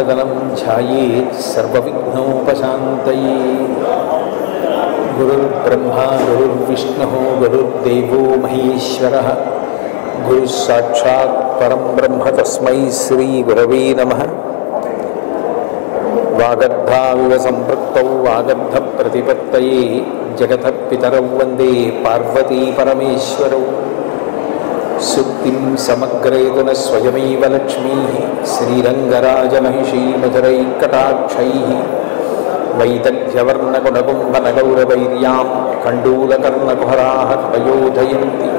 वदनं ध्यायेत् सर्वविघ्नोपशान्तये। गुरुर्ब्रह्मा गुरुर्विष्णुः गुरुर्देवो महेश्वरः गुरुस्साक्षात् परं ब्रह्म तस्मै श्रीगुरवे नमः। वागर्धाविव सम्पृक्तौ वागर्धप्रतिपत्तये जगतः पितरौ वन्दे पार्वती परमेश्वरौ। सुक्तिं समग्रेतुन स्वयमेव लक्ष्मीः श्रीरङ्गराजमहिषी मधुरैकटाक्षैः वैदग्ध्यवर्णकुडकुम्भनगौरवैर्यां कण्डूलकर्णकुहराः कपयोधयन्ति।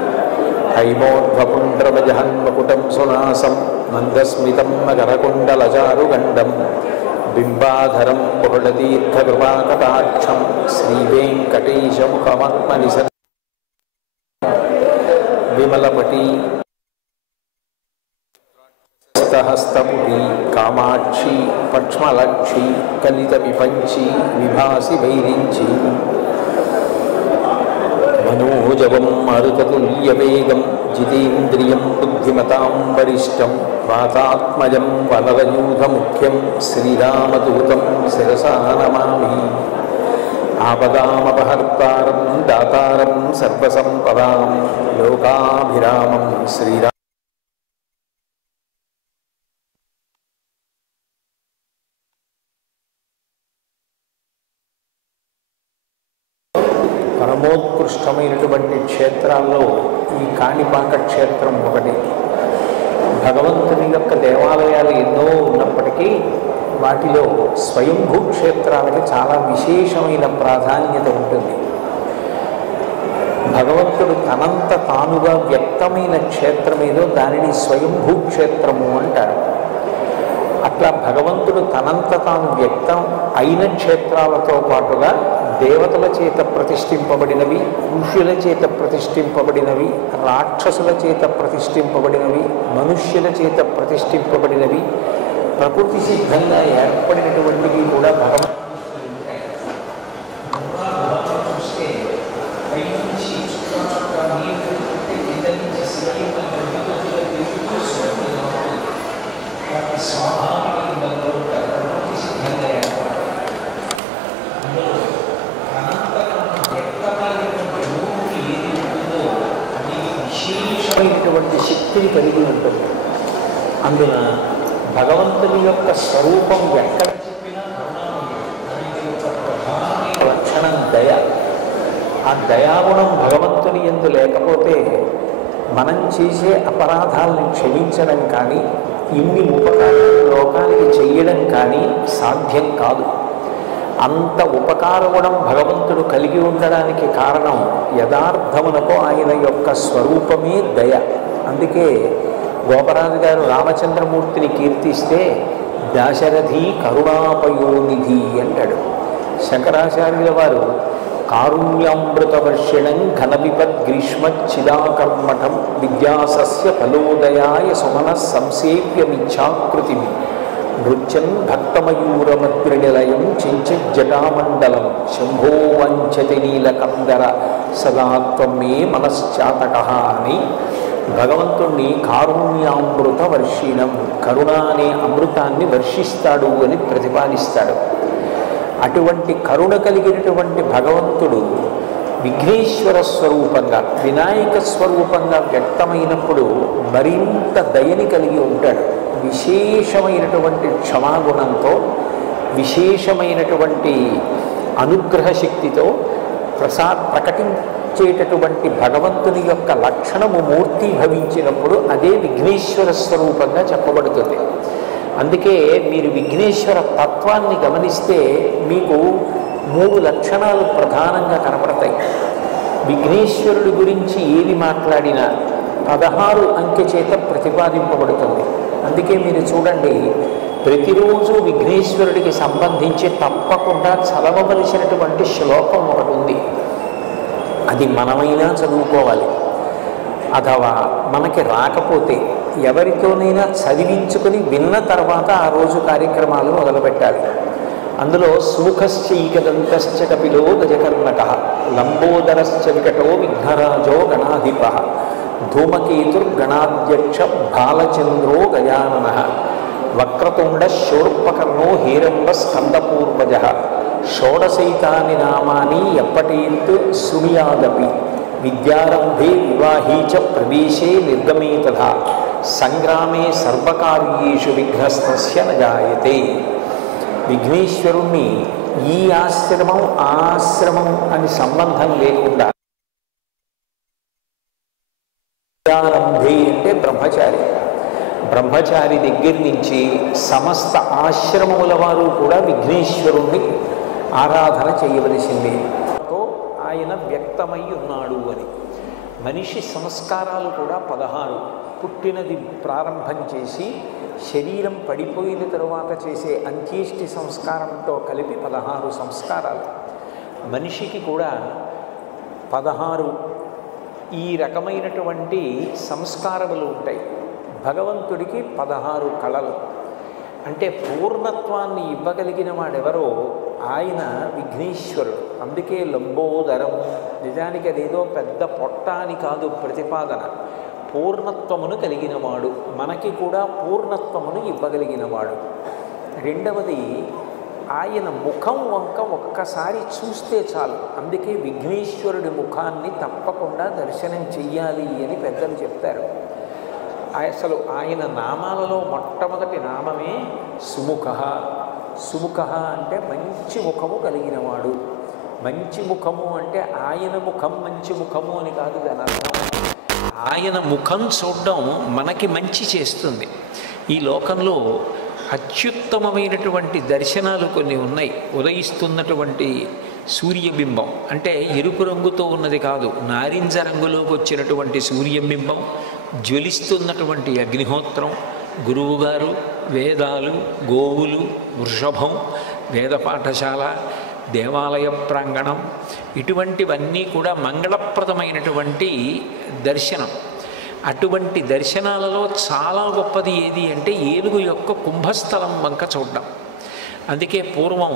हैमोध्वपुण्ड्रमजहन्मकुटं सुनासं मन्दस्मितं मकरकुण्डलचारुगण्डं बिम्बाधरं बहुलतीर्थकृपाकटाक्षं श्रीवेङ्कटेशमुखमात्मनिसन् विमलपटी हस्तमुखी कामाक्षी पक्ष्मलक्षी कलितविपञ्ची विभासि वैरिञ्ची मनोजवं मारुततुल्यवेगं जितेन्द्रियं बुद्धिमतां वरिष्ठं वातात्मजं वनरयूथमुख्यं श्रीरामदूतं शिरसा नमामि। आपदामपहर्तारं दातारं सर्वसम्पदां लोकाभिरामं श्रीराम। పరమోత్కృష్టమైనటువంటి క్షేత్రాల్లో ఈ కాణిపాక క్షేత్రం ఒకటి. భగవంతుని యొక్క దేవాలయాలు ఎన్నో ఉన్నప్పటికీ వాటిలో స్వయంభూ క్షేత్రాలకు చాలా విశేషమైన ప్రాధాన్యత ఉంటుంది. భగవంతుడు తనంత తానుగా వ్యక్తమైన క్షేత్రం ఏదో దానిని స్వయంభూ క్షేత్రము అంటారు. అట్లా భగవంతుడు తనంత తాను వ్యక్తం అయిన క్షేత్రాలతో పాటుగా దేవతల చేత ప్రతిష్ఠింపబడినవి, ఋషుల చేత ప్రతిష్ఠింపబడినవి, రాక్షసుల చేత ప్రతిష్ఠింపబడినవి, మనుష్యుల చేత ప్రతిష్ఠింపబడినవి, ప్రకృతి సిద్ధంగా ఏర్పడినటువంటివి కూడా భగవంతుడు విశేషమైనటువంటి శక్తిని కలిగి ఉంటుంది. అందున భగవంతుని యొక్క స్వరూపం ఎక్కడ చెప్పినా లక్షణం దయ. ఆ దయాగుణం భగవంతుని యందు లేకపోతే మనం చేసే అపరాధాలను క్షమించడం కానీ ఇన్ని ఉపకారాలు లోకానికి చెయ్యడం కానీ సాధ్యం కాదు. అంత ఉపకార గుణం భగవంతుడు కలిగి ఉండడానికి కారణం యథార్థమునకు ఆయన యొక్క స్వరూపమే దయ. అందుకే గోపరాజు గారు రామచంద్రమూర్తిని కీర్తిస్తే దాశరథి కరుణాపయోనిధి అంటాడు. శంకరాచార్యుల వారు కారుణ్యామృతవర్షిణం ఘనవిపద్గ్రీష్మచ్చిదాకర్మఠం విద్యాసస్య ఫలోదయాయ సుమన సంసేవ్యమిచ్ఛాకృతి నృత్యన్ భక్తమయూరమద్రినిలయం చించిజ్జటామండలం శంభో వంచతి నీలకందర సదాత్వం మే మనశ్చాతక అని భగవంతుణ్ణి కారుణ్యామృత వర్షిణం, కరుణ అనే అమృతాన్ని వర్షిస్తాడు అని ప్రతిపాదిస్తాడు. అటువంటి కరుణ కలిగినటువంటి భగవంతుడు విఘ్నేశ్వర స్వరూపంగా, వినాయక స్వరూపంగా వ్యక్తమైనప్పుడు మరింత దయని కలిగి ఉంటాడు. విశేషమైనటువంటి క్షమాగుణంతో, విశేషమైనటువంటి అనుగ్రహ శక్తితో ప్రకటించేటటువంటి భగవంతుని యొక్క లక్షణము మూర్తి భవించినప్పుడు అదే విఘ్నేశ్వర స్వరూపంగా చెప్పబడుతుంది. అందుకే మీరు విఘ్నేశ్వర తత్వాన్ని గమనిస్తే మీకు 3 లక్షణాలు ప్రధానంగా కనపడతాయి. విఘ్నేశ్వరుడి గురించి ఏది మాట్లాడినా 16 అంకె చేత ప్రతిపాదింపబడుతుంది. అందుకే మీరు చూడండి, ప్రతిరోజు విఘ్నేశ్వరుడికి సంబంధించి తప్పకుండా చదవవలసినటువంటి శ్లోకం ఒకటి ఉంది. అది మనమైనా చదువుకోవాలి. అథవా మనకి రాకపోతే ఎవరితోనైనా చదివించుకొని విన్న తర్వాత ఆ రోజు కార్యక్రమాలు మొదలుపెట్టాలి. అందులో సూఖశ్చైకదంతశ్చ కపిలో గజకర్ణక లంబోదరశ్చ వికటో విఘ్నరాజో గణాధిప ధూమకేతుర్గణాధ్యక్ష బాలచంద్రో గజానన వక్రతుండ శూర్పకర్ణో హేరంబ స్కందపూర్వజ షోడశైతాని నామాని ఎప్పటేత్ సుమియాదపి విద్యారంభే వివాహీ చ ప్రవేశే నిర్గమే తథా సంగ్రామే సర్వకార్యేషు విఘ్నస్తస్య న జాయతే. విఘ్నేశ్వరుణ్ణి ఈ ఆశ్రమం ఆశ్రమం అని సంబంధం లేకుండా విద్యారంభే అంటే బ్రహ్మచారి, బ్రహ్మచారి దగ్గర నుంచి సమస్త ఆశ్రమముల వారు కూడా విఘ్నేశ్వరుణ్ణి ఆరాధన చేయవలసిందే. ఆయన వ్యక్తమై ఉన్నాడు అని. మనిషి సంస్కారాలు కూడా 16. పుట్టినది ప్రారంభం చేసి శరీరం పడిపోయిన తరువాత చేసే అంత్యేష్టి సంస్కారంతో కలిపి 16 సంస్కారాలు. మనిషికి కూడా 16 ఈ రకమైనటువంటి సంస్కారములు ఉంటాయి. భగవంతుడికి 16 కళలు. అంటే పూర్ణత్వాన్ని ఇవ్వగలిగిన వాడెవరో ఆయన విఘ్నేశ్వరుడు. అందుకే లంబోదరం. నిజానికి అదేదో పెద్ద పొట్ట అని కాదు ప్రతిపాదన. పూర్ణత్వమును కలిగినవాడు, మనకి కూడా పూర్ణత్వమును ఇవ్వగలిగినవాడు. రెండవది, ఆయన ముఖం వంక ఒక్కసారి చూస్తే చాలు. అందుకే విఘ్నేశ్వరుడి ముఖాన్ని తప్పకుండా దర్శనం చెయ్యాలి అని పెద్దలు చెప్తారు. అసలు ఆయన నామాలలో మొట్టమొదటి నామమే సుముఖ. సుముఖ అంటే మంచి ముఖము కలిగినవాడు. మంచి ముఖము అంటే ఆయన ముఖం మంచి ముఖము అని కాదు దాని అర్థం. ఆయన ముఖం చూడడం మనకి మంచి చేస్తుంది. ఈ లోకంలో అత్యుత్తమమైనటువంటి దర్శనాలు కొన్ని ఉన్నాయి. ఉదయిస్తున్నటువంటి సూర్యబింబం అంటే ఎరుపు రంగుతో ఉన్నది కాదు, నారింజ రంగులోకి వచ్చినటువంటి సూర్యబింబం, జ్వలిస్తున్నటువంటి అగ్నిహోత్రం, గురువుగారు, వేదాలు, గోవులు, వృషభం, వేద పాఠశాల, దేవాలయ ప్రాంగణం, ఇటువంటివన్నీ కూడా మంగళప్రదమైనటువంటి దర్శనం. అటువంటి దర్శనాలలో చాలా గొప్పది ఏది అంటే ఏనుగు యొక్క కుంభస్థలం వంక చూడడం. అందుకే పూర్వం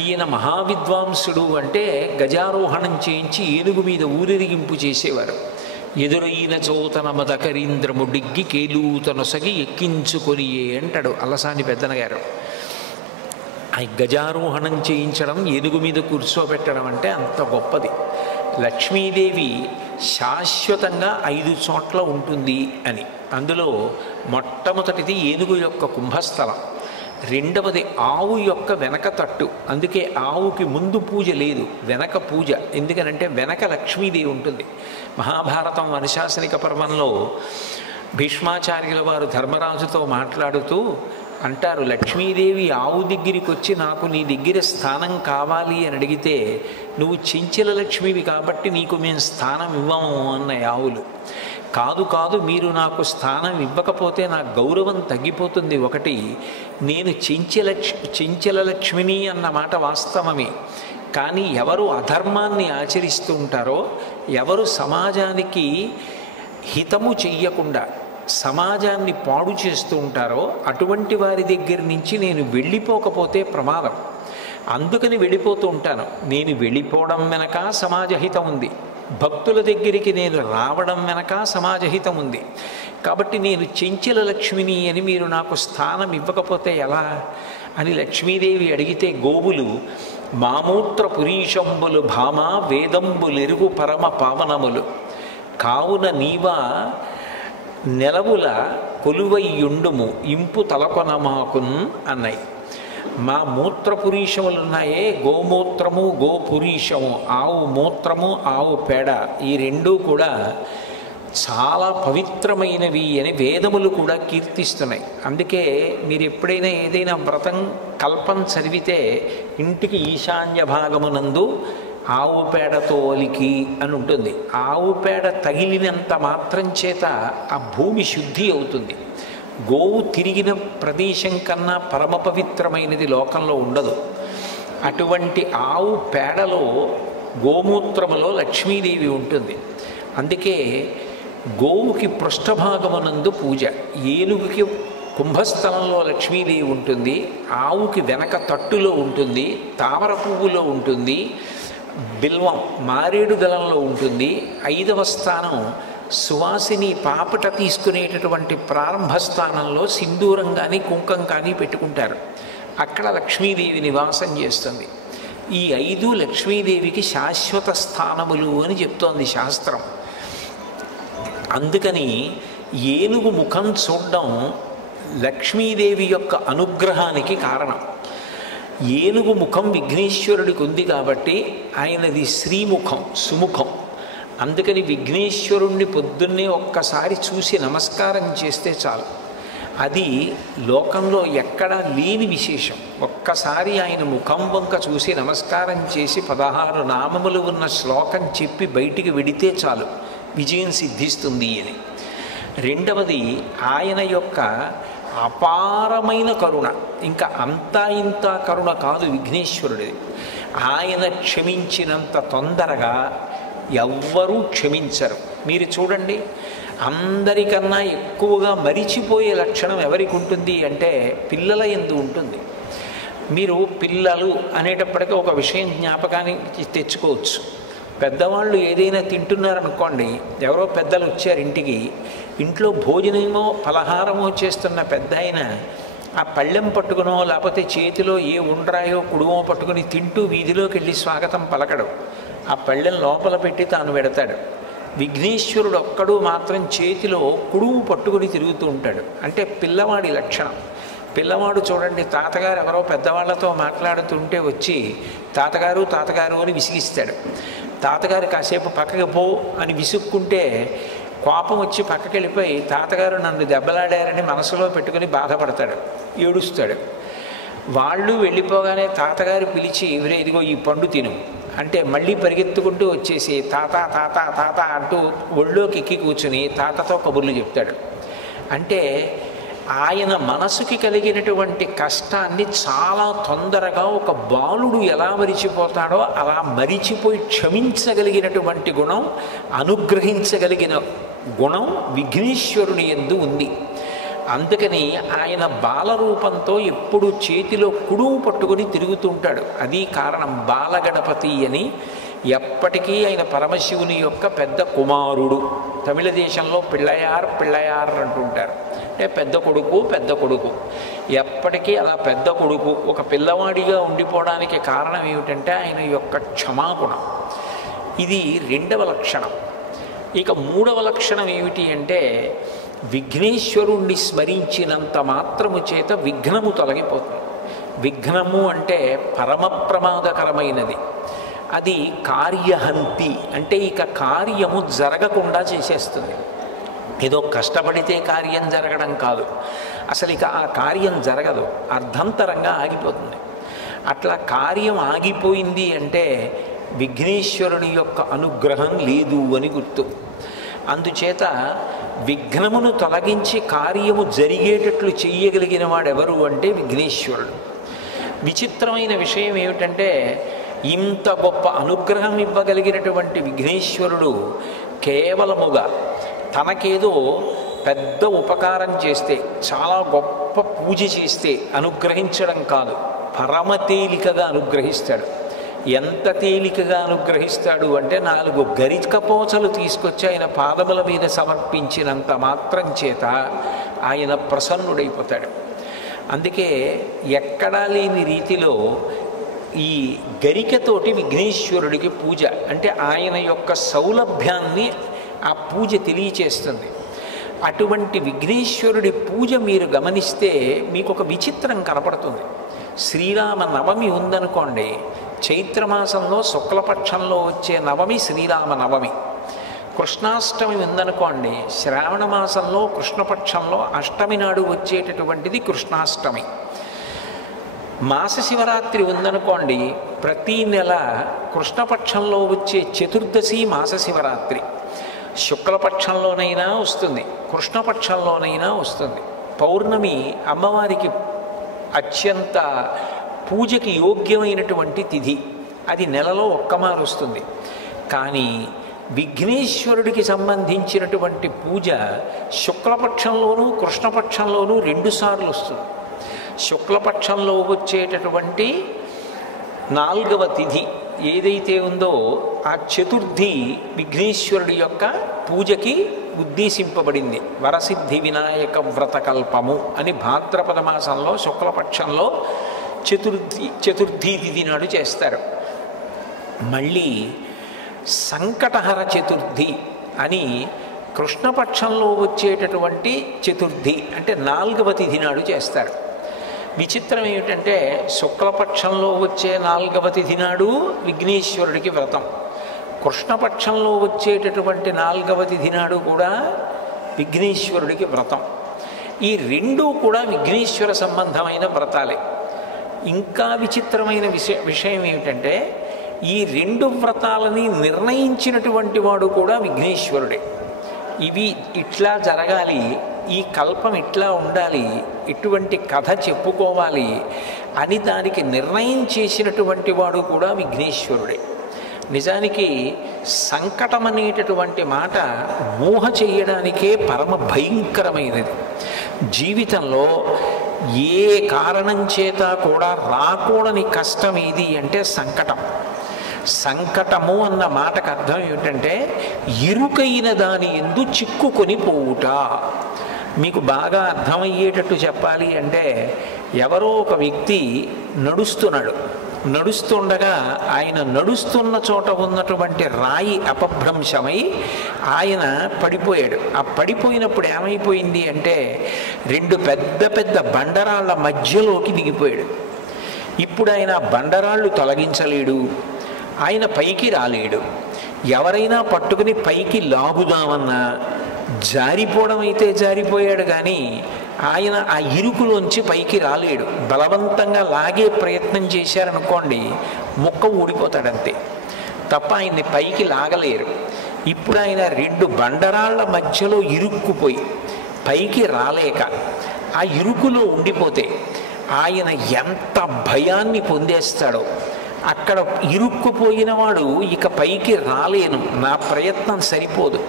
ఈయన మహావిద్వాంసుడు అంటే గజారోహణం చేయించి ఏనుగు మీద ఊరేగింపు చేసేవారు. ఎదురైన చోతన మదకరీంద్రముడిగ్గి కేలూతనొసగి ఎక్కించుకొనియే అంటాడు అల్లసాని పెద్దనగారు. ఆ గజారోహణం చేయించడం, ఏనుగు మీద కూర్చోబెట్టడం అంటే అంత గొప్పది. లక్ష్మీదేవి శాశ్వతంగా 5 చోట్ల ఉంటుంది అని. అందులో మొట్టమొదటిది ఏనుగు యొక్క కుంభస్థలం. రెండవది ఆవు యొక్క వెనక తట్టు. అందుకే ఆవుకి ముందు పూజ లేదు, వెనక పూజ. ఎందుకనంటే వెనక లక్ష్మీదేవి ఉంటుంది. మహాభారతం అనుశాసనిక పర్వంలో భీష్మాచార్యుల వారు ధర్మరాజుతో మాట్లాడుతూ అంటారు, లక్ష్మీదేవి ఆవు దగ్గరికి వచ్చి నాకు నీ దగ్గర స్థానం కావాలి అని అడిగితే నువ్వు చెంచల లక్ష్మివి కాబట్టి నీకు మేము స్థానం ఇవ్వము అన్నాయి ఆవులు. కాదు కాదు, మీరు స్థానం ఇవ్వకపోతే నా గౌరవం తగ్గిపోతుంది. ఒకటి, నేను చెంచల లక్ష్మిని అన్న మాట వాస్తవమే. కానీ ఎవరు అధర్మాన్ని ఆచరిస్తూ ఉంటారో, ఎవరు సమాజానికి హితము చెయ్యకుండా సమాజాన్ని పాడు చేస్తూ ఉంటారో అటువంటి వారి దగ్గర నుంచి నేను వెళ్ళిపోకపోతే ప్రమాదం. అందుకని వెళ్ళిపోతూ ఉంటాను. నేను వెళ్ళిపోవడం వెనక సమాజహితం ఉంది, భక్తుల దగ్గరికి నేను రావడం వెనక సమాజహితం ఉంది. కాబట్టి నేను చెంచల లక్ష్మిని అని మీరు నాకు స్థానం ఇవ్వకపోతే ఎలా అని లక్ష్మీదేవి అడిగితే గోవులు మామూత్ర పురీషంబులు భామ వేదంబులెరుగు పరమ పావనములు కావున నీవా నెలవుల కొలువయ్యుండుము ఇంపు తలకొనమాకున్ అన్నాయి. మా మూత్రపురీషములున్నాయే, గోమూత్రము గోపురీషము, ఆవు మూత్రము ఆవు పేడ, ఈ రెండూ కూడా చాలా పవిత్రమైనవి అని వేదములు కూడా కీర్తిస్తున్నాయి. అందుకే మీరు ఎప్పుడైనా ఏదైనా వ్రతం కల్పం చదివితే ఇంటికి ఈశాన్య భాగమునందు ఆవు పేడతో ఒలికి అని ఉంటుంది. ఆవు పేడ తగిలినంత మాత్రం చేత ఆ భూమి శుద్ధి అవుతుంది. గోవు తిరిగిన ప్రదేశం కన్నా పరమ పవిత్రమైనది లోకంలో ఉండదు. అటువంటి ఆవు పేడలో గోమూత్రములో లక్ష్మీదేవి ఉంటుంది. అందుకే గోవుకి పృష్ఠభాగమునందు పూజ, ఏనుగుకి కుంభస్థలంలో లక్ష్మీదేవి ఉంటుంది, ఆవుకి వెనక తట్టులో ఉంటుంది, తామర పువ్వులో ఉంటుంది, బిల్వం మారేడు దళంలో ఉంటుంది, 5వ స్థానం సువాసిని పాపట తీసుకునేటటువంటి ప్రారంభ స్థానంలో సింధూరం కానీ కుంకం కానీ పెట్టుకుంటారు. అక్కడ లక్ష్మీదేవి నివాసం చేస్తుంది. ఈ 5 లక్ష్మీదేవికి శాశ్వత స్థానములు అని చెప్తోంది శాస్త్రం. అందుకని ఏనుగు ముఖం చూడడం లక్ష్మీదేవి యొక్క అనుగ్రహానికి కారణం. ఏనుగు ముఖం విఘ్నేశ్వరుడికి ఉంది కాబట్టి ఆయనది శ్రీముఖం, సుముఖం. అందుకని విఘ్నేశ్వరుణ్ణి పొద్దున్నే ఒక్కసారి చూసి నమస్కారం చేస్తే చాలు. అది లోకంలో ఎక్కడా లేని విశేషం. ఒక్కసారి ఆయన ముఖం వంక చూసి నమస్కారం చేసి 16 నామములు ఉన్న శ్లోకం చెప్పి బయటికి వెడితే చాలు, విజయం సిద్ధిస్తుంది అని. రెండవది ఆయన యొక్క అపారమైన కరుణ. ఇంకా అంతా ఇంత కరుణ కాదు విఘ్నేశ్వరుడిది. ఆయన క్షమించినంత తొందరగా ఎవ్వరూ క్షమించరు. మీరు చూడండి, అందరికన్నా ఎక్కువగా మరిచిపోయే లక్షణం ఎవరికి ఉంటుంది అంటే పిల్లల యందు ఉంటుంది. మీరు పిల్లలు అనేటప్పటికీ ఒక విషయం జ్ఞాపకానికి తెచ్చుకోవచ్చు. పెద్దవాళ్ళు ఏదైనా తింటున్నారనుకోండి, ఎవరో పెద్దలు వచ్చారు ఇంటికి, ఇంట్లో భోజనమో పలహారమో చేస్తున్న పెద్ద ఆయన ఆ పళ్ళెం పట్టుకునో లేకపోతే చేతిలో ఏ ఉండ్రాయో కుడుమో పట్టుకుని తింటూ వీధిలోకి వెళ్ళి స్వాగతం పలకడు. ఆ పళ్ళెం లోపల పెట్టి తాను పెడతాడు. విఘ్నేశ్వరుడు ఒక్కడు మాత్రం చేతిలో కుడుము పట్టుకుని తిరుగుతూ ఉంటాడు. అంటే పిల్లవాడి లక్షణం. పిల్లవాడు చూడండి, తాతగారు ఎవరో పెద్దవాళ్లతో మాట్లాడుతుంటే వచ్చి తాతగారు తాతగారు అని విసిగిస్తాడు. తాతగారు కాసేపు పక్కకి పో అని విసుక్కుంటే కోపం వచ్చి పక్కకి వెళ్ళిపోయి తాతగారు నన్ను దెబ్బలాడారని మనసులో పెట్టుకుని బాధపడతాడు, ఏడుస్తాడు. వాళ్ళు వెళ్ళిపోగానే తాతగారు పిలిచి ఇదిగో ఈ పండు తిను అంటే మళ్ళీ పరిగెత్తుకుంటూ వచ్చేసి తాత తాత తాత అంటూ ఒళ్ళోకి ఎక్కి కూర్చుని తాతతో కబుర్లు చెప్తాడు. అంటే ఆయన మనసుకి కలిగినటువంటి కష్టాన్ని చాలా తొందరగా ఒక బాలుడు ఎలా మరిచిపోతాడో అలా మరిచిపోయి క్షమించగలిగినటువంటి గుణం, అనుగ్రహించగలిగిన గుణం విఘ్నేశ్వరుని యందు ఉంది. అందుకని ఆయన బాలరూపంతో ఎప్పుడు చేతిలో కుడుము పట్టుకుని తిరుగుతుంటాడు. అది కారణం. బాలగణపతి అని ఎప్పటికీ ఆయన పరమశివుని యొక్క పెద్ద కుమారుడు. తమిళ దేశంలో పిళ్ళయార్ పిళ్ళయార్ అంటుంటారు. అంటే పెద్ద కొడుకు పెద్ద కొడుకు. ఎప్పటికీ అలా పెద్ద కొడుకు ఒక పిల్లవాడిగా ఉండిపోవడానికి కారణం ఏమిటంటే ఆయన యొక్క క్షమాగుణం. ఇది రెండవ లక్షణం. ఇక మూడవ లక్షణం ఏమిటి అంటే విఘ్నేశ్వరుణ్ణి స్మరించినంత మాత్రము చేత విఘ్నము తొలగిపోతుంది. విఘ్నము అంటే పరమ ప్రమాదకరమైనది. అది కార్యహంతి, అంటే ఇక కార్యము జరగకుండా చేసేస్తుంది. ఏదో కష్టపడితే కార్యం జరగడం కాదు, అసలు ఇక ఆ కార్యం జరగదు, అర్ధంతరంగా ఆగిపోతుంది. అట్లా కార్యం ఆగిపోయింది అంటే విఘ్నేశ్వరుని యొక్క అనుగ్రహం లేదు అని గుర్తు. అందుచేత విఘ్నమును తొలగించి కార్యము జరిగేటట్లు చెయ్యగలిగిన వాడెవరు అంటే విఘ్నేశ్వరుడు. విచిత్రమైన విషయం ఏమిటంటే ఇంత గొప్ప అనుగ్రహం ఇవ్వగలిగినటువంటి విఘ్నేశ్వరుడు కేవలముగా తనకేదో పెద్ద ఉపకారం చేస్తే, చాలా గొప్ప పూజ చేస్తే అనుగ్రహించడం కాదు, పరమ తేలికగా అనుగ్రహిస్తాడు. ఎంత తేలికగా అనుగ్రహిస్తాడు అంటే 4 గరికపోచలు తీసుకొచ్చి ఆయన పాదముల మీద సమర్పించినంత మాత్రం చేత ఆయన ప్రసన్నుడైపోతాడు. అందుకే ఎక్కడా లేని రీతిలో ఈ గరికతోటి విఘ్నేశ్వరుడికి పూజ అంటే ఆయన యొక్క సౌలభ్యాన్ని ఆ పూజ తెలియచేస్తుంది. అటువంటి విఘ్నేశ్వరుడి పూజ మీరు గమనిస్తే మీకు ఒక విచిత్రం కనపడుతుంది. శ్రీరామ నవమి ఉందనుకోండి, చైత్రమాసంలో శుక్లపక్షంలో వచ్చే నవమి శ్రీరామ నవమి. కృష్ణాష్టమి ఉందనుకోండి, శ్రావణ మాసంలో కృష్ణపక్షంలో అష్టమి నాడు వచ్చేటటువంటిది కృష్ణాష్టమి. మాస శివరాత్రి ఉందనుకోండి, ప్రతీ నెల కృష్ణపక్షంలో వచ్చే చతుర్దశి మాస శివరాత్రి. శుక్లపక్షంలోనైనా వస్తుంది, కృష్ణపక్షంలోనైనా వస్తుంది. పౌర్ణమి అమ్మవారికి అత్యంత పూజకి యోగ్యమైనటువంటి తిథి, అది నెలలో ఒక్కమారు వస్తుంది. కానీ విఘ్నేశ్వరుడికి సంబంధించినటువంటి పూజ శుక్లపక్షంలోనూ కృష్ణపక్షంలోనూ 2 సార్లు వస్తుంది. శుక్లపక్షంలో వచ్చేటటువంటి 4వ తిథి ఏదైతే ఉందో ఆ చతుర్థి విఘ్నేశ్వరుడి యొక్క పూజకి ఉద్దేశింపబడింది. వరసిద్ధి వినాయక వ్రతకల్పము అని భాద్రపద మాసంలో శుక్లపక్షంలో చతుర్థి తిథి నాడు చేస్తారు. మళ్ళీ సంకటహర చతుర్థి అని కృష్ణపక్షంలో వచ్చేటటువంటి చతుర్థి అంటే 4వ తిథి నాడు చేస్తారు. విచిత్రం ఏమిటంటే శుక్లపక్షంలో వచ్చే 4వ తిథి నాడు విఘ్నేశ్వరుడికి వ్రతం, కృష్ణపక్షంలో వచ్చేటటువంటి 4వ తిథి నాడు కూడా విఘ్నేశ్వరుడికి వ్రతం. ఈ రెండూ కూడా విఘ్నేశ్వర సంబంధమైన వ్రతాలే. ఇంకా విచిత్రమైన విషయం ఏమిటంటే ఈ 2 వ్రతాలని నిర్ణయించినటువంటి వాడు కూడా విఘ్నేశ్వరుడే. ఇవి ఇట్లా జరగాలి, ఈ కల్పం ఇట్లా ఉండాలి, ఇటువంటి కథ చెప్పుకోవాలి అని దానికి నిర్ణయం చేసినటువంటి వాడు కూడా విఘ్నేశ్వరుడే. నిజానికి సంకటం అనేటటువంటి మాట మోహ చేయడానికే పరమ భయంకరమైనది. జీవితంలో ఏ కారణం చేత కూడా రాకూడని కష్టం ఏది అంటే సంకటం. సంకటము అన్న మాటకు అర్థం ఏమిటంటే ఇరుకైన దాని యందు చిక్కుకొని పోవుట. మీకు బాగా అర్థమయ్యేటట్టు చెప్పాలి అంటే ఎవరో ఒక వ్యక్తి నడుస్తుండగా ఆయన నడుస్తున్న చోట ఉన్నటువంటి రాయి అపభ్రంశమై ఆయన పడిపోయాడు. ఆ పడిపోయినప్పుడు ఏమైపోయింది అంటే 2 పెద్ద పెద్ద బండరాళ్ళ మధ్యలోకి దిగిపోయాడు. ఇప్పుడు ఆయన బండరాళ్ళు తొలగించలేడు, ఆయన పైకి రాలేడు. ఎవరైనా పట్టుకుని పైకి లాగుదామన్నా జారిపోవడం అయితే జారిపోయాడు, కానీ ఆయన ఆ ఇరుకులోంచి పైకి రాలేడు. బలవంతంగా లాగే ప్రయత్నం చేశారనుకోండి ముక్క ఊడిపోతాడంతే తప్ప ఆయన్ని పైకి లాగలేరు. ఇప్పుడు ఆయన 2 బండరాళ్ళ మధ్యలో ఇరుక్కుపోయి పైకి రాలేక ఆ ఇరుకులో ఉండిపోతే ఆయన ఎంత భయాన్ని పొందేస్తాడో. అక్కడ ఇరుక్కుపోయిన వాడు ఇక పైకి రాలేను, నా ప్రయత్నం సరిపోదు,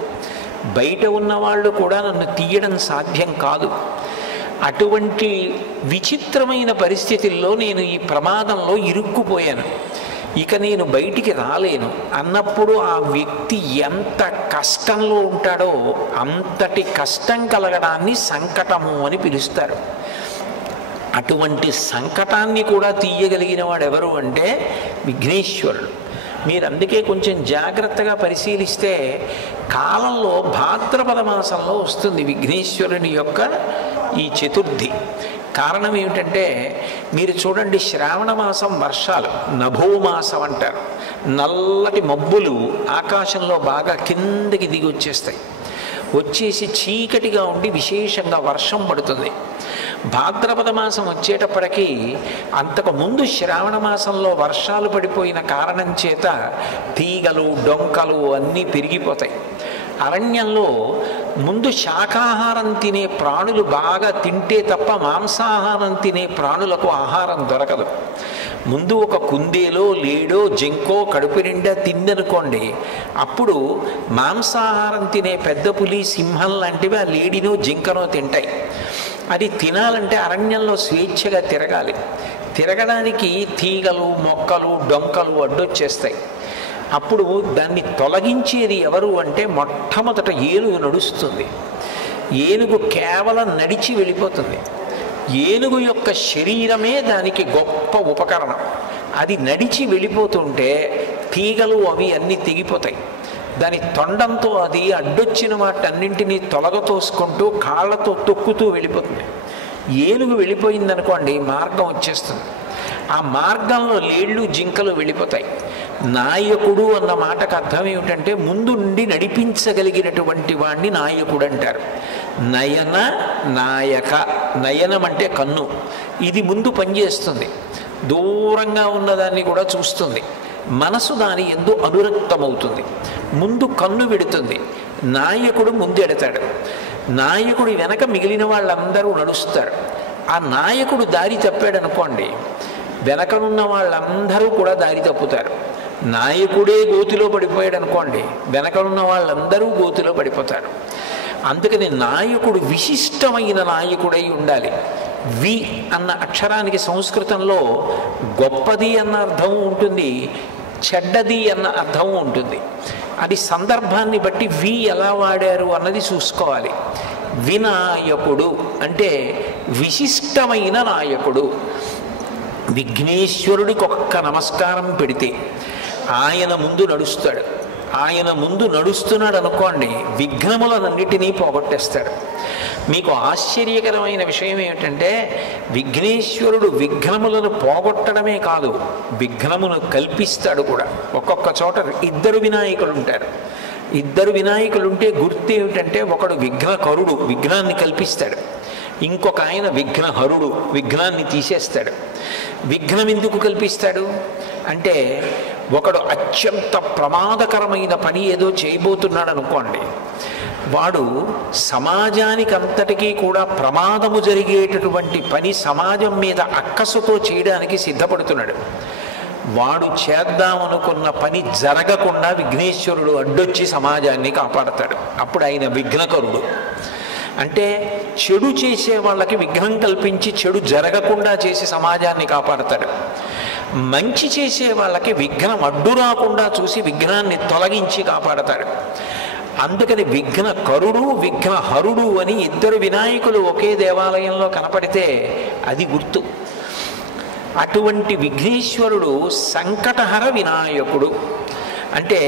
బయట ఉన్నవాళ్ళు కూడా నన్ను తీయడం సాధ్యం కాదు. అటువంటి విచిత్రమైన పరిస్థితుల్లో నేను ఈ ప్రమాదంలో ఇరుక్కుపోయాను, ఇక నేను బయటికి రాలేను అన్నప్పుడు ఆ వ్యక్తి ఎంత కష్టంలో ఉంటాడో అంతటి కష్టం కలగడాన్ని సంకటము అని పిలుస్తారు. అటువంటి సంకటాన్ని కూడా తీయగలిగిన వాడు ఎవరు అంటే విఘ్నేశ్వరుడు. మీరు అందుకే కొంచెం జాగ్రత్తగా పరిశీలిస్తే కాలంలో భాద్రపద మాసంలో వస్తుంది విఘ్నేశ్వరుని యొక్క ఈ చతుర్థి. కారణం ఏమిటంటే మీరు చూడండి, శ్రావణ మాసం వర్షాలు నభోమాసం అంటారు. నల్లటి మబ్బులు ఆకాశంలో బాగా కిందకి దిగి వచ్చేసి చీకటిగా ఉండి విశేషంగా వర్షం పడుతుంది. భాద్రపద మాసం వచ్చేటప్పటికీ అంతకుముందు శ్రావణ మాసంలో వర్షాలు పడిపోయిన కారణం చేత తీగలు డొంకలు అన్నీ పెరిగిపోతాయి. అరణ్యంలో ముందు శాకాహారం తినే ప్రాణులు బాగా తింటే తప్ప మాంసాహారం తినే ప్రాణులకు ఆహారం దొరకదు. ముందు ఒక కుందేలో లేడో జంకో కడుపు నిండా తిందనుకోండి, అప్పుడు మాంసాహారం తినే పెద్ద పులి సింహం లాంటివి ఆ లేడినో జింకనో తింటాయి. అది తినాలంటే అరణ్యంలో స్వేచ్ఛగా తిరగడానికి తీగలు మొక్కలు డొంకలు అడ్డొచ్చేస్తాయి. అప్పుడు దాన్ని తొలగించేది ఎవరు అంటే మొట్టమొదట ఏనుగు నడుస్తుంది. ఏనుగు కేవలం నడిచి వెళ్ళిపోతుంది. ఏనుగు యొక్క శరీరమే దానికి గొప్ప ఉపకరణం. అది నడిచి వెళ్ళిపోతుంటే తీగలు అవి అన్నీ తెగిపోతాయి. దాని తొండంతో అది అడ్డొచ్చిన వాటన్నింటినీ తొలగతోసుకుంటూ కాళ్ళతో తొక్కుతూ వెళ్ళిపోతుంది. ఏనుగు వెళ్ళిపోయిందనుకోండి మార్గం వచ్చేస్తుంది. ఆ మార్గంలో లేళ్ళు జింకలు వెళ్ళిపోతాయి. నాయకుడు అన్న మాటకు అర్థం ఏమిటంటే ముందు నుండి నడిపించగలిగినటువంటి వాడిని నాయకుడు అంటారు. నాయక, నయనం అంటే కన్ను, ఇది ముందు పనిచేస్తుంది, దూరంగా ఉన్నదాన్ని కూడా చూస్తుంది. మనసు దాని యందు అనురక్తమవుతుంది. ముందు కన్ను పెడుతుంది. నాయకుడు ముందెడతాడు. నాయకుడి వెనక మిగిలిన వాళ్ళందరూ నడుస్తారు. ఆ నాయకుడు దారి తప్పాడు అనుకోండి, వెనకనున్న వాళ్ళందరూ కూడా దారి తప్పుతారు. నాయకుడే గోతిలో పడిపోయాడు అనుకోండి, వెనకనున్న వాళ్ళందరూ గోతిలో పడిపోతారు. అందుకని నాయకుడు విశిష్టమైన నాయకుడై ఉండాలి. వి అన్న అక్షరానికి సంస్కృతంలో గొప్పది అన్న అర్థం ఉంటుంది, చెడ్డది అన్న అర్థం ఉంటుంది. అది సందర్భాన్ని బట్టి వి ఎలా వాడారు అన్నది చూసుకోవాలి. వినాయకుడు అంటే విశిష్టమైన నాయకుడు. విఘ్నేశ్వరుడికి ఒక్క నమస్కారం పెడితే ఆయన ముందు నడుస్తాడు. ఆయన ముందు నడుస్తున్నాడు అనుకోండి, విఘ్నములన్నిటినీ పోగొట్టేస్తాడు. మీకు ఆశ్చర్యకరమైన విషయం ఏమిటంటే, విఘ్నేశ్వరుడు విఘ్నములను పోగొట్టడమే కాదు, విఘ్నమును కల్పిస్తాడు కూడా. ఒక్కొక్క చోట ఇద్దరు వినాయకులు ఉంటారు. ఇద్దరు వినాయకులు ఉంటే గుర్తు ఏమిటంటే, ఒకడు విఘ్నకరుడు, విఘ్నాన్ని కల్పిస్తాడు. ఇంకొక ఆయన విఘ్నహరుడు, విఘ్నాన్ని తీసేస్తాడు. విఘ్నం ఎందుకు కల్పిస్తాడు అంటే, ఒకడు అత్యంత ప్రమాదకరమైన పని ఏదో చేయబోతున్నాడు అనుకోండి, వాడు సమాజానికి అంతటికీ కూడా ప్రమాదము జరిగేటటువంటి పని సమాజం మీద అక్కసుతో చేయడానికి సిద్ధపడుతున్నాడు. వాడు చేద్దామనుకున్న పని జరగకుండా విఘ్నేశ్వరుడు అడ్డొచ్చి సమాజాన్ని కాపాడతాడు. అప్పుడు ఆయన విఘ్నకరుడు. అంటే చెడు చేసే వాళ్ళకి విఘ్నం కల్పించి చెడు జరగకుండా చేసి సమాజాన్ని కాపాడతాడు. మంచి చేసే వాళ్ళకి విఘ్నం అడ్డు రాకుండా చూసి విఘ్నాన్ని తొలగించి కాపాడతాడు. అందుకని విఘ్నకరుడు విఘ్నహరుడు అని ఇద్దరు వినాయకులు ఒకే దేవాలయంలో కనపడితే అది గుర్తు. అటువంటి విఘ్నేశ్వరుడు సంకటహర వినాయకుడు. అంటే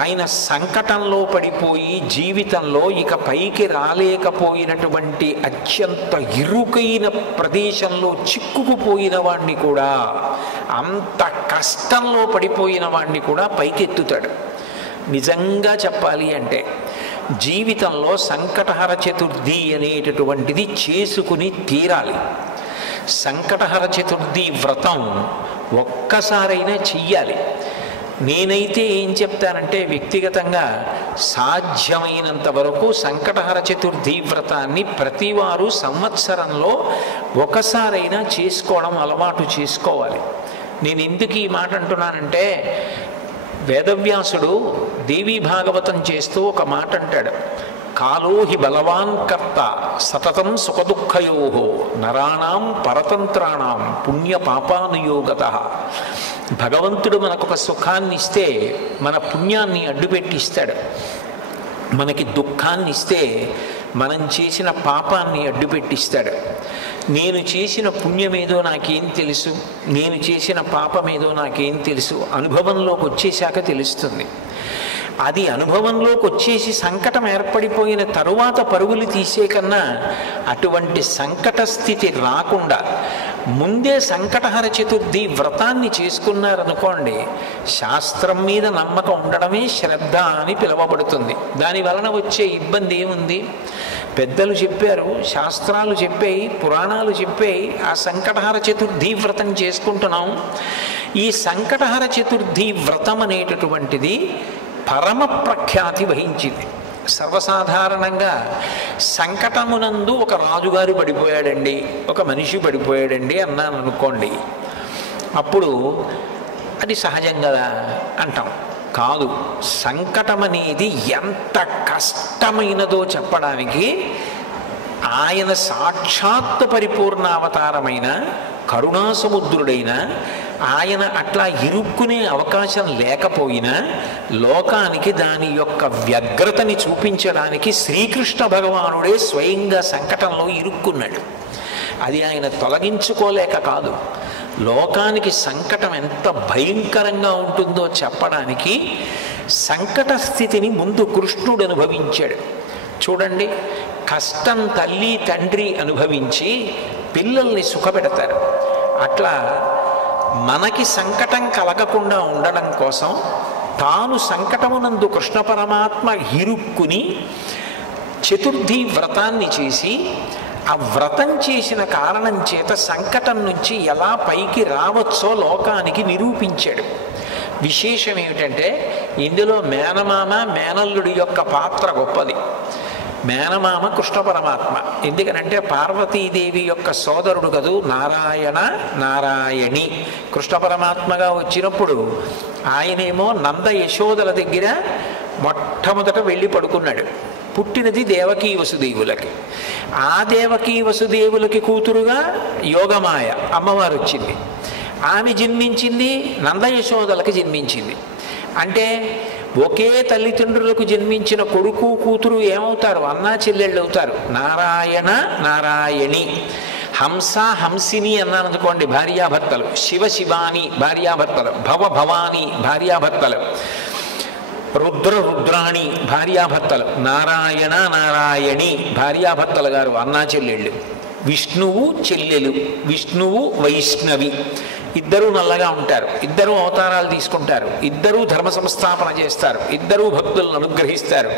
ఆయన సంకటంలో పడిపోయి జీవితంలో ఇక పైకి రాలేకపోయినటువంటి అత్యంత ఇరుకైన ప్రదేశంలో చిక్కుకుపోయిన వాడిని కూడా, అంత కష్టంలో పడిపోయిన వాడిని కూడా పైకెత్తుతాడు. నిజంగా చెప్పాలి అంటే జీవితంలో సంకటహర చతుర్థి అనేటటువంటిది చేసుకుని తీరాలి. సంకటహర చతుర్థి వ్రతం ఒక్కసారైనా చెయ్యాలి. నేనైతే ఏం చెప్తానంటే, వ్యక్తిగతంగా సాధ్యమైనంత వరకు సంకటహర చతుర్థి వ్రతాన్ని ప్రతివారు సంవత్సరంలో ఒకసారైనా చేసుకోవడం అలవాటు చేసుకోవాలి. నేను ఎందుకు ఈ మాట అంటున్నానంటే, వేదవ్యాసుడు దేవీ భాగవతం చేస్తూ ఒక మాట అంటాడు, కాలోహి బలవాన్ కర్త సతతం సుఖదుఃఖయో నరాణం పరతంత్రాణం పుణ్య పాపానుయోగత. భగవంతుడు మనకొక సుఖాన్ని ఇస్తే మన పుణ్యాన్ని అడ్డుపెట్టిస్తాడు. మనకి దుఃఖాన్ని ఇస్తే మనం చేసిన పాపాన్ని అడ్డుపెట్టిస్తాడు. నేను చేసిన పుణ్యమేదో నాకేం తెలుసు, నేను చేసిన పాపమేదో నాకేం తెలుసు, అనుభవంలోకి వచ్చేశాక తెలుస్తుంది. అది అనుభవంలోకి వచ్చేసి సంకటం ఏర్పడిపోయిన తరువాత పరుగులు తీసే కన్నా అటువంటి సంకట స్థితి రాకుండా ముందే సంకటహర చతుర్థి వ్రతాన్ని చేసుకున్నారనుకోండి, శాస్త్రం మీద నమ్మకం ఉండడమే శ్రద్ధ అని పిలువబడుతుంది. దాని వలన వచ్చే ఇబ్బంది ఏముంది? పెద్దలు చెప్పారు, శాస్త్రాలు చెప్పాయి, పురాణాలు చెప్పాయి, ఆ సంకటహర చతుర్థి వ్రతం చేసుకుంటున్నాం. ఈ సంకటహర చతుర్థి వ్రతం అనేటటువంటిది పరమ ప్రఖ్యాతి వహించింది. సర్వసాధారణంగా సంకటమునందు ఒక రాజుగారు పడిపోయాడండి, ఒక మనిషి పడిపోయాడండి అన్నాను అనుకోండి, అప్పుడు అది సహజం కదా అంటాం. కాదు, సంకటం అనేది ఎంత కష్టమైనదో చెప్పడానికి ఆయన సాక్షాత్ పరిపూర్ణావతారమైన కరుణాసముద్రుడైన ఆయన అట్లా ఇరుక్కునే అవకాశం లేకపోయినా లోకానికి దాని యొక్క వ్యగ్రతని చూపించడానికి శ్రీకృష్ణ భగవానుడే స్వయంగా సంకటంలో ఇరుక్కున్నాడు. అది ఆయన తొలగించుకోలేక కాదు, లోకానికి సంకటం ఎంత భయంకరంగా ఉంటుందో చెప్పడానికి సంకట స్థితిని ముందు కృష్ణుడు అనుభవించాడు. చూడండి, కష్టం తల్లి తండ్రి అనుభవించి పిల్లల్ని సుఖపెడతారు. అట్లా మనకి సంకటం కలగకుండా ఉండడం కోసం తాను సంకటమునందు కృష్ణ పరమాత్మ ఇరుక్కుని చతుర్థి వ్రతాన్ని చేసి, ఆ వ్రతం చేసిన కారణం చేత సంకటం నుంచి ఎలా పైకి రావచ్చో లోకానికి నిరూపించాడు. విశేషం ఏమిటంటే, ఇందులో మేనమామ మేనల్లుడి యొక్క పాత్ర గొప్పది. మేనమామ కృష్ణ పరమాత్మ, ఎందుకనంటే పార్వతీదేవి యొక్క సోదరుడు కదూ నారాయణ నారాయణి. కృష్ణ పరమాత్మగా వచ్చినప్పుడు ఆయనేమో నంద యశోదల దగ్గర మొట్టమొదట వెళ్ళి పడుకున్నాడు. పుట్టినది దేవకీ వసుదేవులకి. ఆ దేవకీ వసుదేవులకి కూతురుగా యోగమాయ అమ్మవారు వచ్చింది. ఆమె జన్మించింది నందయశోదలకు జన్మించింది. అంటే ఒకే తల్లిదండ్రులకు జన్మించిన కొడుకు కూతురు ఏమవుతారు? అన్నా చెల్లెళ్ళు అవుతారు. నారాయణ నారాయణి. హంస హంసిని అన్నాను అనుకోండి, భార్యాభర్తలు. శివ శివాని భార్యాభర్తలు. భవ భవాని భార్యాభర్తలు. రుద్ర రుద్రాణి భార్యాభర్తలు. నారాయణ నారాయణి భార్యాభర్తలు గారు, అన్నా చెల్లెళ్ళు. విష్ణువు చెల్లెలు. విష్ణువు వైష్ణవి. ఇద్దరూ నల్లగా ఉంటారు. ఇద్దరూ అవతారాలు తీసుకుంటారు. ఇద్దరూ ధర్మ సంస్థాపన చేస్తారు. ఇద్దరూ భక్తులను అనుగ్రహిస్తారు.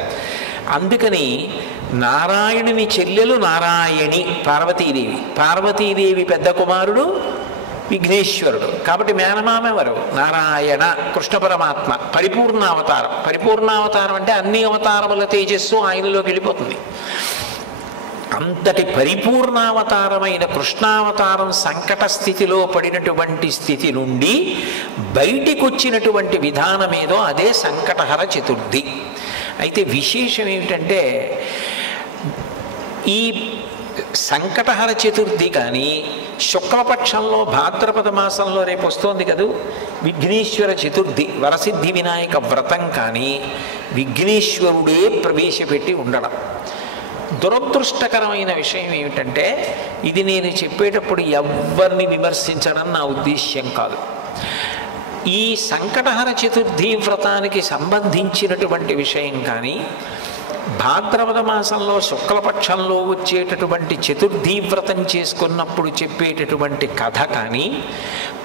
అందుకని నారాయణుని చెల్లెలు నారాయణి పార్వతీదేవి. పార్వతీదేవి పెద్ద కుమారుడు విఘ్నేశ్వరుడు. కాబట్టి మేనమామ ఎవరు? నారాయణ కృష్ణ పరమాత్మ. పరిపూర్ణావతారం. పరిపూర్ణావతారం అంటే అన్ని అవతారముల తేజస్సు ఆయనలోకి వెళ్ళిపోతుంది. అంతటి పరిపూర్ణావతారమైన కృష్ణావతారం సంకట స్థితిలో పడినటువంటి స్థితి నుండి బయటికి వచ్చినటువంటి విధానమేదో అదే సంకటహర చతుర్థి. అయితే విశేషం ఏమిటంటే ఈ సంకటహర చతుర్థి కానీ శుక్లపక్షంలో భాద్రపద మాసంలో రేపు వస్తోంది కదూ విఘ్నేశ్వర చతుర్థి, వరసిద్ధి వినాయక వ్రతం కానీ విఘ్నేశ్వరుడే ప్రవేశపెట్టి ఉండడం. దురదృష్టకరమైన విషయం ఏమిటంటే ఇది నేను చెప్పేటప్పుడు ఎవరిని విమర్శించడం నా ఉద్దేశ్యం కాదు. ఈ సంకటహర చతుర్థి వ్రతానికి సంబంధించినటువంటి విషయం కానీ భాద్రపద మాసంలో శుక్లపక్షంలో వచ్చేటటువంటి చతుర్థి వ్రతం చేసుకున్నప్పుడు చెప్పేటటువంటి కథ కానీ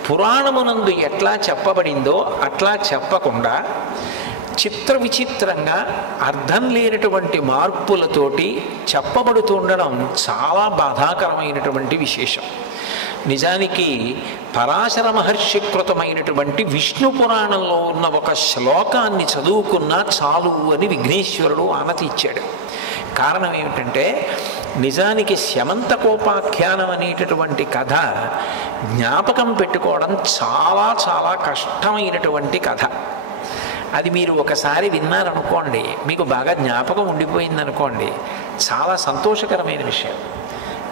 పురాణమునందు ఎట్లా చెప్పబడిందో అట్లా చెప్పకుండా చిత్ర విచిత్రంగా అర్థం లేనటువంటి మార్పులతోటి చెప్పబడుతుండడం చాలా బాధాకరమైనటువంటి విశేషం. నిజానికి పరాశర మహర్షి కృతమైనటువంటి విష్ణు పురాణంలో ఉన్న ఒక శ్లోకాన్ని చదువుకున్నా చాలు అని విఘ్నేశ్వరుడు ఆనతి ఇచ్చాడు. కారణం ఏమిటంటే నిజానికి శమంతకోపాఖ్యానం అనేటటువంటి కథ జ్ఞాపకం పెట్టుకోవడం చాలా చాలా కష్టమైనటువంటి కథ. అది మీరు ఒకసారి విన్నారనుకోండి, మీకు బాగా జ్ఞాపకం ఉండిపోయిందనుకోండి, చాలా సంతోషకరమైన విషయం.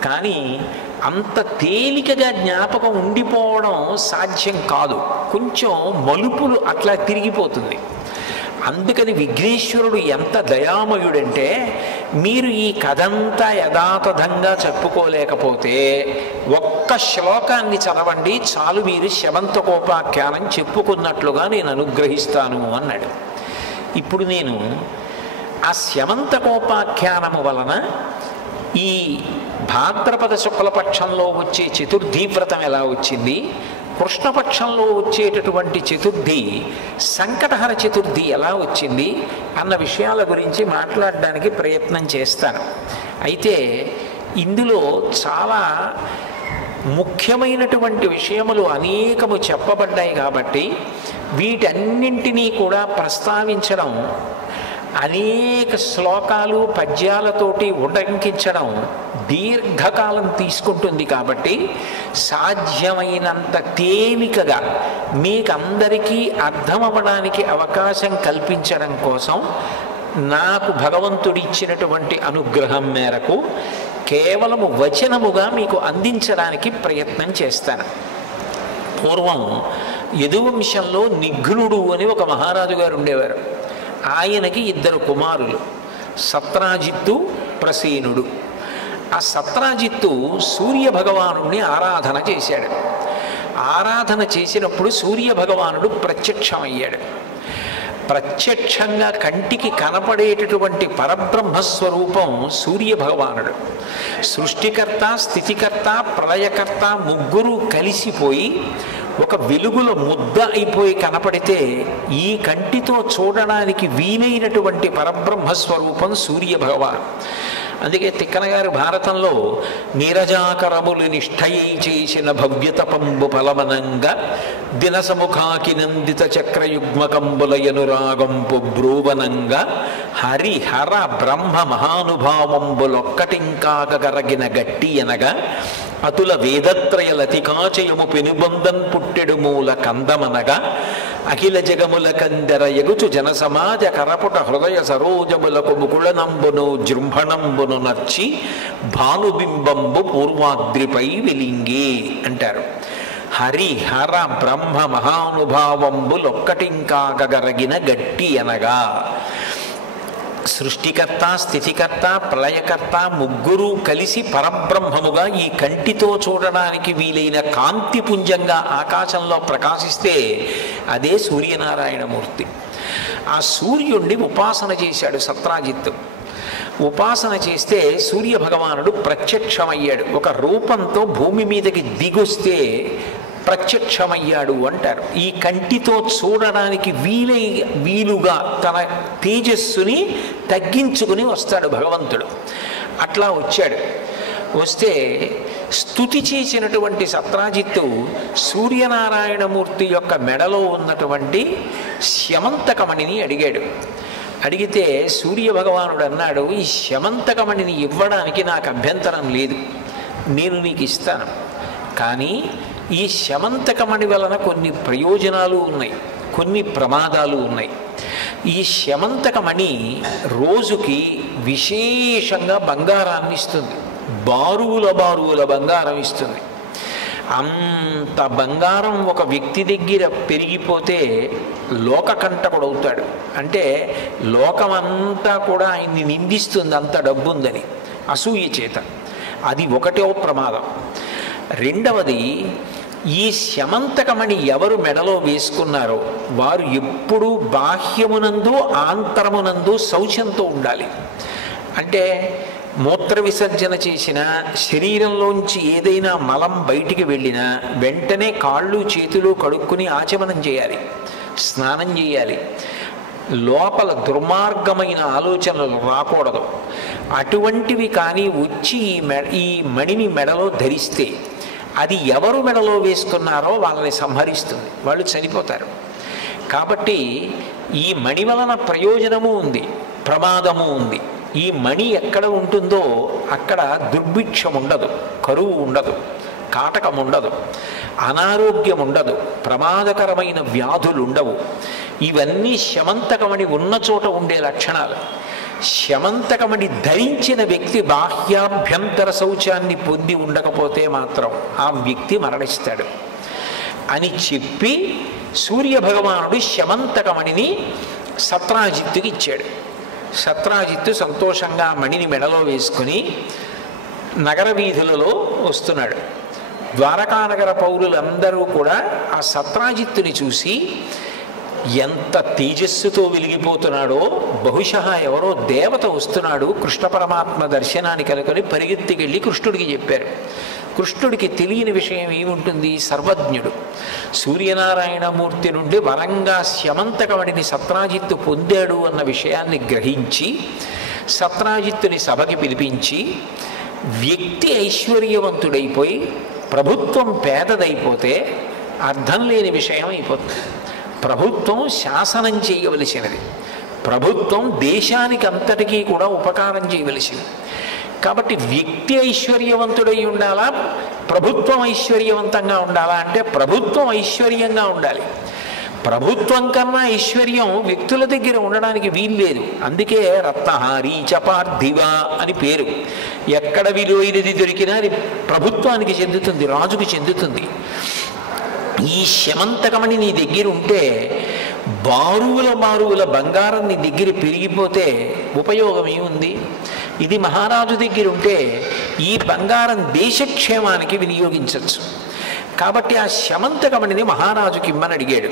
కానీ అంత తేలికగా జ్ఞాపకం ఉండిపోవడం సాధ్యం కాదు. కొంచెం మలుపులు అట్లా తిరిగిపోతుంది. అందుకని విఘ్నేశ్వరుడు ఎంత దయామయుడంటే మీరు ఈ కథంతా యథాతథంగా చెప్పుకోలేకపోతే ఒక్క శ్లోకాన్ని చదవండి చాలు, మీరు శమంతకోపాఖ్యానం చెప్పుకున్నట్లుగా నేను అనుగ్రహిస్తాను అన్నాడు. ఇప్పుడు నేను ఆ శమంతకోపాఖ్యానము వలన ఈ భాద్రపద శుక్లపక్షంలో వచ్చే చతుర్థి వ్రతం ఎలా వచ్చింది, కృష్ణపక్షంలో వచ్చేటటువంటి చతుర్థి సంకటహర చతుర్థి ఎలా వచ్చింది అన్న విషయాల గురించి మాట్లాడడానికి ప్రయత్నం చేస్తాను. అయితే ఇందులో చాలా ముఖ్యమైనటువంటి విషయములు అనేకము చెప్పబడ్డాయి కాబట్టి వీటన్నింటినీ కూడా ప్రస్తావించడం, అనేక శ్లోకాలు పద్యాలతోటి ఉటంకించడం దీర్ఘకాలం తీసుకుంటుంది. కాబట్టి సాధ్యమైనంత తేలికగా మీకందరికీ అర్థమవ్వడానికి అవకాశం కల్పించడం కోసం నాకు భగవంతుడిచ్చినటువంటి అనుగ్రహం మేరకు కేవలము వచనముగా మీకు అందించడానికి ప్రయత్నం చేస్తాను. పూర్వం యదువంశంలో నిఘ్నుడు అని ఒక మహారాజు గారు ఉండేవారు. ఆయనకి ఇద్దరు కుమారులు, సత్రాజిత్తు, ప్రసేనుడు. ఆ సత్రాజిత్తు సూర్య భగవానుడిని ఆరాధన చేశాడు. ఆరాధన చేసినప్పుడు సూర్య భగవానుడు ప్రత్యక్షమయ్యాడు. ప్రత్యక్షంగా కంటికి కనపడేటటువంటి పరబ్రహ్మస్వరూపం సూర్య భగవానుడు. సృష్టికర్త, స్థితికర్త, ప్రళయకర్త ముగ్గురు కలిసిపోయి ఒక వెలుగుల ముద్ద అయిపోయి కనపడితే ఈ కంటితో చూడడానికి వీలైనటువంటి పరబ్రహ్మస్వరూపం సూర్య భగవాన్. అందుకే తిక్కన గారు భారతంలో నీరజాకరములు నిష్ఠయై చేసిన భవ్యతపంబు ఫలమనంగా దినసముఖాకి నందిత చక్రయుగ్మకంబులయనురాగంపు బ్రూవనంగా హరిహర బ్రహ్మ మహానుభావంబులొక్కటింకాగరగిన గట్టి అనగా అతుల వేదత్రయ లతికాచయము పెనుబంధన్ పుట్టెడు మూల కందమనగా అఖిల జగముల కందర ఎగుచు జనసమాజ కరపుట హృదయ సరోజములకు ముకుళనంబును జృంభణంబును నర్చి భానుబింబంబు పూర్వాద్రిపై వెలింగే అంటారు. హరి హర బ్రహ్మ మహానుభావంబులొక్కటింకాగరగిన గట్టి అనగా సృష్టికర్త స్థితికర్త ప్రళయకర్త ముగ్గురు కలిసి పరబ్రహ్మముగా ఈ కంటితో చూడడానికి వీలైన కాంతిపుంజంగా ఆకాశంలో ప్రకాశిస్తే అదే సూర్యనారాయణమూర్తి. ఆ సూర్యుణ్ణి ఉపాసన చేశాడు సత్రాజిత్తు. ఉపాసన చేస్తే సూర్యభగవానుడు ప్రత్యక్షమయ్యాడు. ఒక రూపంతో భూమి మీదకి దిగొస్తే ప్రత్యక్షమయ్యాడు అంటారు. ఈ కంటితో చూడడానికి వీలుగా తన తేజస్సుని తగ్గించుకుని వస్తాడు భగవంతుడు. అట్లా వచ్చాడు. వస్తే స్తుతి చేసినటువంటి సత్రాజిత్తు సూర్యనారాయణమూర్తి యొక్క మెడలో ఉన్నటువంటి శమంతకమణిని అడిగాడు. అడిగితే సూర్యభగవానుడు అన్నాడు, ఈ శమంతకమణిని ఇవ్వడానికి నాకు అభ్యంతరం లేదు, నేను నీకు ఇస్తాను. కానీ ఈ శమంతకమణి వలన కొన్ని ప్రయోజనాలు ఉన్నాయి, కొన్ని ప్రమాదాలు ఉన్నాయి. ఈ శమంతకమణి రోజుకి విశేషంగా బంగారాన్ని ఇస్తుంది, బారువుల బంగారం ఇస్తుంది. అంత బంగారం ఒక వ్యక్తి దగ్గర పెరిగిపోతే లోకకంటకుడవుతాడు. అంటే లోకమంతా కూడా ఆయన్ని నిందిస్తుంది, అంత డబ్బు ఉందని, అసూయ చేత. అది ఒకటో ప్రమాదం. రెండవది, ఈ శమంతకమణి ఎవరు మెడలో వేసుకున్నారో వారు ఎప్పుడూ బాహ్యమునందు ఆంతరమునందు శౌచంతో ఉండాలి. అంటే మూత్ర విసర్జన చేసిన, శరీరంలోంచి ఏదైనా మలం బయటికి వెళ్ళినా వెంటనే కాళ్ళు చేతులు కడుక్కుని ఆచమనం చేయాలి, స్నానం చేయాలి. లోపల దుర్మార్గమైన ఆలోచనలు రాకూడదు. అటువంటివి కానీ వచ్చి ఈ మణిని మెడలో ధరిస్తే అది ఎవరు మెడలో వేసుకున్నారో వాళ్ళని సంహరిస్తుంది, వాళ్ళు చనిపోతారు. కాబట్టి ఈ మణి వలన ప్రయోజనము ఉంది, ప్రమాదము ఉంది. ఈ మణి ఎక్కడ ఉంటుందో అక్కడ దుర్భిక్షం ఉండదు, కరువు ఉండదు, కాటకం ఉండదు, అనారోగ్యం ఉండదు, ప్రమాదకరమైన వ్యాధులు ఉండవు. ఇవన్నీ శమంతకమణి ఉన్న చోట ఉండే లక్షణాలు. శమంతకమణి ధరించిన వ్యక్తి బాహ్యాభ్యంతర శౌచాన్ని పొంది ఉండకపోతే మాత్రం ఆ వ్యక్తి మరణిస్తాడు అని చెప్పి సూర్యభగవానుడు శమంతకమణిని సత్రాజిత్తుకి ఇచ్చాడు. సత్రాజిత్తు సంతోషంగా మణిని మెడలో వేసుకుని నగర వీధులలో వస్తున్నాడు. ద్వారకానగర పౌరులందరూ కూడా ఆ సత్రాజిత్తుని చూసి ఎంత తేజస్సుతో వెలిగిపోతున్నాడో, బహుశా ఎవరో దేవత వస్తున్నాడు కృష్ణ పరమాత్మ దర్శనానికి అనుకొని పరిగెత్తికెళ్ళి కృష్ణుడికి చెప్పారు. కృష్ణుడికి తెలియని విషయం ఏముంటుంది, సర్వజ్ఞుడు. సూర్యనారాయణమూర్తి నుండి వరంగా శమంతకమణిని సత్రాజిత్తు పొందాడు అన్న విషయాన్ని గ్రహించి సత్రాజిత్తుని సభకి పిలిపించి, వ్యక్తి ఐశ్వర్యవంతుడైపోయి ప్రభుత్వం పేదదైపోతే అర్థం లేని విషయం అయిపోతుంది. ప్రభుత్వం శాసనం చేయవలసినది, ప్రభుత్వం దేశానికి అంతటికీ కూడా ఉపకారం చేయవలసినది. కాబట్టి వ్యక్తి ఐశ్వర్యవంతుడై ఉండాలా, ప్రభుత్వం ఐశ్వర్యవంతంగా ఉండాలా అంటే ప్రభుత్వం ఐశ్వర్యంగా ఉండాలి. ప్రభుత్వం కన్నా ఐశ్వర్యం వ్యక్తుల దగ్గర ఉండడానికి వీల్లేదు. అందుకే రత్నహారీ చపార్థివ అని పేరు. ఎక్కడ విలువైనది దొరికినా అది ప్రభుత్వానికి చెందుతుంది, రాజుకి చెందుతుంది. ఈ శమంతకమణి నీ దగ్గర ఉంటే బారువుల బంగారం నీ దగ్గర పెరిగిపోతే ఉపయోగం ఏముంది? ఇది మహారాజు దగ్గర ఉంటే ఈ బంగారం దేశక్షేమానికి వినియోగించవచ్చు. కాబట్టి ఆ శమంతకమణిని మహారాజుకి ఇమ్మని అడిగాడు.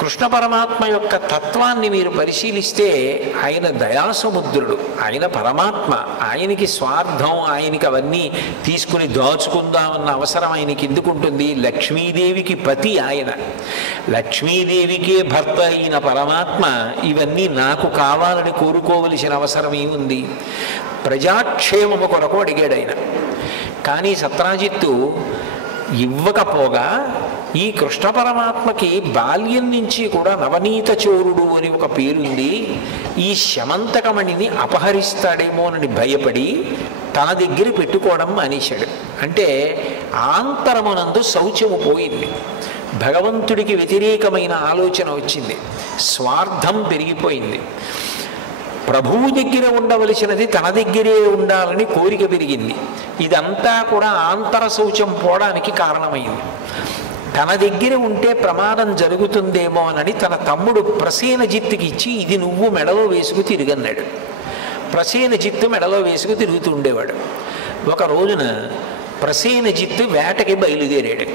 కృష్ణ పరమాత్మ యొక్క తత్వాన్ని మీరు పరిశీలిస్తే ఆయన దయాసముద్రుడు, ఆయన పరమాత్మ. ఆయనకి స్వార్థం, ఆయనకి అవన్నీ తీసుకుని దాచుకుందామన్న అవసరం ఆయనకి ఎందుకుంటుంది? లక్ష్మీదేవికి పతి ఆయన, లక్ష్మీదేవికే భర్త అయిన పరమాత్మ ఇవన్నీ నాకు కావాలని కోరుకోవలసిన అవసరం ఏముంది? ప్రజాక్షేమము కొరకు అడిగాడు ఆయన. కానీ సత్రాజిత్తు ఇవ్వకపోగా ఈ కృష్ణ పరమాత్మకి బాల్యం నుంచి కూడా నవనీత చోరుడు అని ఒక పేరుంది. ఈ శమంతకమణిని అపహరిస్తాడేమోనని భయపడి తన దగ్గర పెట్టుకోవడం మానేశాడు. అంటే ఆంతరమునందు శౌచము పోయింది, భగవంతుడికి వ్యతిరేకమైన ఆలోచన వచ్చింది, స్వార్థం పెరిగిపోయింది. ప్రభువు దగ్గర ఉండవలసినది తన దగ్గరే ఉండాలని కోరిక పెరిగింది. ఇదంతా కూడా ఆంతర శౌచం పోవడానికి కారణమైంది. తన దగ్గర ఉంటే ప్రమాదం జరుగుతుందేమో అని తన తమ్ముడు ప్రసేనజిత్తుకి ఇచ్చి ఇది నువ్వు మెడలో వేసుకు తిరిగన్నాడు. ప్రసేనజిత్తు మెడలో వేసుకు తిరుగుతుండేవాడు. ఒక రోజున ప్రసేనజిత్తు వేటకి బయలుదేరాడు.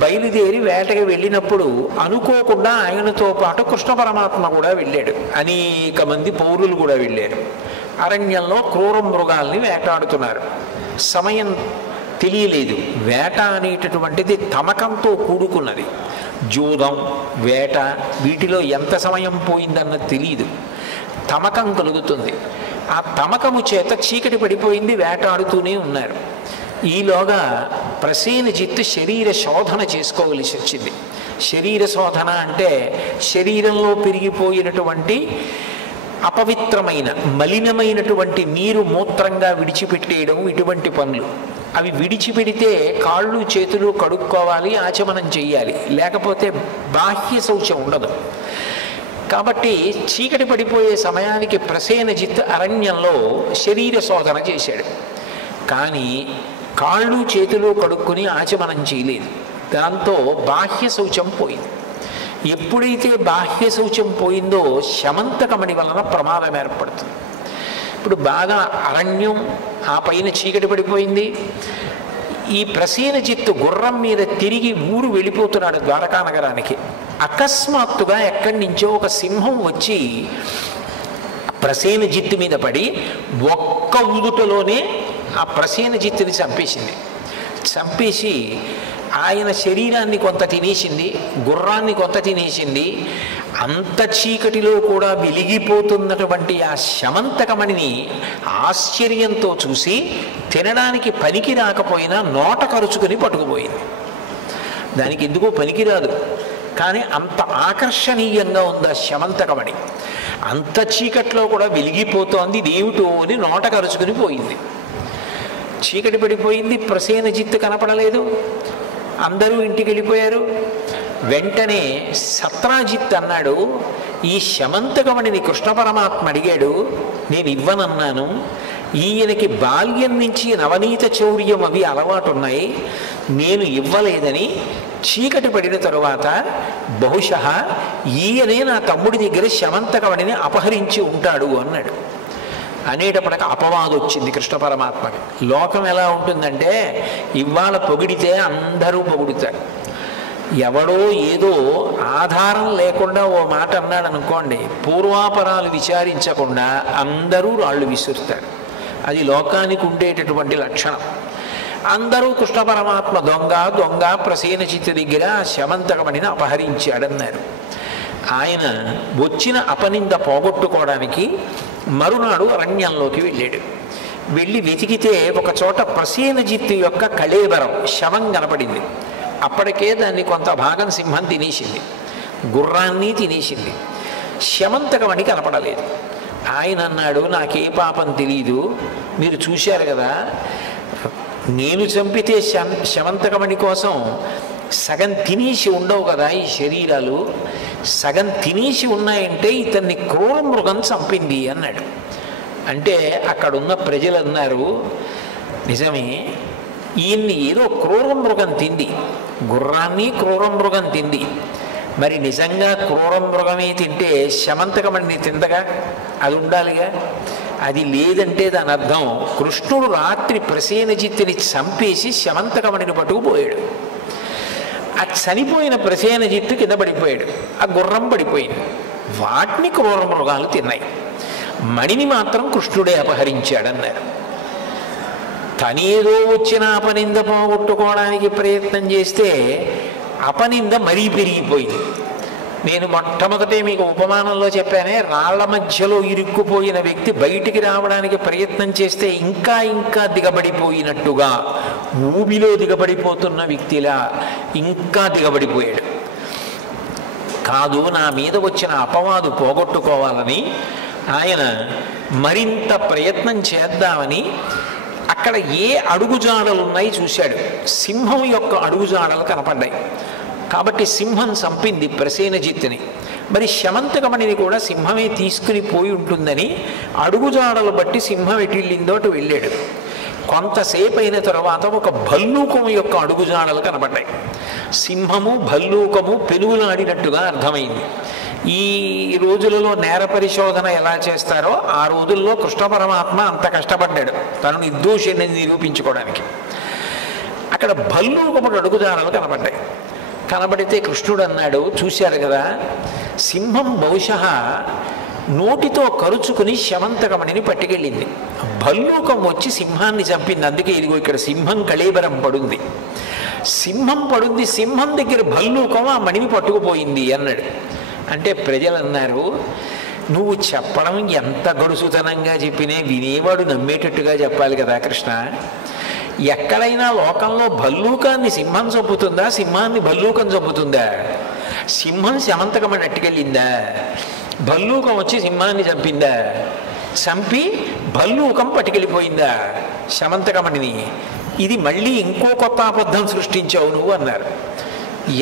బయలుదేరి వేటకి వెళ్ళినప్పుడు అనుకోకుండా ఆయనతో పాటు కృష్ణ పరమాత్మ కూడా వెళ్ళాడు. అనేక మంది పౌరులు కూడా వెళ్ళారు. అరణ్యంలో క్రూర మృగాల్ని వేటాడుతున్నారు. సమయం తెలియలేదు. వేట అనేటటువంటిది తమకంతో కూడుకున్నది. జూదం, వేట వీటిలో ఎంత సమయం పోయిందన్నది తెలియదు. తమకం కలుగుతుంది. ఆ తమకము చేత చీకటి పడిపోయింది. వేటాడుతూనే ఉన్నారు. ఈలోగా ప్రసేనజిత్తు శరీర శోధన చేసుకోవలసి వచ్చింది. శరీర శోధన అంటే శరీరంలో పెరిగిపోయినటువంటి అపవిత్రమైన మలినమైనటువంటి నీరు మూత్రంగా విడిచిపెట్టేయడం, ఇటువంటి పనులు. అవి విడిచిపెడితే కాళ్ళు చేతులు కడుక్కోవాలి, ఆచమనం చెయ్యాలి, లేకపోతే బాహ్య శౌచం ఉండదు. కాబట్టి చీకటి పడిపోయే సమయానికి ప్రసేనజిత్ అరణ్యంలో శరీర శోధన చేశాడు. కానీ కాళ్ళు చేతులు కడుక్కుని ఆచమనం చేయలేదు. దాంతో బాహ్య శౌచం పోయింది. ఎప్పుడైతే బాహ్య శౌచం పోయిందో శమంతకమణి వలన ప్రమాదం ఏర్పడుతుంది. ఇప్పుడు బాగా అరణ్యం, ఆ పైన చీకటి పడిపోయింది. ఈ ప్రసేనజిత్తు గుర్రం మీద తిరిగి ఊరు వెళ్ళిపోతున్నాడు ద్వారకా నగరానికి. అకస్మాత్తుగా ఎక్కడి నుంచో ఒక సింహం వచ్చి ప్రసేనజిత్తు మీద పడి ఒక్క ఊదుటలోనే ఆ ప్రసేనజిత్తుని చంపేసింది. చంపేసి ఆయన శరీరాన్ని కొంత తినేసింది, గుర్రాన్ని కొంత తినేసింది. అంత చీకటిలో కూడా వెలిగిపోతున్నటువంటి ఆ శమంతకమణిని ఆశ్చర్యంతో చూసి తినడానికి పనికి రాకపోయినా నోట కరుచుకొని పట్టుకుపోయింది. దానికి ఎందుకో పనికిరాదు, కానీ అంత ఆకర్షణీయంగా ఉంది ఆ శమంతకమణి. అంత చీకట్లో కూడా వెలిగిపోతోంది, ఇదేమిటో అని నోట కరుచుకుని పోయింది. చీకటి పడిపోయింది, ప్రసేనజిత్తు కనపడలేదు. అందరూ ఇంటికి వెళ్ళిపోయారు. వెంటనే సత్రాజిత్ అన్నాడు, ఈ శమంతకమణిని కృష్ణ పరమాత్మ అడిగాడు, నేను ఇవ్వనన్నాను. ఈయనకి బాల్యం నుంచి నవనీత చౌర్యం అవి అలవాటు ఉన్నాయి, నేను ఇవ్వలేదని చీకటి పడిన తరువాత బహుశः ఈయనే నా తమ్ముడి దగ్గర శమంతకమణిని అపహరించి ఉంటాడు అన్నాడు. అనేటప్పటికి అపవాదం వచ్చింది కృష్ణ పరమాత్మకి. లోకం ఎలా ఉంటుందంటే ఇవాళ పొగిడితే అందరూ పొగుడుతారు. ఎవడో ఏదో ఆధారం లేకుండా ఓ మాట అన్నాడు అనుకోండి, పూర్వాపరాలు విచారించకుండా అందరూ రాళ్ళు విసురుతారు. అది లోకానికి ఉండేటటువంటి లక్షణం. అందరూ కృష్ణ పరమాత్మ దొంగ దొంగ ప్రసేనజిత్తు దగ్గర శమంతకమణిని అపహరించాడన్నారు. ఆయన వచ్చిన అపనింద పోగొట్టుకోవడానికి మరునాడు అరణ్యంలోకి వెళ్ళాడు. వెళ్ళి వెతికితే ఒక చోట ప్రసేనజిత్తు యొక్క కళేబరం శవం కనపడింది. అప్పటికే దాన్ని కొంత భాగం సింహం తినేసింది, గుర్రాన్ని తినేసింది. శమంతకమణి కనపడలేదు. ఆయన అన్నాడు, నాకే పాపం తెలీదు, మీరు చూశారు కదా, నేను చంపితే శమంతకమణి కోసం సగం తినేసి ఉండవు కదా ఈ శరీరాలు, సగం తినేసి ఉన్నాయంటే ఇతన్ని క్రూర మృగం చంపింది అన్నాడు. అంటే అక్కడున్న ప్రజలు అన్నారు, నిజమే, ఈయన్ని ఏదో క్రూర మృగం తింది, గుర్రాన్ని క్రూర మృగం తింది. మరి నిజంగా క్రూర మృగమే తింటే శమంతకమణిని తిందగా, అది ఉండాలిగా. అది లేదంటే దాని అర్థం కృష్ణుడు రాత్రి ప్రసేనజిత్తుని చంపేసి శమంతకమణిని పట్టుకుపోయాడు. ఆ చనిపోయిన ప్రసేనజిత్తు కింద పడిపోయాడు, ఆ గుర్రం పడిపోయింది. వాటిని క్రూర మృగాలు తిన్నాయి, మణిని మాత్రం కృష్ణుడే అపహరించాడన్నారు. తనేదో వచ్చిన అపనింద పోగొట్టుకోవడానికి ప్రయత్నం చేస్తే అపనింద మరీ పెరిగిపోయింది. నేను మొట్టమొదటే మీకు ఉపమానంలో చెప్పానే, రాళ్ల మధ్యలో ఇరుక్కుపోయిన వ్యక్తి బయటికి రావడానికి ప్రయత్నం చేస్తే ఇంకా ఇంకా దిగబడిపోయినట్టుగా, ఊబిలో దిగబడిపోతున్న వ్యక్తిలా ఇంకా దిగబడిపోయాడు. కాదు, నా మీద వచ్చిన అపవాదు పోగొట్టుకోవాలని ఆయన మరింత ప్రయత్నం చేద్దామని అక్కడ ఏ అడుగుజాడలు ఉన్నాయి చూశాడు. సింహం యొక్క అడుగుజాడలు కనపడ్డాయి. కాబట్టి సింహం చంపింది ప్రసేనజిత్తుని. మరి శమంతకమణిని కూడా సింహమే తీసుకుని పోయి ఉంటుందని అడుగుజాడలు బట్టి సింహం ఎటిళ్ళిందో అటు వెళ్ళాడు. కొంతసేపు అయిన తర్వాత ఒక భల్లూకం యొక్క అడుగుజాడలు కనబడ్డాయి. సింహము భల్లూకము పెనుగులాడినట్టుగా అర్థమైంది. ఈ రోజులలో నేర పరిశోధన ఎలా చేస్తారో ఆ రోజుల్లో కృష్ణ పరమాత్మ అంత కష్టపడ్డాడు తను నిర్దోషిని నిరూపించుకోవడానికి. అక్కడ భల్లూకముడు అడుగుజాడలు కనబడ్డాయి. కనబడితే కృష్ణుడు అన్నాడు, చూశారు కదా, సింహం బహుశः నోటితో కరుచుకుని శమంతకమణిని పట్టుకెళ్ళింది. భల్లూకం వచ్చి సింహాన్ని చంపింది. అందుకే ఇదిగో ఇక్కడ సింహం కళేబరం పడుంది. సింహం పడుంది, సింహం దగ్గర భల్లూకం ఆ మణిని పట్టుకుపోయింది అన్నాడు. అంటే ప్రజలు అన్నారు, నువ్వు చెప్పడం ఎంత గడుసుతనంగా చెప్పినే వినేవాడు నమ్మేటట్టుగా చెప్పాలి కదా కృష్ణ. ఎక్కడైనా లోకంలో భల్లూకాన్ని సింహం చంపుతుందా, సింహాన్ని భల్లూకం చంపుతుందా? సింహం శమంతకమణి అట్టుకెళ్ళిందా? భల్లూకం వచ్చి సింహాన్ని చంపిందా? చంపి భల్లూకం పట్టుకెళ్ళిపోయిందా శమంతకమణిని? ఇది మళ్ళీ ఇంకో కొత్త అబద్ధం సృష్టించావు నువ్వు అన్నారు.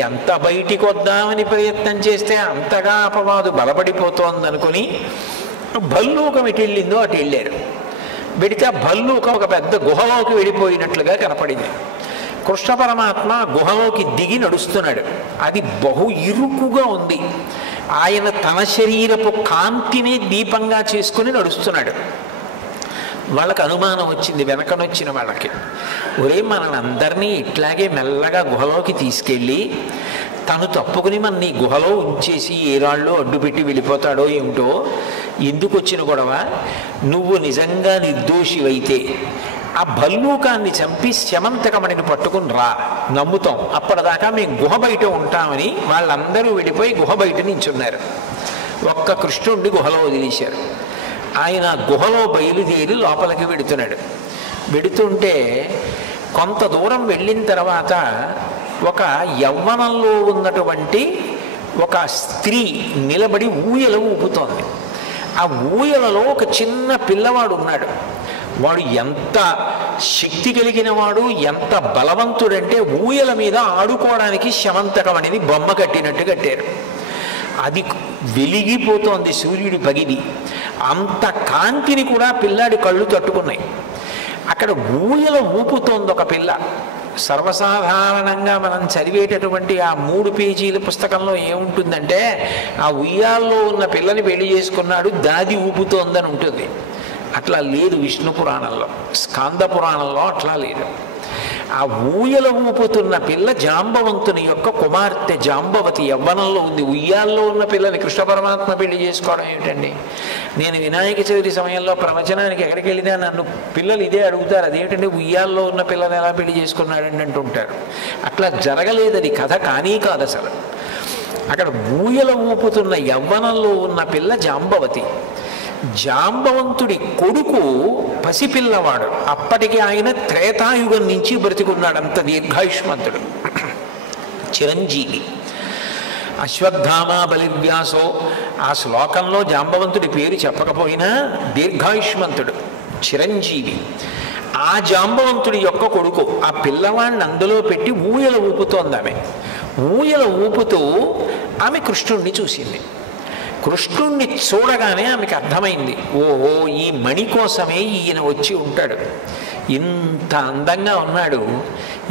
ఎంత బయటికి వద్దామని ప్రయత్నం చేస్తే అంతగా అపవాదు బలపడిపోతోందనుకుని భల్లూకం ఎటు వెళ్ళిందో అటు వెళ్ళారు. వెడితే ఆ భల్లూకం ఒక పెద్ద గుహలోకి వెళ్ళిపోయినట్లుగా కనపడింది. కృష్ణ పరమాత్మ గుహలోకి దిగి నడుస్తున్నాడు. అది బహు ఇరుకుగా ఉంది. ఆయన తన శరీరపు కాంతిని దీపంగా చేసుకుని నడుస్తున్నాడు. వాళ్ళకి అనుమానం వచ్చింది, వెనకనొచ్చిన వాళ్ళకి, ఒరే మనల్ని ఇట్లాగే మెల్లగా గుహలోకి తీసుకెళ్ళి తను తప్పుకుని మన నీ గుహలో ఉంచేసి ఏ రాళ్ళు అడ్డుపెట్టి వెళ్ళిపోతాడో ఏమిటో, ఎందుకు వచ్చిన గొడవ? నువ్వు నిజంగా నిర్దోషివైతే ఆ భల్లూకాన్ని చంపి శమంతకమణిని పట్టుకుని రా, నమ్ముతాం. అప్పటిదాకా మేము గుహ బయట ఉంటామని వాళ్ళందరూ వెళ్ళిపోయి గుహ బయట నించున్నారు. ఒక్క కృష్ణుడిని గుహలో వదిలేశారు. ఆయన గుహలో బయలుదేరి లోపలికి వెడుతున్నాడు. వెడుతుంటే కొంత దూరం వెళ్ళిన తర్వాత ఒక యవ్వనంలో ఉన్నటువంటి ఒక స్త్రీ నిలబడి ఊయల ఊపుతోంది. ఆ ఊయలలో ఒక చిన్న పిల్లవాడు ఉన్నాడు. వాడు ఎంత శక్తి కలిగిన వాడు, ఎంత బలవంతుడంటే ఊయల మీద ఆడుకోవడానికి శమంతకమణిని బొమ్మ కట్టినట్టు కట్టారు. అది వెలిగిపోతోంది సూర్యుడి పగిది. అంత కాంతిని కూడా పిల్లాడి కళ్ళు తట్టుకున్నాయి. అక్కడ ఊయల ఊపుతోంది ఒక పిల్ల. సర్వసాధారణంగా మనం చదివేటటువంటి ఆ 3 పేజీల పుస్తకంలో ఏముంటుందంటే, ఆ ఉయ్యాల్లో ఉన్న పిల్లని పెళ్లి చేసుకున్నాడు, దాది ఊపుతోందని ఉంటుంది. అట్లా లేదు విష్ణు పురాణంలో, స్కాంద పురాణంలో అట్లా లేదు. ఆ ఊయల ఊపుతున్న పిల్ల జాంబవంతుని యొక్క కుమార్తె జాంబవతి యవ్వనంలో ఉంది. ఉయ్యాల్లో ఉన్న పిల్లని కృష్ణ పరమాత్మ పెళ్లి చేసుకోవడం ఏమిటండి? నేను వినాయక చవితి సమయంలో ప్రవచనానికి ఎక్కడికి వెళ్ళినా నన్ను పిల్లలు ఇదే అడుగుతారు, అదేమిటంటే ఉయ్యాల్లో ఉన్న పిల్లని ఎలా పెళ్లి చేసుకున్నాడండి అంటుంటారు. అట్లా జరగలేదని కథ కానీ కాదు అసలు. అక్కడ ఊయల ఊపుతున్న యవ్వనంలో ఉన్న పిల్ల జాంబవతి. జాంబవంతుడి కొడుకు పసిపిల్లవాడు. అప్పటికి ఆయన త్రేతాయుగం నుంచి బ్రతికున్నాడు, అంత దీర్ఘాయుష్మంతుడు, చిరంజీవి. అశ్వత్థామ బలివ్యాసో ఆ శ్లోకంలో జాంబవంతుడి పేరు చెప్పకపోయినా దీర్ఘాయుష్మంతుడు, చిరంజీవి. ఆ జాంబవంతుడి యొక్క కొడుకు. ఆ పిల్లవాడిని అందులో పెట్టి ఊయల ఊపుతోంది ఆమె. ఊయల ఊపుతూ ఆమె కృష్ణుణ్ణి చూసింది. కృష్ణుణ్ణి చూడగానే ఆమెకు అర్థమైంది, ఓహో ఈ మణి కోసమే ఈయన వచ్చి ఉంటాడు, ఇంత అందంగా ఉన్నాడు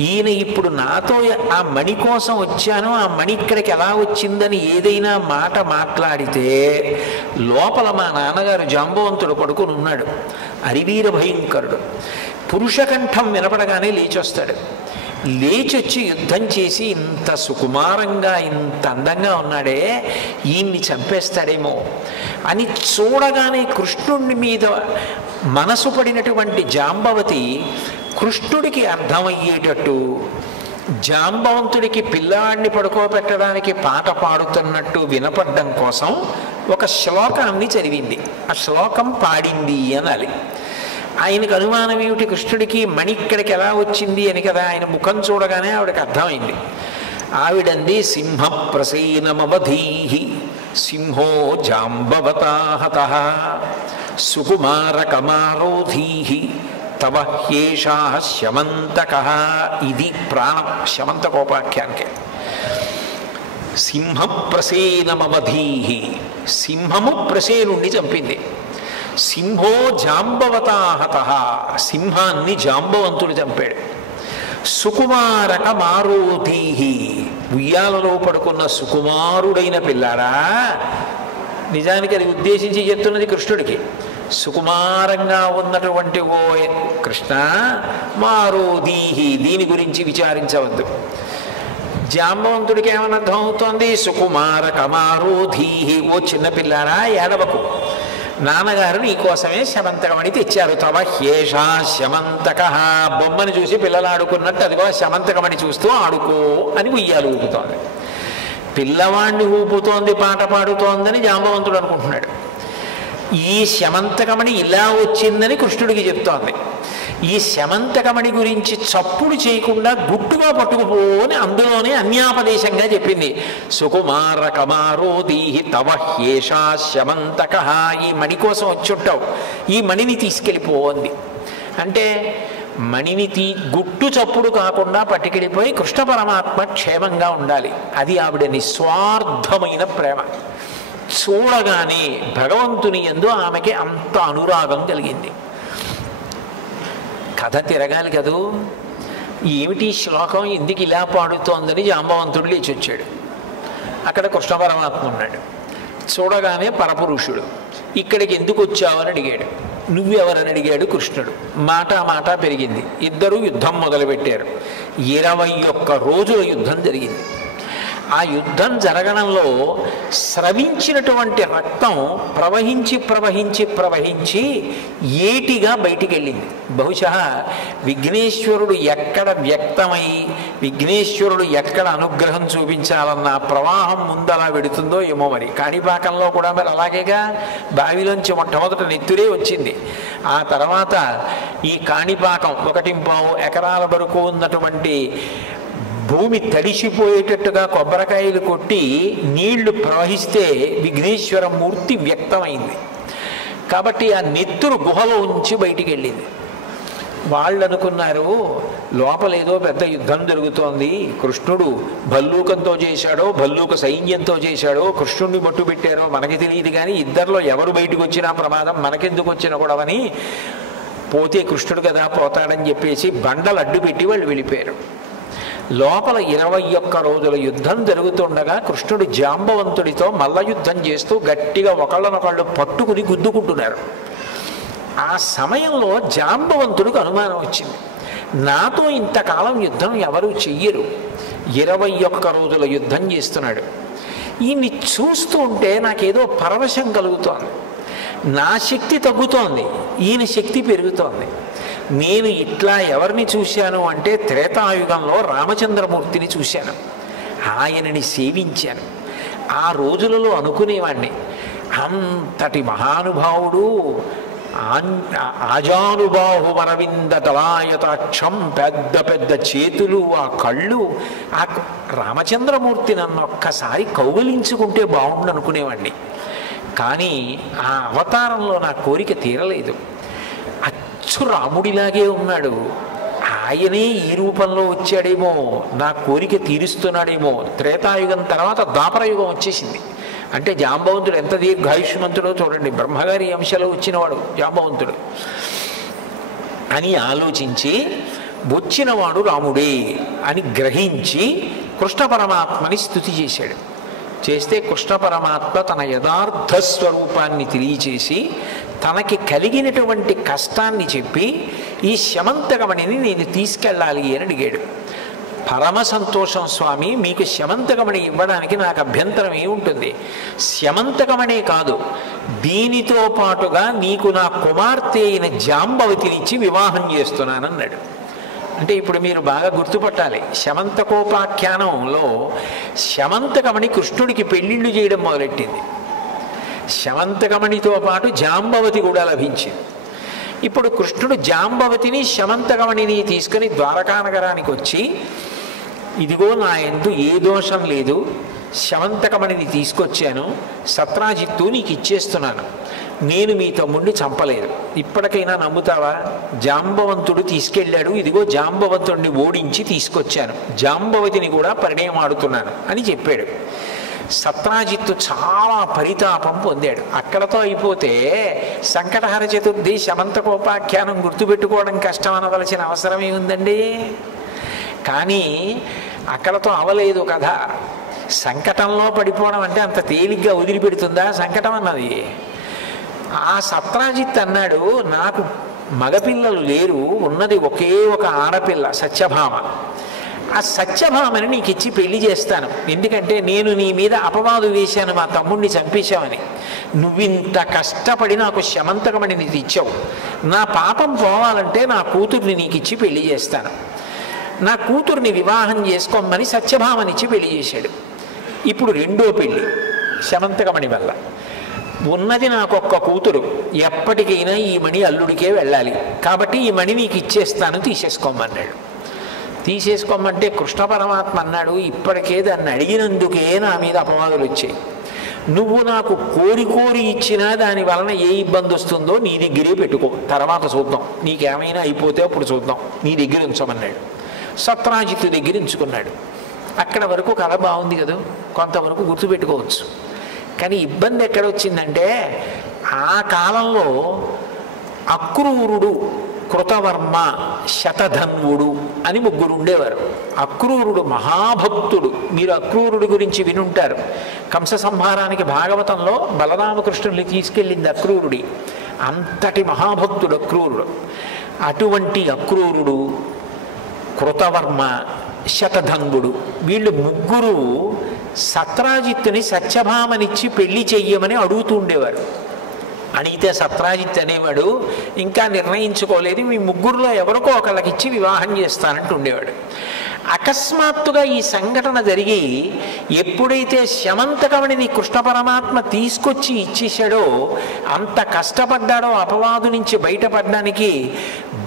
ఈయన. ఇప్పుడు నాతో ఆ మణి కోసం వచ్చాను, ఆ మణి ఇక్కడికి ఎలా వచ్చిందని ఏదైనా మాట మాట్లాడితే లోపల మా నాన్నగారు జాంబవంతుడు పడుకుని ఉన్నాడు, అరివీర భయంకరుడు. పురుషకంఠం వినపడగానే లేచొస్తాడు. లేచొచ్చి యుద్ధం చేసి ఇంత సుకుమారంగా ఇంత అందంగా ఉన్నాడే, ఈయన్ని చంపేస్తాడేమో అని చూడగానే కృష్ణుడి మీద మనసు పడినటువంటి జాంబవతి కృష్ణుడికి అర్థమయ్యేటట్టు జాంబవంతుడికి పిల్లాడిని పడుకోబెట్టడానికి పాట పాడుతున్నట్టు వినపడడం కోసం ఒక శ్లోకాన్ని చదివింది. ఆ శ్లోకం పాడింది అనాలి. ఆయనకు అనుమానం ఏమిటి, కృష్ణుడికి మణి ఇక్కడికి ఎలా వచ్చింది అని కదా. ఆయన ముఖం చూడగానే ఆవిడకి అర్థమైంది. ఆవిడంది, సింహ ప్రసేనమవధీహి సింహో జాంబవతాహతః సుకుమార కమారోధీహి తవ హ్యేషా శమంతకః. ఇది ప్రాణం శమంతకోపాఖ్యానికి. సింహ ప్రసేనమవధీహి, సింహము ప్రసేనుణ్ణి చంపింది. సింహో జాంబవతాహత, సింహాన్ని జాంబవంతుడు చంపాడు. సుకుమారక మారోధీహి, ఉయ్యాలలో పడుకున్న సుకుమారుడైన పిల్లాడా, నిజానికి అది ఉద్దేశించి చెప్తున్నది కృష్ణుడికి. సుకుమారంగా ఉన్నటువంటి ఓ కృష్ణ, మారోధీహి, దీని గురించి విచారించవద్దు. జాంబవంతుడికి ఏమని అర్థం అవుతోంది? సుకుమారక మారోధీహి, ఓ చిన్నపిల్లారా ఏడవకు, నాన్నగారు నీకోసమే శమంతకమణి తెచ్చారు. తవ హ్యేషా శమంతక, బొమ్మను చూసి పిల్లలు ఆడుకున్నట్టు అదిగో శమంతకమణి చూస్తూ ఆడుకో అని ఉయ్యాలు ఊపుతోంది. పిల్లవాడిని ఊపుతోంది, పాట పాడుతోందని జాంబవంతుడు అనుకుంటున్నాడు. ఈ శమంతకమణి ఇలా వచ్చిందని కృష్ణుడికి చెప్తోంది. ఈ శమంతకమణి గురించి చప్పుడు చేయకుండా గుట్టుగా పట్టుకుపోని అందులోనే అన్యాపదేశంగా చెప్పింది. సుకుమారకమారోధీహి తవ హ్యేషా శమంతక, ఈ మణి కోసం వచ్చుంటావు, ఈ మణిని తీసుకెళ్ళిపోంది అంటే మణిని గుట్టు చప్పుడు కాకుండా పట్టుకెళ్ళిపోయి కృష్ణ పరమాత్మ క్షేమంగా ఉండాలి. అది ఆవిడ నిస్వార్థమైన ప్రేమ. చూడగానే భగవంతుని యందు ఆమెకి అంత అనురాగం కలిగింది. కథ తిరగాలి కదూ, ఏమిటి శ్లోకం ఎందుకు ఇలా పాడుతోందని జాంబవంతుడు లేచి వచ్చాడు. అక్కడ కృష్ణ పరమాత్మ ఉన్నాడు. చూడగానే పరపురుషుడు. ఇక్కడికి ఎందుకు వచ్చావని అడిగాడు. నువ్వెవరని అడిగాడు కృష్ణుడు. మాట పెరిగింది. ఇద్దరూ యుద్ధం మొదలుపెట్టారు. 21 రోజుల యుద్ధం జరిగింది. ఆ యుద్ధం జరగడంలో స్రవించినటువంటి రక్తం ప్రవహించి ఏటిగా బయటికి వెళ్ళింది. బహుశా విఘ్నేశ్వరుడు ఎక్కడ వ్యక్తమై విఘ్నేశ్వరుడు ఎక్కడ అనుగ్రహం చూపించాలన్న ప్రవాహం ముందలా వెడుతుందో ఏమో మరి. కాణిపాకంలో కూడా మరి అలాగేగా, బావిలోంచి మొట్టమొదట నెత్తురే వచ్చింది. ఆ తర్వాత ఈ కాణిపాకం 1.5 ఎకరాల వరకు ఉన్నటువంటి భూమి తడిసిపోయేటట్టుగా కొబ్బరికాయలు కొట్టి నీళ్లు ప్రవహిస్తే విఘ్నేశ్వర మూర్తి వ్యక్తమైంది. కాబట్టి ఆ నెత్తురు గుహలో ఉంచి బయటికి వెళ్ళింది. వాళ్ళు అనుకున్నారు లోపలేదో పెద్ద యుద్ధం జరుగుతోంది, కృష్ణుడు భల్లూకంతో చేశాడో భల్లూక సైన్యంతో చేశాడో కృష్ణుడిని మట్టు పెట్టారో మనకి తెలియదు, కానీ ఇద్దరిలో ఎవరు బయటకు వచ్చినా ప్రమాదం, మనకెందుకు వచ్చినా కూడా అని పోతే కృష్ణుడు కదా పోతాడని చెప్పేసి బండలు అడ్డు పెట్టి వాళ్ళు వెళ్ళిపోయారు. లోపల 21 రోజుల యుద్ధం జరుగుతుండగా కృష్ణుడు జాంబవంతుడితో మల్ల యుద్ధం చేస్తూ గట్టిగా ఒకళ్ళనొకళ్ళు పట్టుకుని గుద్దుకుంటున్నారు. ఆ సమయంలో జాంబవంతుడికి అనుమానం వచ్చింది, నాతో ఇంతకాలం యుద్ధం ఎవరు చెయ్యరు, 21 రోజుల యుద్ధం చేస్తున్నాడు, ఈయన్ని చూస్తూ ఉంటే నాకేదో పరవశం కలుగుతోంది, నా శక్తి తగ్గుతోంది, ఈయన శక్తి పెరుగుతోంది. నేను ఇట్లా ఎవరిని చూశాను అంటే త్రేతాయుగంలో రామచంద్రమూర్తిని చూశాను, ఆయనని సేవించాను. ఆ రోజులలో అనుకునేవాడిని అంతటి మహానుభావుడు, ఆజానుబాహు అరవింద దళాయతాక్షం, పెద్ద పెద్ద చేతులు, ఆ కళ్ళు, ఆ రామచంద్రమూర్తి నన్ను ఒక్కసారి కౌగిలించుకుంటే బాగుండు అనుకునేవాడిని. కానీ ఆ అవతారంలో నా కోరిక తీరలేదు. అచ్చు రాముడిలాగే ఉన్నాడు, ఆయనే ఈ రూపంలో వచ్చాడేమో, నా కోరిక తీరుస్తున్నాడేమో. త్రేతాయుగం తర్వాత ద్వాపరయుగం వచ్చేసింది. అంటే జాంబవంతుడు ఎంత దీర్ఘాయుష్మంతుడో చూడండి, బ్రహ్మగారి అంశలో వచ్చినవాడు జాంబవంతుడు అని ఆలోచించి వచ్చినవాడు రాముడే అని గ్రహించి కృష్ణ పరమాత్మని స్తుతి చేశాడు. చేస్తే కృష్ణ పరమాత్మ తన యథార్థ స్వరూపాన్ని తెలియచేసి తనకి కలిగినటువంటి కష్టాన్ని చెప్పి ఈ శమంతకమణిని నేను తీసుకెళ్ళాలి అని అడిగాడు. పరమ సంతోషం స్వామి, మీకు శమంతకమణి ఇవ్వడానికి నాకు అభ్యంతరం ఏముంటుంది, శమంతకమణే కాదు దీనితో పాటుగా నీకు నా కుమార్తె అయిన జాంబవతినిచ్చి వివాహం చేస్తున్నానన్నాడు. అంటే ఇప్పుడు మీరు బాగా గుర్తుపట్టాలి, శమంతకోపాఖ్యానంలో శమంతకమణి కృష్ణుడికి పెళ్లిళ్ళు చేయడం మొదలెట్టింది. శమంతకమణితో పాటు జాంబవతి కూడా లభించింది. ఇప్పుడు కృష్ణుడు జాంబవతిని శమంతకమణిని తీసుకుని ద్వారకా నగరానికి వచ్చి, ఇదిగో నా యందు ఏ దోషం లేదు, శమంతకమణిని తీసుకొచ్చాను, సత్రాజిత్తు నీకు ఇచ్చేస్తున్నాను. నేను మీ తమ్ముడిని చంపలేదు. ఇప్పటికైనా నమ్ముతావా? జాంబవంతుడు తీసుకెళ్ళాడు, ఇదిగో జాంబవంతుడిని ఓడించి తీసుకొచ్చాను, జాంబవతిని కూడా పరిణయమాడుతున్నాను అని చెప్పాడు. సత్రాజిత్తు చాలా పరితాపం పొందాడు. అక్కడతో అయిపోతే సంకటహర చతుర్థి శమంతకోపాఖ్యానం గుర్తుపెట్టుకోవడం కష్టం అనవలసిన అవసరం ఏముందండి? కానీ అక్కడతో అవలేదు కథ. సంకటంలో పడిపోవడం అంటే అంత తేలిగ్గా వదిలిపెడుతుందా సంకటం అన్నది? ఆ సత్రాజిత్ అన్నాడు, నాకు మగపిల్లలు లేరు, ఉన్నది ఒకే ఒక ఆడపిల్ల సత్యభామ. ఆ సత్యభామని నీకు ఇచ్చి పెళ్లి చేస్తాను. ఎందుకంటే నేను నీ మీద అపవాదు వేశాను, మా తమ్ముడిని చంపేశావని. నువ్వింత కష్టపడి నాకు శమంతకమణిని తెచ్చావు. నా పాపం పోవాలంటే నా కూతుర్ని నీకు ఇచ్చి పెళ్లి చేస్తాను. నా కూతుర్ని వివాహం చేసుకోమని సత్యభామనిచ్చి పెళ్లి చేశాడు. ఇప్పుడు రెండో పెళ్లి శమంతకమణి వల్ల. ఉన్నది నాకొక్క కూతురు, ఎప్పటికైనా ఈ మణి అల్లుడికే వెళ్ళాలి, కాబట్టి ఈ మణి నీకు ఇచ్చేస్తాను, తీసేసుకోమన్నాడు. తీసేసుకోమంటే కృష్ణ పరమాత్మ అన్నాడు, ఇప్పటికే దాన్ని అడిగినందుకే నా మీద అపవాదులు వచ్చాయి. నువ్వు నాకు కోరి కోరి ఇచ్చినా దాని వలన ఏ ఇబ్బంది వస్తుందో నీ దగ్గరే పెట్టుకో, తర్వాత చూద్దాం, నీకేమైనా అయిపోతే అప్పుడు చూద్దాం, నీ దగ్గర ఉంచమన్నాడు. సత్రాజిత్తు దగ్గర ఉంచుకున్నాడు. అక్కడ వరకు కథ బాగుంది కదా, కొంతవరకు గుర్తుపెట్టుకోవచ్చు. కానీ ఇబ్బంది ఎక్కడొచ్చిందంటే ఆ కాలంలో అక్రూరుడు, కృతవర్మ, శతధన్వుడు అని ముగ్గురు ఉండేవారు. అక్రూరుడు మహాభక్తుడు. మీరు అక్రూరుడు గురించి వినుంటారు. కంస సంహారానికి భాగవతంలో బలరామకృష్ణుల్ని తీసుకెళ్ళింది అక్రూరుడి. అంతటి మహాభక్తుడు అక్రూరుడు. అటువంటి అక్రూరుడు, కృతవర్మ, శతధన్వుడు, వీళ్ళు ముగ్గురు సత్రాజిత్తుని సత్యభామనిచ్చి పెళ్లి చెయ్యమని అడుగుతూ ఉండేవారు. అడిగితే సత్రాజిత్ అనేవాడు, ఇంకా నిర్ణయించుకోలేదు, మీ ముగ్గురులో ఎవరికో ఒకళ్ళకి ఇచ్చి వివాహం చేస్తానంటూ ఉండేవాడు. అకస్మాత్తుగా ఈ సంఘటన జరిగి ఎప్పుడైతే శమంతకమణిని కృష్ణ పరమాత్మ తీసుకొచ్చి ఇచ్చేశాడో, అంత కష్టపడ్డాడో అపవాదు నుంచి బయటపడడానికి,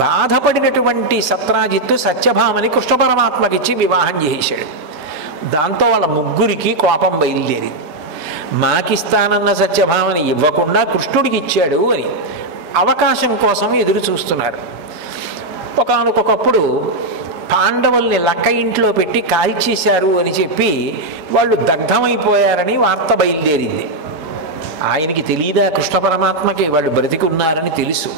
బాధపడినటువంటి సత్రాజిత్తు సత్యభామని కృష్ణ పరమాత్మకిచ్చి వివాహం చేశాడు. దాంతో వాళ్ళ ముగ్గురికి కోపం బయలుదేరింది. మాకిస్తానన్న సత్యభామని ఇవ్వకుండా కృష్ణుడికి ఇచ్చాడు అని అవకాశం కోసం ఎదురు చూస్తున్నారు. ఒకానొకప్పుడు పాండవుల్ని లక్క ఇంట్లో పెట్టి కాల్చేశారు అని చెప్పి వాళ్ళు దగ్ధమైపోయారని వార్త బయలుదేరింది. ఆయనకి తెలియదా కృష్ణ పరమాత్మకి వాళ్ళు బ్రతికున్నారని తెలుసు.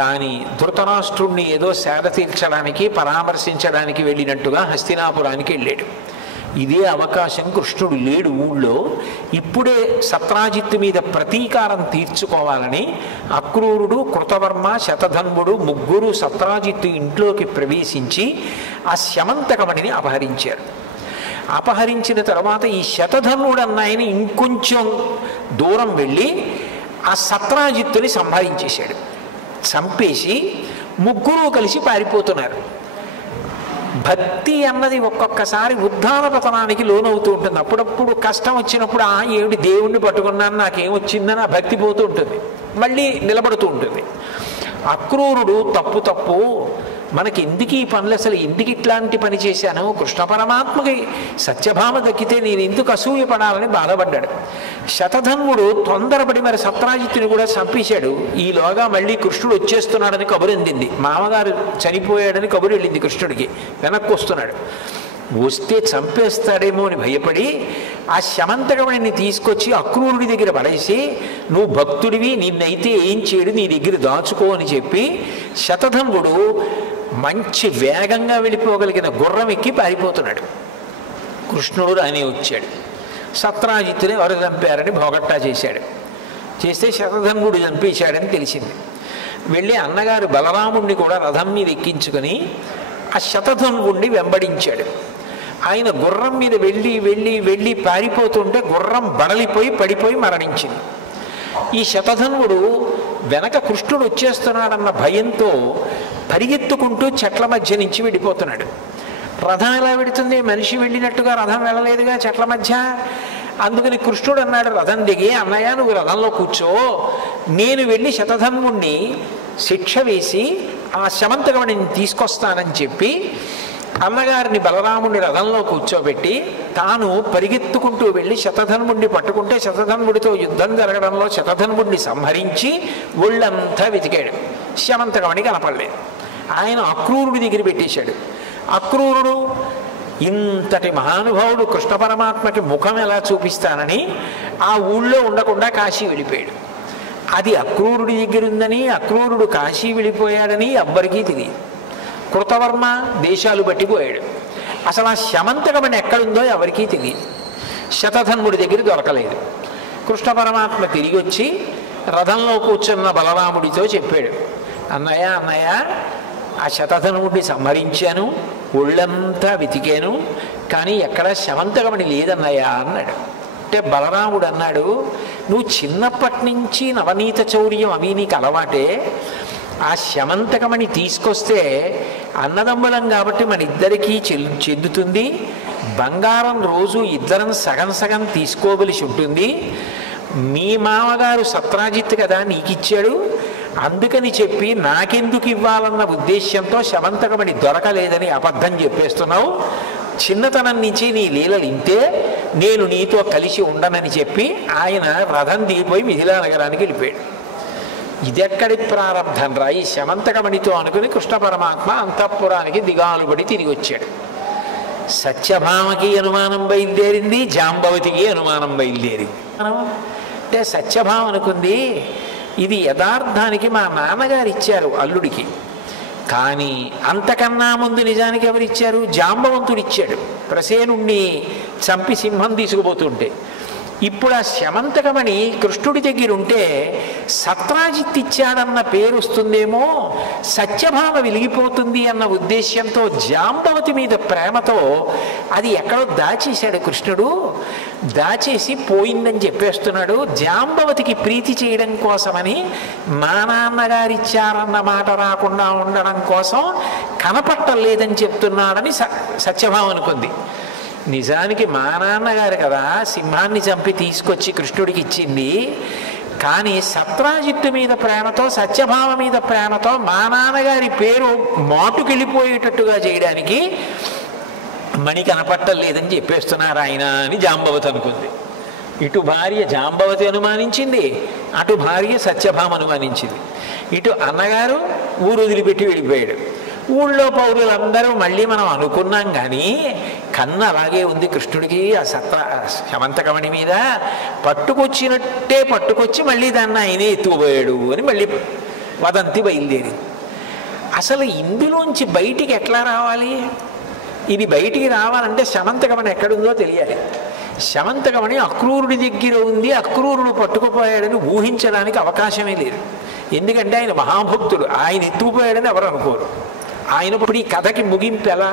కానీ ధృతరాష్ట్రుణ్ణి ఏదో సేద తీర్చడానికి, పరామర్శించడానికి వెళ్ళినట్టుగా హస్తినాపురానికి వెళ్ళాడు. ఇదే అవకాశం, కృష్ణుడు లేడు ఊళ్ళో, ఇప్పుడే సత్రాజిత్తు మీద ప్రతీకారం తీర్చుకోవాలని అక్రూరుడు, కృతవర్మ, శతధన్వుడు ముగ్గురు సత్రాజిత్తు ఇంట్లోకి ప్రవేశించి ఆ శమంతకమణిని అపహరించారు. అపహరించిన తర్వాత ఈ శతధన్వుడు అన్న ఆయన ఇంకొంచెం దూరం వెళ్ళి ఆ సత్రాజిత్తుని సంహరించేశాడు. చంపేసి ముగ్గురు కలిసి పారిపోతున్నారు. భక్తి అన్నది ఒక్కొక్కసారి ఉద్ధాన పతనానికి లోనవుతూ ఉంటుంది. అప్పుడప్పుడు కష్టం వచ్చినప్పుడు ఏమిటి దేవుణ్ణి పట్టుకున్నాను, నాకేమొచ్చిందని ఆ భక్తి పోతూ ఉంటుంది, మళ్ళీ నిలబడుతూ ఉంటుంది. అక్రూరుడు తప్పు మనకి ఎందుకు ఈ పనులు, అసలు ఎందుకు ఇట్లాంటి పని చేశాను, కృష్ణ పరమాత్మకి సత్యభామ దక్కితే నేను ఎందుకు అసూయపడాలని బాధపడ్డాడు. శతధన్వుడు తొందరపడి మరి సత్రాజిత్తుని కూడా చంపేశాడు. ఈలోగా మళ్ళీ కృష్ణుడు వచ్చేస్తున్నాడని కబురు అందింది. మామగారు చనిపోయాడని కబురు వెళ్ళింది కృష్ణుడికి. వెనక్కి వస్తున్నాడు. వస్తే చంపేస్తాడేమో అని భయపడి ఆ శమంతకమణిని తీసుకొచ్చి అక్రూరుడి దగ్గర పడేసి, నువ్వు భక్తుడివి, నిన్నైతే ఏం చేయడు, నీ దగ్గర దాచుకో అని చెప్పి శతధన్వుడు మంచి వేగంగా వెళ్ళిపోగలిగిన గుర్రం ఎక్కి పారిపోతున్నాడు. కృష్ణుడు రాని వచ్చాడు. సత్రాజిత్తుని ఎవరు చంపారని భోగట్టా చేశాడు. చేస్తే శతధన్వుడు చంపేశాడని తెలిసింది. వెళ్ళి అన్నగారు బలరాముడిని కూడా రథం మీద ఎక్కించుకొని ఆ శతధన్వుడిని వెంబడించాడు. ఆయన గుర్రం మీద వెళ్ళి వెళ్ళి వెళ్ళి పారిపోతుంటే గుర్రం బడలిపోయి పడిపోయి మరణించింది. ఈ శతధన్వుడు వెనక కృష్ణుడు వచ్చేస్తున్నాడన్న భయంతో పరిగెత్తుకుంటూ చెట్ల మధ్య నుంచి వెళ్ళిపోతున్నాడు. రథం ఎలా వెడుతుంది, మనిషి వెళ్ళినట్టుగా రథం వెళ్ళలేదుగా చెట్ల మధ్య. అందుకని కృష్ణుడు అన్నాడు రథం దిగి, అన్నయ్య నువ్వు రథంలో కూర్చో, నేను వెళ్ళి శతధన్వుణ్ణి శిక్ష వేసి ఆ శమంతకమణిని తీసుకొస్తానని చెప్పి అన్నగారిని బలరాముడి రథంలో కూర్చోబెట్టి తాను పరిగెత్తుకుంటూ వెళ్ళి శతధన్వుడిని పట్టుకుంటే శతధన్వుడితో యుద్ధం జరగడంలో శతధన్వుడిని సంహరించి ఒళ్ళంతా వెతికాడు. శమంతకమణి కనపడలేదు. ఆయన అక్రూరుడి దగ్గర పెట్టేశాడు. అక్రూరుడు ఇంతటి మహానుభావుడు కృష్ణ పరమాత్మకి ముఖం ఎలా చూపిస్తానని ఆ ఊళ్ళో ఉండకుండా కాశీ వెళ్ళిపోయాడు. అది అక్రూరుడి దగ్గర ఉందని, అక్రూరుడు కాశీ వెళ్ళిపోయాడని ఎవ్వరికీ తెలియదు. కృతవర్మ దేశాలు పట్టిపోయాడు. అసలు ఆ శమంతకమణి ఎక్కడుందో ఎవరికీ తెలియదు. శతధన్వుడి దగ్గర దొరకలేదు. కృష్ణ పరమాత్మ తిరిగి వచ్చి రథంలో కూర్చున్న బలరాముడితో చెప్పాడు, అన్నయ్య అన్నయ్య, ఆ శతధన్వుడిని సంహరించాను, ఒళ్ళంతా వెతికాను, కానీ ఎక్కడ శమంతకమణి లేదన్నయ్య అన్నాడు. అంటే బలరాముడు అన్నాడు, నువ్వు చిన్నప్పటి నుంచి నవనీత చౌర్యం అవి నీకు అలవాటే, ఆ శమంతకమణి తీసుకొస్తే అన్నదమ్ములం కాబట్టి మన ఇద్దరికీ చెందుతుంది, బంగారం రోజు ఇద్దరం సగం సగం తీసుకోవలసి ఉంటుంది, మీ మామగారు సత్రాజిత్ కదా నీకిచ్చాడు, అందుకని చెప్పి నాకెందుకు ఇవ్వాలన్న ఉద్దేశ్యంతో శమంతకమణి దొరకలేదని అబద్ధం చెప్పేస్తున్నావు, చిన్నతనం నుంచి నీ లీలలు ఇంతే, నేను నీతో కలిసి ఉండనని చెప్పి ఆయన రథం దిగిపోయి మిథిలా నగరానికి వెళ్ళిపోయాడు. ఇదెక్కడి ప్రారంభం రా ఈ శమంతకమణితో అనుకుని కృష్ణ పరమాత్మ అంతఃపురానికి దిగాలుబడి తిరిగి వచ్చాడు. సత్యభామకి అనుమానం బయలుదేరింది, జాంబవతికి అనుమానం బయలుదేరింది. అంటే సత్యభామ అనుకుంది, ఇది యథార్థానికి మా నాన్నగారు ఇచ్చారు అల్లుడికి, కానీ అంతకన్నా ముందు నిజానికి ఎవరిచ్చారు? జాంబవంతుడు ఇచ్చాడు, ప్రసేనుణ్ణి చంపి సింహం తీసుకుపోతుంటే. ఇప్పుడు ఆ శమంతకమణి కృష్ణుడి దగ్గర ఉంటే సత్రాజిత్ ఇచ్చాడన్న పేరు వస్తుందేమో, సత్యభామ వెలిగిపోతుంది అన్న ఉద్దేశ్యంతో జాంబవతి మీద ప్రేమతో అది ఎక్కడో దాచేశాడు కృష్ణుడు. దాచేసి పోయిందని చెప్పేస్తున్నాడు. జాంబవతికి ప్రీతి చేయడం కోసమని మా నాన్నగారిచ్చారన్న మాట రాకుండా ఉండడం కోసం కనపట్టలేదని చెప్తున్నాడని సత్యభామ అనుకుంది. నిజానికి మా నాన్నగారు కదా సింహాన్ని చంపి తీసుకొచ్చి కృష్ణుడికి ఇచ్చింది, కానీ సత్రాజిత్తు మీద ప్రేమతో సత్యభామ మీద ప్రేమతో మా నాన్నగారి పేరు మాటుకెళ్ళిపోయేటట్టుగా చేయడానికి మణి కనపట్టలేదని చెప్పేస్తున్నారు ఆయన అని జాంబవతి అనుకుంది. ఇటు భార్య జాంబవతి అనుమానించింది, అటు భార్య సత్యభామ అనుమానించింది. ఇటు అన్నగారు ఊరు వదిలిపెట్టి వెళ్ళిపోయాడు. ఊళ్ళో పౌరులందరూ మళ్ళీ మనం అనుకున్నాం కానీ కన్ను అలాగే ఉంది కృష్ణుడికి ఆ శమంతకమణి మీద, పట్టుకొచ్చినట్టే పట్టుకొచ్చి మళ్ళీ దాన్ని ఆయనే ఎత్తుకుపోయాడు అని మళ్ళీ వదంతి బయలుదేరింది. అసలు ఇందులోంచి బయటికి ఎట్లా రావాలి? ఇది బయటికి రావాలంటే శమంతకమణి ఎక్కడుందో తెలియాలి. శమంతకమణి అక్రూరుడి దగ్గర ఉంది, అక్రూరుడు పట్టుకుపోయాడని ఊహించడానికి అవకాశమే లేదు. ఎందుకంటే ఆయన మహాభక్తుడు, ఆయన ఎత్తుకుపోయాడని ఎవరు అనుకోరు. ఆయన ఇప్పుడు ఈ కథకి ముగింపు ఎలా?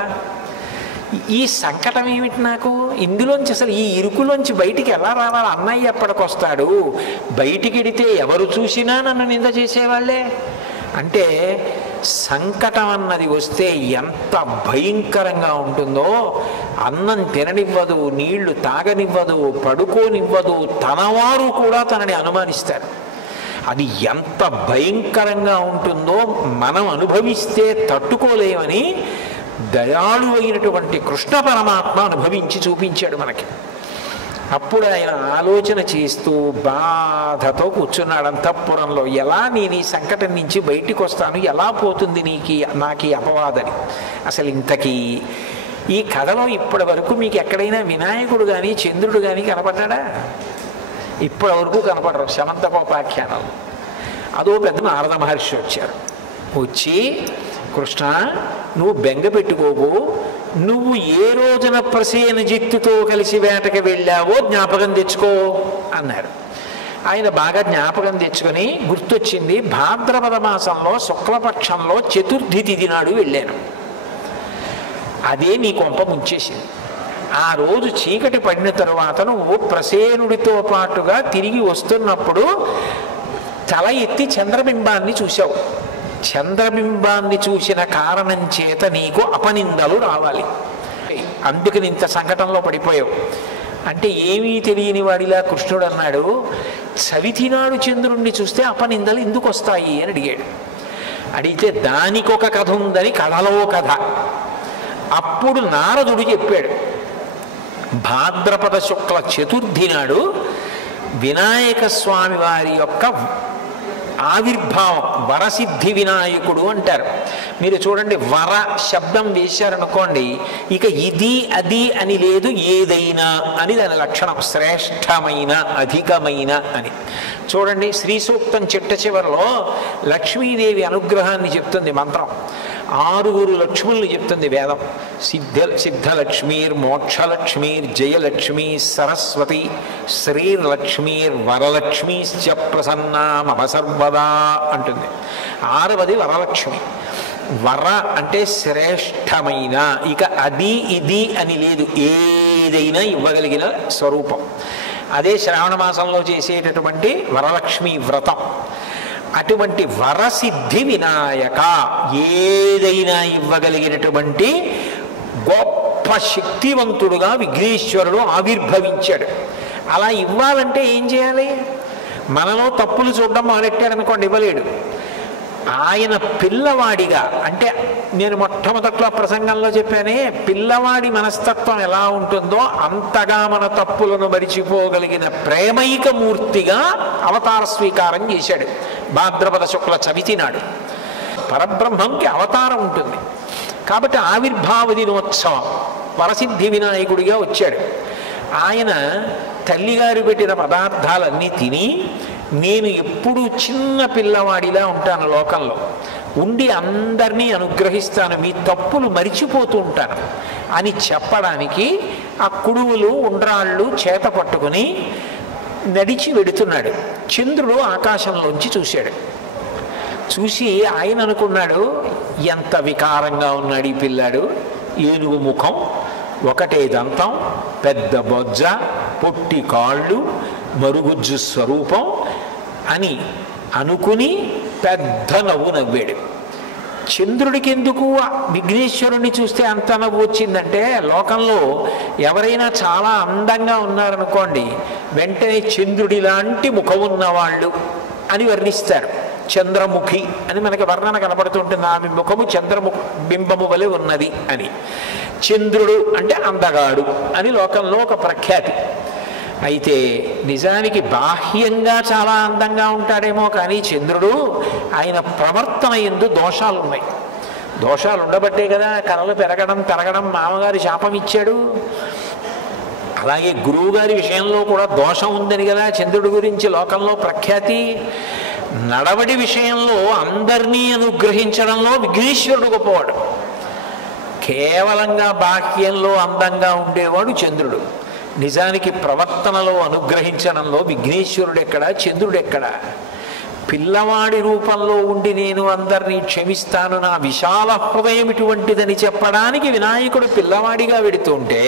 ఈ సంకటం ఏమిటి నాకు? ఇందులోంచి అసలు ఈ ఇరుకులోంచి బయటికి ఎలా రావాలి? అన్నయ్య ఎప్పటికొస్తాడు? బయటికి వెడితే ఎవరు చూసినా నన్ను నింద చేసేవాళ్ళే. అంటే సంకటం అన్నది వస్తే ఎంత భయంకరంగా ఉంటుందో, అన్నం తిననివ్వదు, నీళ్లు తాగనివ్వదు, పడుకోనివ్వదు, తనవారు కూడా తనని అనుమానిస్తారు. అది ఎంత భయంకరంగా ఉంటుందో మనం అనుభవిస్తే తట్టుకోలేమని దయాళు అయినటువంటి కృష్ణ పరమాత్మ అనుభవించి చూపించాడు మనకి. అప్పుడు ఆయన ఆలోచన చేస్తూ బాధతో కూర్చున్నాడు అంతఃపురంలో. ఎలా నేను ఈ సంకటం నుంచి బయటికి వస్తాను, ఎలా పోతుంది నాకు ఈ అపవాదని. అసలు ఇంతకీ ఈ కథలో ఇప్పటి వరకు మీకు ఎక్కడైనా వినాయకుడు కానీ చంద్రుడు కానీ కనపడ్డా? ఇప్పటి వరకు కనపడరు శమంతకోపాఖ్యానాలు. అదో పెద్ద నారద మహర్షి వచ్చారు. వచ్చి, కృష్ణ నువ్వు బెంగ పెట్టుకోకు, నువ్వు ఏ రోజున ప్రసేనజిత్తుతో కలిసి వేటకి వెళ్ళావో జ్ఞాపకం తెచ్చుకో అన్నారు. ఆయన బాగా జ్ఞాపకం తెచ్చుకొని గుర్తొచ్చింది, భాద్రపద మాసంలో శుక్లపక్షంలో చతుర్థి తిథి నాడు వెళ్ళాను, అదే నీ కొంప ముంచేసింది. ఆ రోజు చీకటి పడిన తరువాత నువ్వు ప్రసేనుడితో పాటుగా తిరిగి వస్తున్నప్పుడు తల ఎత్తి చంద్రబింబాన్ని చూశావు. చంద్రబింబాన్ని చూసిన కారణం చేత నీకు అపనిందలు రావాలి, అందుకని ఇంత సంకటంలో పడిపోయావు. అంటే ఏమీ తెలియని వాడిలా కృష్ణుడు అన్నాడు, చవితినాడు చంద్రుణ్ణి చూస్తే అపనిందలు ఎందుకు వస్తాయి అని అడిగాడు. అడిగితే దానికొక కథ ఉందని కథలో కథ. అప్పుడు నారదుడు చెప్పాడు, భాద్రపద శుక్ల చతుర్థి నాడు వినాయక స్వామి వారి యొక్క ఆవిర్భావం, వరసిద్ధి వినాయకుడు అంటారు. మీరు చూడండి, వర శబ్దం వేశారనుకోండి, ఇక ఇది అది అని లేదు, ఏదైనా అని దాని లక్షణం, శ్రేష్టమైన, అధికమైన అని. చూడండి, శ్రీ సూక్తం చిట్ట చివరిలో లక్ష్మీదేవి అనుగ్రహాన్ని చెప్తుంది మంత్రం. 6 లక్ష్ముల్ని చెప్తుంది వేదం. సిద్ధలక్ష్మీర్ మోక్షలక్ష్మీర్ జయలక్ష్మీ సరస్వతి శ్రీర్లక్ష్మీర్ వరలక్ష్మీశ్చ ప్రసన్నామవసర్వదా అంటుంది. 6వది వరలక్ష్మి. వర అంటే శ్రేష్టమైన, ఇక అది ఇది అని లేదు, ఏదైనా ఇవ్వగలిగిన స్వరూపం. అదే శ్రావణ మాసంలో చేసేటటువంటి వరలక్ష్మి వ్రతం. అటువంటి వరసిద్ధి వినాయక, ఏదైనా ఇవ్వగలిగినటువంటి గొప్ప శక్తివంతుడుగా విఘ్నేశ్వరుడు ఆవిర్భవించాడు. అలా ఇవ్వాలంటే ఏం చేయాలి? మనలో తప్పులు చూడడం మొదలెట్టాడు అనుకోండి, ఇవ్వలేడు. ఆయన పిల్లవాడిగా, అంటే నేను మొట్టమొదట్లో ప్రసంగంలో చెప్పానే, పిల్లవాడి మనస్తత్వం ఎలా ఉంటుందో అంతగా మన తప్పులను మరిచిపోగలిగిన ప్రేమైక మూర్తిగా అవతార స్వీకారం చేశాడు భాద్రపద శుక్ల చవితి నాడు. పరబ్రహ్మంకి అవతారం ఉంటుంది కాబట్టి ఆవిర్భావ దినోత్సవం వరసిద్ధి వినాయకుడిగా వచ్చాడు. ఆయన తల్లిగారు పెట్టిన పదార్థాలన్నీ తిని, నేను ఎప్పుడూ చిన్న పిల్లవాడిలా ఉంటాను, లోకంలో ఉండి అందరినీ అనుగ్రహిస్తాను, మీ తప్పులు మరిచిపోతూ ఉంటాను అని చెప్పడానికి ఆ కుడువులు ఉండ్రాళ్ళు చేత పట్టుకుని నడిచి వెడుతున్నాడు. చంద్రుడు ఆకాశంలోంచి చూశాడు. చూసి ఆయన అనుకున్నాడు, ఎంత వికారంగా ఉన్నాడు ఈ పిల్లాడు, ఏనుగు ముఖం, ఒకటే దంతం, పెద్ద బొజ్జ, పొట్టి కాళ్ళు, మరుగుజ్జు స్వరూపం అని అనుకుని పెద్ద నవ్వు నవ్వాడు. చంద్రుడికి ఎందుకు విఘ్నేశ్వరుణ్ణి చూస్తే అంత నవ్వు వచ్చిందంటే, లోకంలో ఎవరైనా చాలా అందంగా ఉన్నారనుకోండి, వెంటనే చంద్రుడి లాంటి ముఖం ఉన్నవాళ్ళు అని వర్ణిస్తారు. చంద్రముఖి అని మనకి వర్ణన కనబడుతుంటుంది, ఆమె ముఖము బింబము వలె ఉన్నది అని. చంద్రుడు అంటే అందగాడు అని లోకంలో ఒక ప్రఖ్యాతి. అయితే నిజానికి బాహ్యంగా చాలా అందంగా ఉంటాడేమో కానీ చంద్రుడు, ఆయన ప్రవర్తన యందు దోషాలు ఉన్నాయి. దోషాలు ఉండబట్టే కదా కళలు పెరగడం తరగడం మామగారి శాపం ఇచ్చాడు. అలాగే గురువుగారి విషయంలో కూడా దోషం ఉందని కదా చంద్రుడి గురించి లోకంలో ప్రఖ్యాతి. నడవడి విషయంలో అందరినీ అనుగ్రహించడంలో విఘ్నేశ్వరుడు గొప్పవాడు. కేవలంగా బాహ్యంలో అందంగా ఉండేవాడు చంద్రుడు. నిజానికి ప్రవర్తనలో అనుగ్రహించడంలో విఘ్నేశ్వరుడు ఎక్కడ, చంద్రుడు ఎక్కడ? పిల్లవాడి రూపంలో ఉండి నేను అందరినీ క్షమిస్తాను, నా విశాల హృదయం ఇటువంటిదని చెప్పడానికి వినాయకుడు పిల్లవాడిగా వెడుతుంటే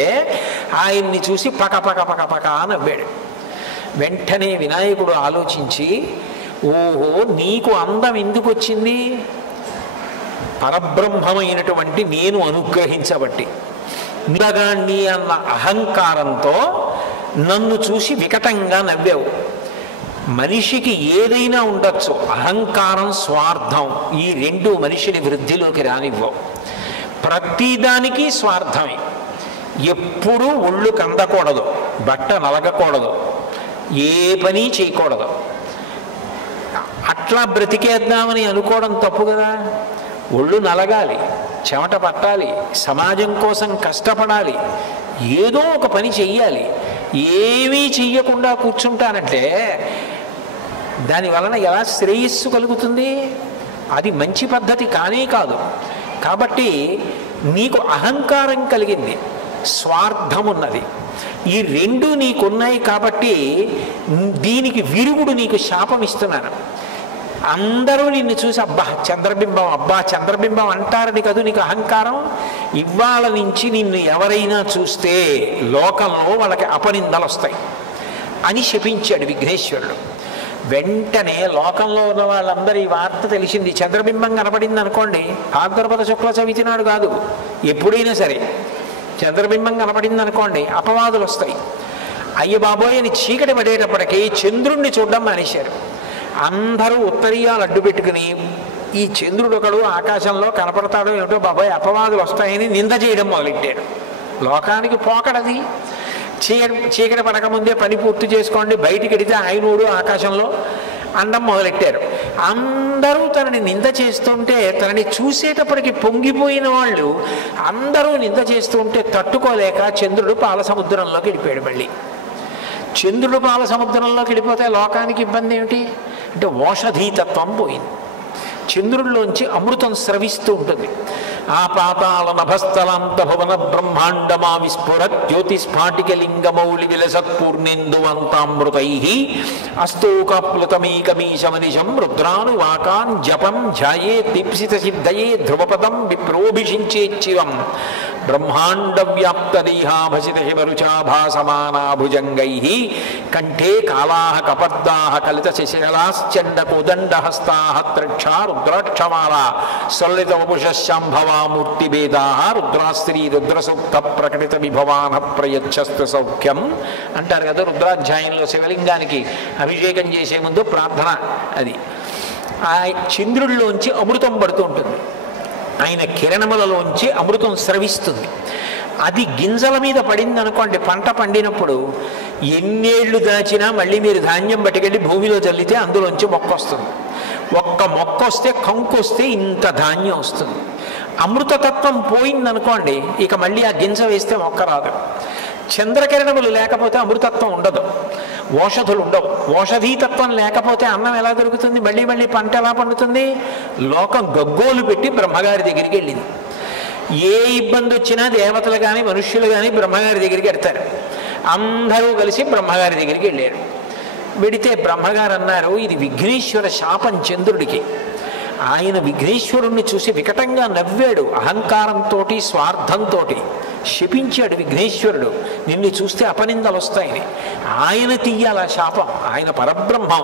ఆయన్ని చూసి పక పక పక పక నవ్వాడు. వెంటనే వినాయకుడు ఆలోచించి, ఓహో నీకు అందం ఎందుకు వచ్చింది? పరబ్రహ్మమైనటువంటి నేను అనుగ్రహించబట్టి. నిలగాన్ని అన్న అహంకారంతో నన్ను చూసి వికటంగా నవ్వావు. మనిషికి ఏదైనా ఉండొచ్చు, అహంకారం స్వార్థం ఈ రెండు మనిషిని వృద్ధిలోకి రానివ్వవు. ప్రతిదానికి స్వార్థమే. ఎప్పుడూ ఒళ్ళు కందకూడదు, బట్ట నలగకూడదు, ఏ పని చేయకూడదు. అట్లా బ్రతికేద్దామని అనుకోవడం తప్పు కదా. ఒళ్ళు నలగాలి, చెమట పట్టాలి, సమాజం కోసం కష్టపడాలి, ఏదో ఒక పని చెయ్యాలి. ఏమీ చెయ్యకుండా కూర్చుంటానంటే దానివలన ఎలా శ్రేయస్సు కలుగుతుంది? అది మంచి పద్ధతి కానే కాదు. కాబట్టి నీకు అహంకారం కలిగింది, స్వార్థం ఉన్నది, ఈ రెండు నీకున్నాయి. కాబట్టి దీనికి విరుగుడు నీకు శాపం ఇస్తున్నాను. అందరూ నిన్ను చూసి అబ్బా చంద్రబింబం, అబ్బా చంద్రబింబం అంటారని కదూ నీకు అహంకారం. ఇవాళ నుంచి నిన్ను ఎవరైనా చూస్తే లోకంలో వాళ్ళకి అపనిందలు వస్తాయి అని శపించాడు విఘ్నేశ్వరుడు. వెంటనే లోకంలో ఉన్న వాళ్ళందరూ ఈ వార్త తెలిసింది. చంద్రబింబం కనపడింది అనుకోండి, భాద్రపద శుక్ల చవితి నాడు కాదు, ఎప్పుడైనా సరే చంద్రబింబం కనపడింది అనుకోండి అపవాదులు వస్తాయి. అయ్య బాబోయ్ అని చీకటి పడేటప్పటికీ చంద్రుణ్ణి చూడడం మానేశారు. అందరూ ఉత్తరీయాలు అడ్డు పెట్టుకుని ఈ చంద్రుడు ఒకడు ఆకాశంలో కనపడతాడో ఏమిటో బాబాయ్ అపవాదులు వస్తాయని నింద చేయడం మొదలెట్టాడు. లోకానికి పోకడది. చీకటి పడకముందే పని పూర్తి చేసుకోండి, బయటికి వెడితే ఆయనోడు ఆకాశంలో అండం మొదలెట్టారు. అందరూ తనని నింద చేస్తుంటే, తనని చూసేటప్పటికి పొంగిపోయిన వాళ్ళు అందరూ నింద చేస్తుంటే తట్టుకోలేక చంద్రుడు పాల సముద్రంలోకి వెళ్ళిపోయాడు. మళ్ళీ చంద్రుడు పాల సముద్రంలోకి వెళ్ళిపోతే లోకానికి ఇబ్బంది ఏమిటి అంటే ఓషధీతత్వం పోయింది. చంద్రుడిలోంచి అమృతం స్రవిస్తూ ఉంటుంది. ఆ పాతాళ నభస్థలాంత భువన బ్రహ్మాండమా విస్ఫురత్ జ్యోతిస్ఫాటికలింగమౌళి విలసత్పూర్ణేందువంతామృతై అస్తోకప్లుతమీకమీశమనిశం రుద్రానువాకాన్ జపం ధ్యాయే దీప్సిత సిద్ధయే ధ్రువపదం విప్రోభిషించేచ్చివం బ్రహ్మాండ వ్యాప్త దేహాభసిత హిమరుచాభాసమానాభుజంగై కంఠే కాళాః కపర్దాః కలిత శశికళాశ్చండ కోదండహస్తాః త్రక్షా రుద్రాక్షమాలా సల్లిత వపుషశాంభవామూర్తిభేదాః రుద్రాస్త్రీ రుద్రసూక్త ప్రకటిత విభవాన ప్రయచ్చస్తు సౌఖ్యం అంటారు కదా. రుద్రాధ్యాయంలో శివలింగానికి అభిషేకం చేసే ముందు ప్రార్థన అది. ఆ చంద్రుడిలోంచి అమృతం పడుతూ ఉంటుంది. ఆయన కిరణములలోంచి అమృతం స్రవిస్తుంది. అది గింజల మీద పడింది అనుకోండి, పంట పండినప్పుడు ఎన్నేళ్లు దాచినా మళ్ళీ మీరు ధాన్యం పట్టుకెళ్ళి భూమిలో చల్లితే అందులోంచి మొక్క వస్తుంది. ఒక్క మొక్క వస్తే కంకు వస్తే ఇంత ధాన్యం వస్తుంది. అమృతతత్వం పోయిందనుకోండి, ఇక మళ్ళీ ఆ గింజ వేస్తే మొక్క రాదు. చంద్రకిరణములు లేకపోతే అమృతత్వం ఉండదు, ఓషధులు ఉండవు. ఓషధీతత్వం లేకపోతే అన్నం ఎలా దొరుకుతుంది? మళ్ళీ మళ్ళీ పంట ఎలా పండుతుంది? లోకం గగ్గోలు పెట్టి బ్రహ్మగారి దగ్గరికి వెళ్ళింది. ఏ ఇబ్బంది వచ్చినా దేవతలు కానీ మనుష్యులు కానీ బ్రహ్మగారి దగ్గరికి వెళ్తారు. అందరూ కలిసి బ్రహ్మగారి దగ్గరికి వెళ్ళారు. వెడితే బ్రహ్మగారు అన్నారు, ఇది విఘ్నేశ్వర శాపం చంద్రుడికి. ఆయన విఘ్నేశ్వరుణ్ణి చూసి వికటంగా నవ్వాడు. అహంకారంతో స్వార్థంతో శపించాడు విఘ్నేశ్వరుడు. నిన్ను చూస్తే అపనిందలు వస్తాయని. ఆయన తీయాల శాపం, ఆయన పరబ్రహ్మం,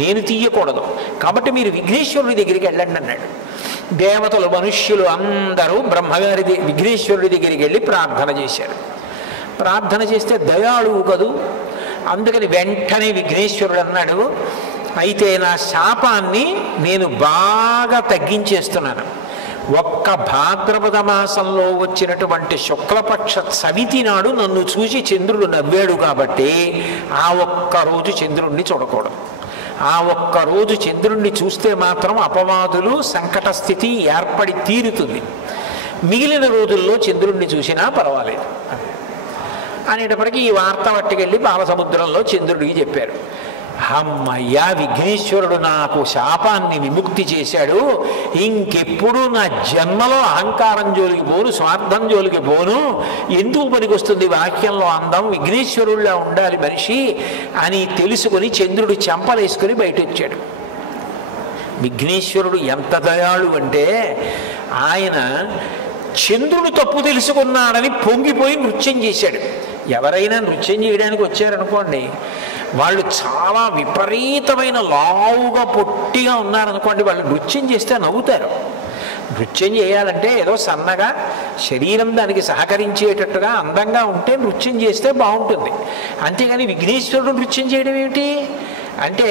నేను తీయకూడదు. కాబట్టి మీరు విఘ్నేశ్వరుడి దగ్గరికి వెళ్ళండి అన్నాడు. దేవతలు మనుష్యులు అందరూ బ్రహ్మగారి విఘ్నేశ్వరుడి దగ్గరికి వెళ్ళి ప్రార్థన చేశారు. ప్రార్థన చేస్తే దయాళువు కదూ, అందుకని వెంటనే విఘ్నేశ్వరుడు అన్నాడు, అయితే నా శాపాన్ని నేను బాగా తగ్గించేస్తున్నాను. ఒక్క భాద్రపద మాసంలో వచ్చినటువంటి శుక్లపక్ష చవితి నాడు నన్ను చూసి చంద్రుడు నవ్వాడు కాబట్టి ఆ ఒక్కరోజు చంద్రుణ్ణి చూడకూడదు. ఆ ఒక్కరోజు చంద్రుణ్ణి చూస్తే మాత్రం అపవాదులు సంకట స్థితి ఏర్పడి తీరుతుంది. మిగిలిన రోజుల్లో చంద్రుణ్ణి చూసినా పర్వాలేదు అనేటప్పటికీ ఈ వార్త పట్టుకెళ్ళి బాలసముద్రంలో చంద్రుడికి చెప్పారు. అమ్మయ్యా, విఘ్నేశ్వరుడు నాకు శాపాన్ని విముక్తి చేశాడు. ఇంకెప్పుడు నా జన్మలో అహంకారం జోలికి పోను, స్వార్థం జోలికి పోను. ఎందుకు పనికొస్తుంది వాక్యంలో అందం? విఘ్నేశ్వరుడిలా ఉండాలి మనిషి అని తెలుసుకొని చంద్రుడు చెంపలేసుకొని బయట వచ్చాడు. విఘ్నేశ్వరుడు ఎంత దయాళు అంటే ఆయన చంద్రుడు తప్పు తెలుసుకున్నాడని పొంగిపోయి నృత్యం చేశాడు. ఎవరైనా నృత్యం చేయడానికి వచ్చారనుకోండి, వాళ్ళు చాలా విపరీతమైన లావుగా పొట్టిగా ఉన్నారనుకోండి, వాళ్ళు నృత్యం చేస్తే నవ్వుతారు. నృత్యం చేయాలంటే ఏదో సన్నగా శరీరం దానికి సహకరించేటట్టుగా అందంగా ఉంటే నృత్యం చేస్తే బాగుంటుంది. అంతేగాని విఘ్నేశ్వరుడు నృత్యం చేయడం ఏమిటి అంటే,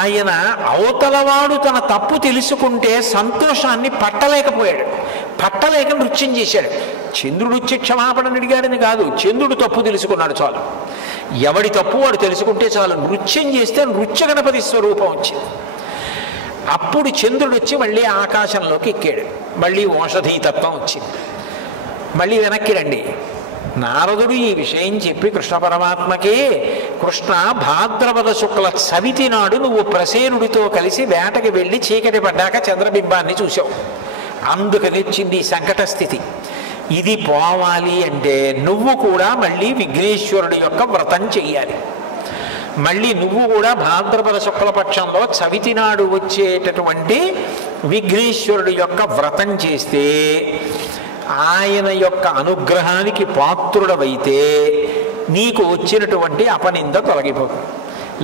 ఆయన అవతలవాడు తన తప్పు తెలుసుకుంటే సంతోషాన్ని పట్టలేకపోయాడు. పట్టలేక నృత్యం చేశాడు. చంద్రుడు వచ్చి క్షమాపణను అడిగాడని కాదు, చంద్రుడు తప్పు తెలుసుకున్నాడు చాలు. ఎవడి తప్పు వాడు తెలుసుకుంటే చాలు. నృత్యం చేస్తే నృత్య గణపతి స్వరూపం వచ్చింది. అప్పుడు చంద్రుడు వచ్చి మళ్ళీ ఆకాశంలోకి ఎక్కాడు. మళ్ళీ ఓషధీతత్వం వచ్చింది. మళ్ళీ వెనక్కి రండి. నారదుడు ఈ విషయం చెప్పి కృష్ణ పరమాత్మకే, కృష్ణ భాద్రపద శుక్ల చవితి నాడు నువ్వు ప్రసేనుడితో కలిసి వేటకి వెళ్ళి చీకటి పడ్డాక చంద్రబింబాన్ని చూసావు, అందుకని వచ్చింది ఈ సంకట స్థితి. ఇది పోవాలి అంటే నువ్వు కూడా మళ్ళీ విఘ్నేశ్వరుడి యొక్క వ్రతం చెయ్యాలి. మళ్ళీ నువ్వు కూడా భాద్రపద శుక్లపక్షంలో చవితి నాడు వచ్చేటటువంటి విఘ్నేశ్వరుడి యొక్క వ్రతం చేస్తే ఆయన యొక్క అనుగ్రహానికి పాత్రుడవైతే నీకు వచ్చినటువంటి అపనింద తొలగిపోతుంది.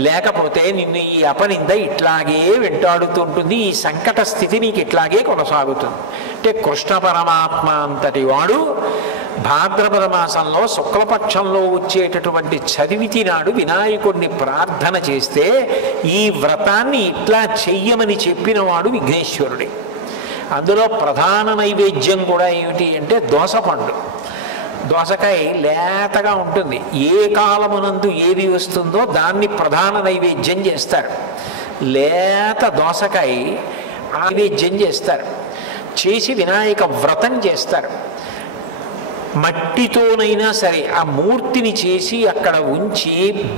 లేకపోతే నిన్ను ఈ అపనింద ఇట్లాగే వెంటాడుతుంటుంది. ఈ సంకట స్థితి నీకు ఇట్లాగే కొనసాగుతుంది. అంటే కృష్ణ పరమాత్మ అంతటి వాడు భాద్రపద మాసంలో శుక్లపక్షంలో వచ్చేటటువంటి చవితి నాడు వినాయకుడిని ప్రార్థన చేస్తే ఈ వ్రతాన్ని ఇట్లా చెయ్యమని చెప్పినవాడు విఘ్నేశ్వరుడే. అందులో ప్రధాన నైవేద్యం కూడా ఏమిటి అంటే దోసపండు. దోసకాయ లేతగా ఉంటుంది, ఏ కాలమునందు ఏది వస్తుందో దాన్ని ప్రధాన నైవేద్యం చేస్తారు. లేత దోసకాయ నైవేద్యం చేస్తారు, చేసి వినాయక వ్రతం చేస్తారు. మట్టితోనైనా సరే ఆ మూర్తిని చేసి అక్కడ ఉంచి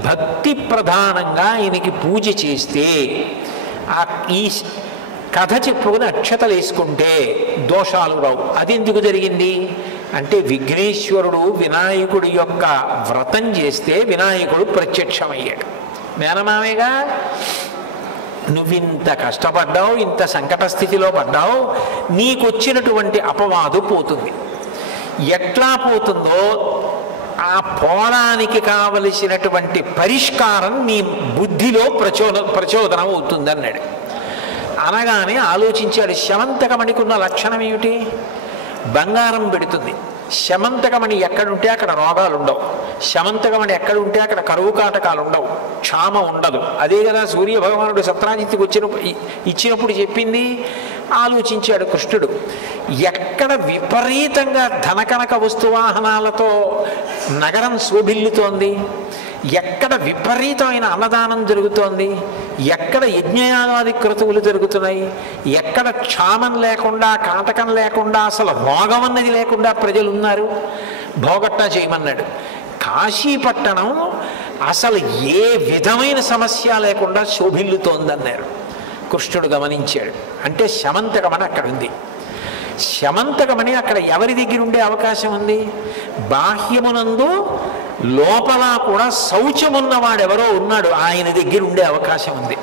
భక్తి ప్రధానంగా ఆయనకి పూజ చేస్తే ఈ కథ చెప్పుకుని అక్షతలు వేసుకుంటే దోషాలు రావు. అది ఎందుకు జరిగింది అంటే విఘ్నేశ్వరుడు వినాయకుడి యొక్క వ్రతం చేస్తే వినాయకుడు ప్రత్యక్షమయ్యాడు. మేనమామేగా, నువ్వింత కష్టపడ్డావు, ఇంత సంకట స్థితిలో పడ్డావు, నీకొచ్చినటువంటి అపవాదు పోతుంది. ఎట్లా పోతుందో ఆ పోవడానికి కావలసినటువంటి పరిష్కారం నీ బుద్ధిలో ప్రచోదనం అవుతుంది అన్నాడు. అనగానే ఆలోచించాడు, శమంతకమణికున్న లక్షణం ఏమిటి? బంగారం పెడుతుంది. శమంతకమణి ఎక్కడుంటే అక్కడ రోగాలు ఉండవు, శమంతకమణి ఎక్కడుంటే అక్కడ కరువు కాటకాలు ఉండవు, క్షామం ఉండదు. అదే కదా సూర్య భగవానుడు సత్రాజిత్తుకు ఇచ్చినప్పుడు చెప్పింది. ఆలోచించాడు కృష్ణుడు, ఎక్కడ విపరీతంగా ధనకనక వస్తువాహనాలతో నగరం శోభిల్లుతోంది, ఎక్కడ విపరీతమైన అన్నదానం జరుగుతోంది, ఎక్కడ యజ్ఞయాగాది క్రతువులు జరుగుతున్నాయి, ఎక్కడ క్షామం లేకుండా కాటకం లేకుండా అసలు భోగం అన్నది లేకుండా ప్రజలు ఉన్నారు, భోగట్టా చేయమన్నాడు. కాశీపట్టణం అసలు ఏ విధమైన సమస్య లేకుండా శోభిల్లుతోందన్నారు. కృష్ణుడు గమనించాడు. అంటే శమంతకమని అక్కడ ఉంది. శమంతకమని అక్కడ ఎవరి దగ్గర ఉండే అవకాశం ఉంది? బాహ్యమునందు లోపల కూడా శౌచమున్నవాడెవరో ఉన్నాడు, ఆయన దగ్గర ఉండే అవకాశం ఉంది.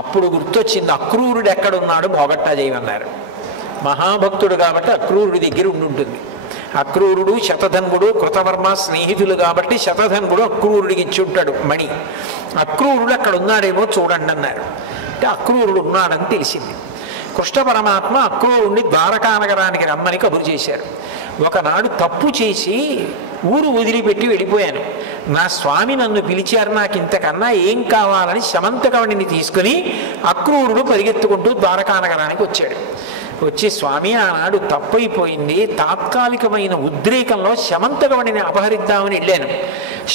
అప్పుడు గుర్తొచ్చింది, అక్రూరుడు ఎక్కడున్నాడు భోగట్టా చేయమన్నారు. మహాభక్తుడు కాబట్టి అక్రూరుడి దగ్గర ఉండుంటుంది. అక్రూరుడు శతధన్వుడు కృతవర్మ స్నేహితులు కాబట్టి శతధన్వుడు అక్రూరుడికి ఇచ్చి ఉంటాడు మణి. అక్రూరుడు అక్కడ ఉన్నాడేమో చూడండి అన్నారు. అంటే అక్రూరుడు ఉన్నాడని తెలిసింది. కృష్ణ పరమాత్మ అక్రూరుణ్ణి ద్వారకా నగరానికి రమ్మని కబురు చేశారు. ఒకనాడు తప్పు చేసి ఊరు వదిలిపెట్టి వెళ్ళిపోయాను, నా స్వామి నన్ను పిలిచారు, నాకు ఇంతకన్నా ఏం కావాలని శమంతకమణిని తీసుకుని అక్రూరుడు పరిగెత్తుకుంటూ ద్వారకా నగరానికి వచ్చాడు. వచ్చి, స్వామి ఆనాడు తప్పైపోయింది, తాత్కాలికమైన ఉద్రేకంలో శమంతకమణిని అపహరిద్దామని వెళ్ళాను,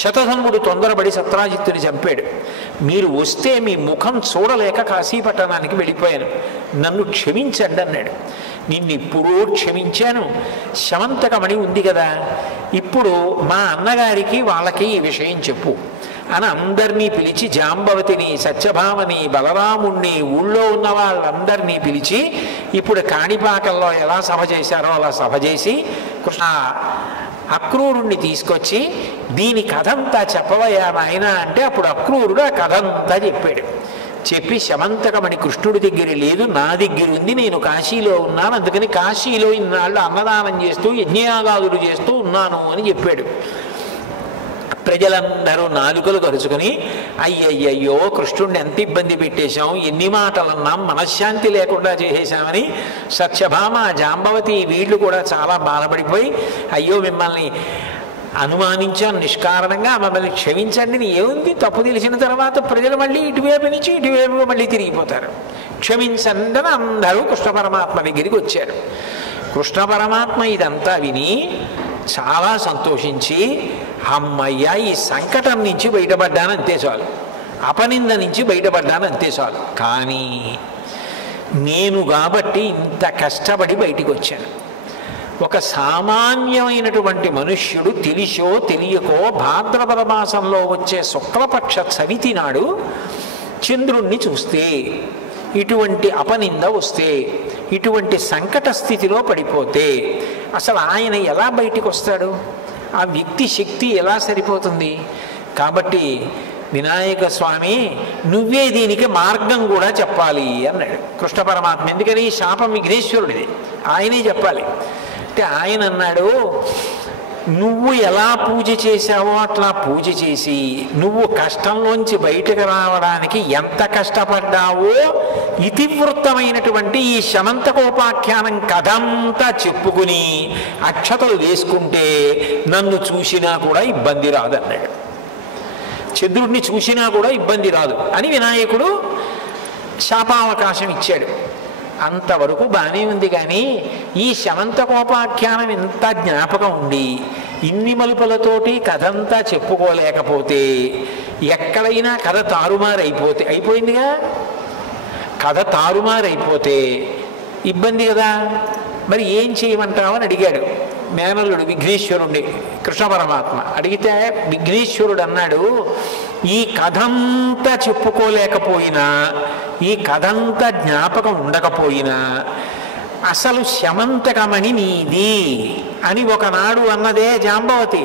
శతధన్వుడు తొందరపడి సత్రాజిత్తుని చంపాడు, మీరు వస్తే మీ ముఖం చూడలేక కాశీపట్టణానికి వెళ్ళిపోయాను, నన్ను క్షమించండి అన్నాడు. నిన్ను ఇప్పుడో క్షమించాను, శమంతకమణి ఉంది కదా, ఇప్పుడు మా అన్నగారికి వాళ్ళకి ఈ విషయం చెప్పు అని అందరినీ పిలిచి, జాంబవతిని, సత్యభామని, బలరాముణ్ణి, ఊళ్ళో ఉన్న వాళ్ళందరినీ పిలిచి ఇప్పుడు కాణిపాకంలో ఎలా సభ చేశారో అలా సభ చేసి కృష్ణ అక్రూరుణ్ణి తీసుకొచ్చి దీని కథంతా చెప్పవయ్యా నాయన అంటే అప్పుడు అక్రూరుడు ఆ కథంతా చెప్పాడు. చెప్పి శమంతకమణి కృష్ణుడి దగ్గర లేదు, నా దగ్గర ఉంది, నేను కాశీలో ఉన్నాను, అందుకని కాశీలో ఇన్నాళ్ళు అన్నదానం చేస్తూ యజ్ఞయాగాదులు చేస్తూ ఉన్నాను అని చెప్పాడు. ప్రజలందరూ నాలుకలు కరుచుకొని, అయ్యయ్యయ్యో కృష్ణుడిని ఎంత ఇబ్బంది పెట్టేశాం, ఎన్ని మాటలన్నాం, మనశ్శాంతి లేకుండా చేసేశామని సత్యభామ, జాంబవతి వీళ్ళు కూడా చాలా బాధపడిపోయి, అయ్యో మిమ్మల్ని అనుమానించాను నిష్కారణంగా, మమ్మల్ని క్షమించండి, ఏముంది, తప్పు తెలిసిన తర్వాత ప్రజలు మళ్ళీ ఇటువైపు నుంచి ఇటువైపు మళ్ళీ తిరిగిపోతారు, క్షమించండి అని అందరూ కృష్ణ పరమాత్మ దగ్గరికి వచ్చారు. కృష్ణ పరమాత్మ ఇదంతా విని చాలా సంతోషించి, అమ్మయ్య ఈ సంకటం నుంచి బయటపడ్డాను అంతే చాలు, అపనింద నుంచి బయటపడ్డాను అంతే చాలు, కానీ నేను కాబట్టి ఇంత కష్టపడి బయటికి వచ్చాను. ఒక సామాన్యమైనటువంటి మనుష్యుడు తెలిసో తెలియకో భాద్రపద మాసంలో వచ్చే శుక్లపక్ష చవితి నాడు చంద్రుణ్ణి చూస్తే, ఇటువంటి అపనింద వస్తే, ఇటువంటి సంకట స్థితిలో పడిపోతే అసలు ఆయన ఎలా బయటికి వస్తాడు? ఆ వ్యక్తి శక్తి ఎలా సరిపోతుంది? కాబట్టి వినాయక స్వామి నువ్వే దీనికి మార్గం కూడా చెప్పాలి అన్నాడు కృష్ణ పరమాత్మ. ఎందుకని? శాపం విఘ్నేశ్వరుడిది, ఆయనే చెప్పాలి. అంటే ఆయన అన్నాడు, నువ్వు ఎలా పూజ చేశావో అట్లా పూజ చేసి నువ్వు కష్టంలోంచి బయటకు రావడానికి ఎంత కష్టపడ్డావో ఇతివృత్తమైనటువంటి ఈ శమంతకోపాఖ్యానం కథంతా చెప్పుకుని అక్షతలు వేసుకుంటే నన్ను చూసినా కూడా ఇబ్బంది రాదన్నాడు. చంద్రుడిని చూసినా కూడా ఇబ్బంది రాదు అని వినాయకుడు శాపావకాశం ఇచ్చాడు. అంతవరకు బాగానే ఉంది. కానీ ఈ శమంతకోపాఖ్యానం ఎంత జ్ఞాపకం ఉండి ఇన్ని మలుపులతోటి కథంతా చెప్పుకోలేకపోతే ఎక్కడైనా కథ అయిపోయిందిగా. కథ తారుమారైపోతే ఇబ్బంది కదా. మరి ఏం చేయమంటావు అని అడిగాడు మేనల్లుడు విఘ్నేశ్వరుణ్ణి. కృష్ణ పరమాత్మ అడిగితే విఘ్నేశ్వరుడు అన్నాడు, ఈ కథంతా చెప్పుకోలేకపోయినా, ఈ కథంతా జ్ఞాపకం ఉండకపోయినా అసలు శమంతకమణి నీది అని ఒకనాడు అన్నదే జాంబవతి.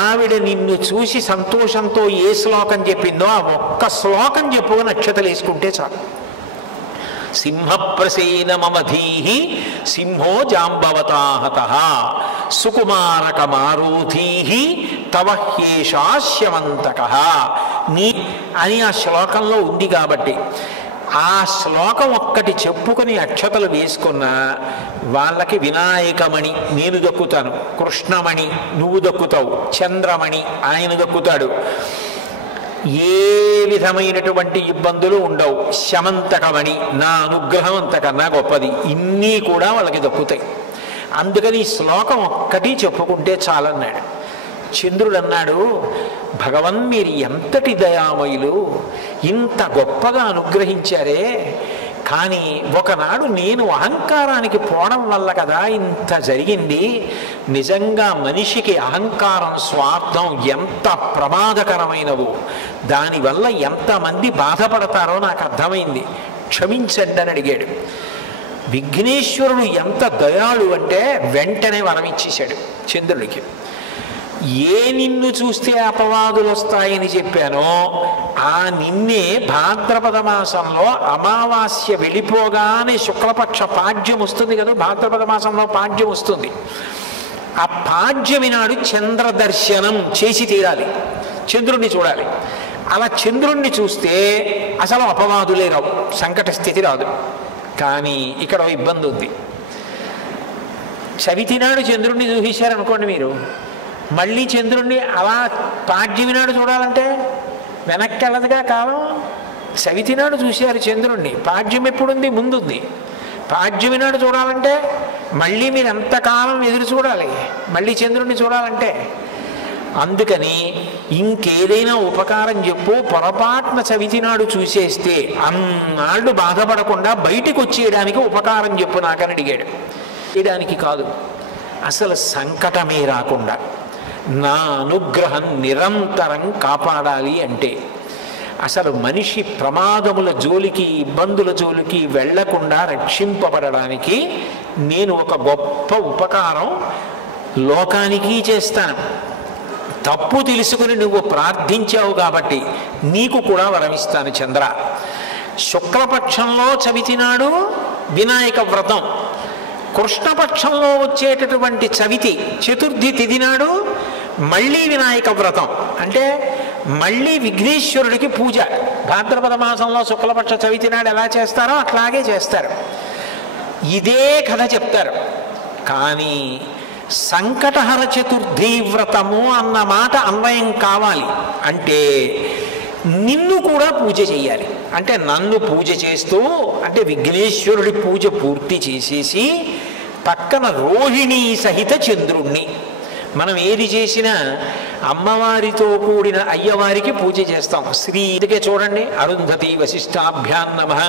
ఆవిడ నిన్ను చూసి సంతోషంతో ఏ శ్లోకం చెప్పిందో ఆ ఒక్క శ్లోకం చెప్పుకొని అక్షతలు వేసుకుంటే చాలు. సింహప్రసేనమధీహి సింహో జాంబవతాహతః సుకుమారకమారూధీహి తవ హ్యేషా శమంతకః నీ అని ఆ శ్లోకంలో ఉంది. కాబట్టి ఆ శ్లోకం ఒక్కటి చెప్పుకొని అక్షతలు వేసుకున్న వాళ్ళకి వినాయకమణి నేను దక్కుతాను, కృష్ణమణి నువ్వు దక్కుతావు, చంద్రమణి ఆయన దక్కుతాడు. ఏ విధమైనటువంటి ఇబ్బందులు ఉండవు. శమంతకమణి నా అనుగ్రహం అంతకన్నా గొప్పది. ఇన్నీ కూడా వాళ్ళకి దక్కుతాయి. అందుకని ఈ శ్లోకం ఒక్కటి చెప్పుకుంటే చాలన్నాడు. చంద్రుడు అన్నాడు, భగవన్ మీరు ఎంతటి దయామయులు, ఇంత గొప్పగా అనుగ్రహించారే. కానీ ఒకనాడు నేను అహంకారానికి పోవడం వల్ల కదా ఇంత జరిగింది. నిజంగా మనిషికి అహంకారం, స్వార్థం ఎంత ప్రమాదకరమైనవో, దానివల్ల ఎంతమంది బాధపడతారో నాకు అర్థమైంది, క్షమించండి అని అడిగాడు. విఘ్నేశ్వరుడు ఎంత దయాళు అంటే వెంటనే వరమిచ్చేశాడు చంద్రుడికి. ఏ నిన్ను చూస్తే అపవాదులు వస్తాయని చెప్పానో ఆ నిన్నే భాద్రపద మాసంలో అమావాస్య వెళ్ళిపోగానే శుక్లపక్ష పాడ్యం వస్తుంది కదా, భాద్రపద మాసంలో పాడ్యం వస్తుంది. ఆ పాడ్యమి నాడు చంద్ర దర్శనం చేసి తీరాలి, చంద్రుణ్ణి చూడాలి. అలా చంద్రుణ్ణి చూస్తే అసలు అపవాదులే రావు, సంకట స్థితి రాదు. కానీ ఇక్కడ ఇబ్బంది ఉంది. చవితి నాడు చంద్రుణ్ణి చూసేశారనుకోండి మీరు, మళ్ళీ చంద్రుణ్ణి అలా పాడ్యమి నాడు చూడాలంటే వెనక్కి వెళ్ళదుగా కాలం. చవితి నాడు చూశారు చంద్రుణ్ణి, పాడ్యం ఎప్పుడుంది? ముందుంది. పాడ్యమి నాడు చూడాలంటే మళ్ళీ మీరు ఎంతకాలం ఎదురు చూడాలి మళ్ళీ చంద్రుణ్ణి చూడాలంటే. అందుకని ఇంకేదైనా ఉపకారం చెప్పు, పొరపాటున చవితి నాడు చూసేస్తే అన్నాళ్ళు బాధపడకుండా బయటికి వచ్చేయడానికి ఉపకారం చెప్పు నాకని అడిగాడు. చేయడానికి కాదు, అసలు సంకటమే రాకుండా నా అనుగ్రహం నిరంతరం కాపాడాలి అంటే, అసలు మనిషి ప్రమాదముల జోలికి, ఇబ్బందుల జోలికి వెళ్లకుండా రక్షింపబడడానికి నేను ఒక గొప్ప ఉపకారం లోకానికి చేస్తాను. తప్పు తెలుసుకుని నువ్వు ప్రార్థించావు కాబట్టి నీకు కూడా వరమిస్తాను చంద్ర. శుక్లపక్షంలో చవితి నాడు వినాయక వ్రతం, కృష్ణపక్షంలో వచ్చేటటువంటి చవితి చతుర్థి తిథి నాడు మళ్ళీ వినాయక వ్రతం. అంటే మళ్ళీ విఘ్నేశ్వరుడికి పూజ. భాద్రపద మాసంలో శుక్లపక్ష చవితి నాడు ఎలా చేస్తారో అట్లాగే చేస్తారు. ఇదే కథ చెప్తారు. కానీ సంకటహర చతుర్థి వ్రతము అన్న మాట అన్వయం కావాలి అంటే నిన్ను కూడా పూజ చేయాలి. అంటే నన్ను పూజ చేస్తూ, అంటే విఘ్నేశ్వరుడి పూజ పూర్తి చేసేసి పక్కన రోహిణీ సహిత చంద్రుణ్ణి, మనం ఏది చేసినా అమ్మవారితో కూడిన అయ్యవారికి పూజ చేస్తాం. శ్రీకే చూడండి, అరుంధతి వశిష్టాభ్యాం నమః,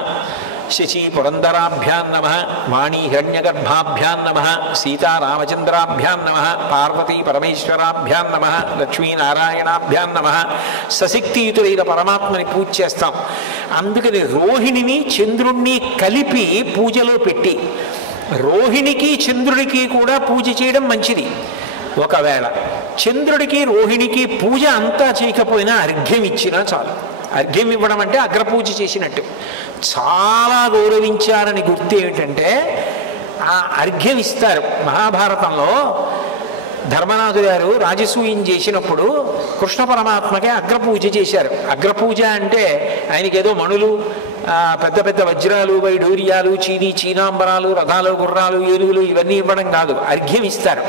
శశి పురంధరాభ్యాం నమః, వాణీ హిరణ్యగర్భాభ్యాం నమః, సీతారామచంద్రాభ్యాం నమః, పార్వతీ పరమేశ్వరాభ్యాం నమః, లక్ష్మీనారాయణాభ్యాం నమః. సశక్తియుతులైన పరమాత్మని పూజ చేస్తాం. అందుకని రోహిణిని చంద్రుణ్ణి కలిపి పూజలో పెట్టి రోహిణికి చంద్రుడికి కూడా పూజ చేయడం మంచిది. ఒకవేళ చంద్రుడికి రోహిణికి పూజ అంతా చేయకపోయినా అర్ఘ్యం ఇచ్చినా చాలు. అర్ఘ్యం ఇవ్వడం అంటే అగ్రపూజ చేసినట్టు. చాలా గౌరవించారని గుర్తు ఏమిటంటే ఆ అర్ఘ్యం ఇస్తారు. మహాభారతంలో ధర్మనాథు గారు రాజసూయం చేసినప్పుడు కృష్ణ పరమాత్మకే అగ్రపూజ చేశారు. అగ్రపూజ అంటే ఆయనకి ఏదో మణులు, పెద్ద పెద్ద వజ్రాలు, వైఢూర్యాలు, చీనాంబరాలు, రథాలు, గుర్రాలు, ఏనుగులు ఇవన్నీ ఇవ్వడం కాదు, అర్ఘ్యం ఇస్తారు.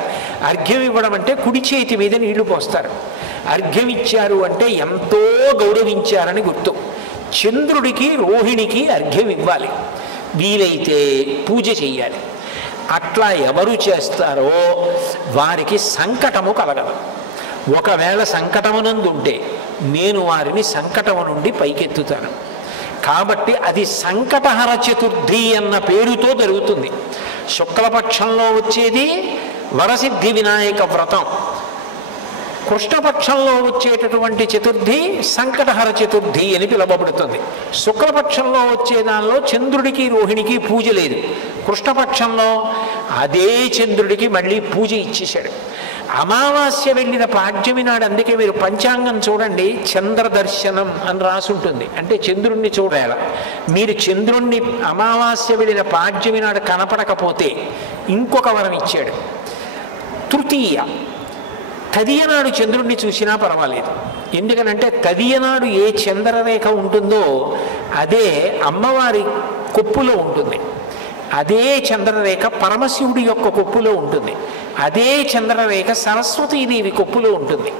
అర్ఘ్యం ఇవ్వడం అంటే కుడి చేతి మీద నీళ్లు పోస్తారు. అర్ఘ్యం ఇచ్చారు అంటే ఎంతో గౌరవించారని గుర్తు. చంద్రుడికి రోహిణికి అర్ఘ్యం ఇవ్వాలి, వీలైతే పూజ చెయ్యాలి. అట్లా ఎవరు చేస్తారో వారికి సంకటము కలగదు. ఒకవేళ సంకటమునందుంటే నేను వారిని సంకటము నుండి పైకెత్తుతాను. కాబట్టి అది సంకటహర చతుర్థి అన్న పేరుతో జరుగుతుంది. శుక్లపక్షంలో వచ్చేది వరసిద్ధి వినాయక వ్రతం, కృష్ణపక్షంలో వచ్చేటటువంటి చతుర్థి సంకటహర చతుర్థి అని పిలువబడుతుంది. శుక్లపక్షంలో వచ్చే దానిలో చంద్రుడికి రోహిణికి పూజ లేదు. కృష్ణపక్షంలో అదే చంద్రుడికి మళ్ళీ పూజ ఇచ్చేశాడు. అమావాస్య వెళ్ళిన పాడ్యమి నాడు, అందుకే మీరు పంచాంగం చూడండి, చంద్ర దర్శనం అని రాసుంటుంది. అంటే చంద్రుణ్ణి చూడాల. మీరు చంద్రుణ్ణి అమావాస్య వెళ్ళిన పాడ్యమి నాడు కనపడకపోతే ఇంకొక వరం ఇచ్చాడు. తృతీయ తదియనాడు చంద్రుణ్ణి చూసినా పర్వాలేదు. ఎందుకనంటే తదియనాడు ఏ చంద్రరేఖ ఉంటుందో అదే అమ్మవారి కొప్పులో ఉంటుంది. అదే చంద్రరేఖ పరమశివుడి యొక్క కొప్పులో ఉంటుంది. అదే చంద్రరేఖ సరస్వతీదేవి కొప్పులో ఉంటుంది.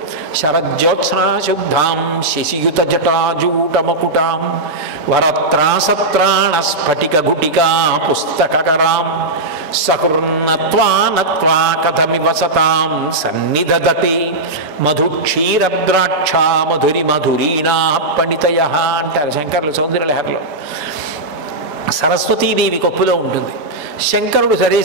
శరజ్యోత్స్నా శుద్ధాం శశియుత జటాజూటమకుటాం వరత్రాసత్రాణ స్ఫటిక గుటికా పుస్తకరాం సకృన్నత్వా నత్వా కథమివ సతాం సన్నిధదతే మధుక్షీరద్రాక్ష మధురి మధురీణా పణితయ అంటారు శంకరులు సౌందర్యలహరిలో. సరస్వతీదేవి కొప్పులో ఉంటుంది. శంకరుడు సరే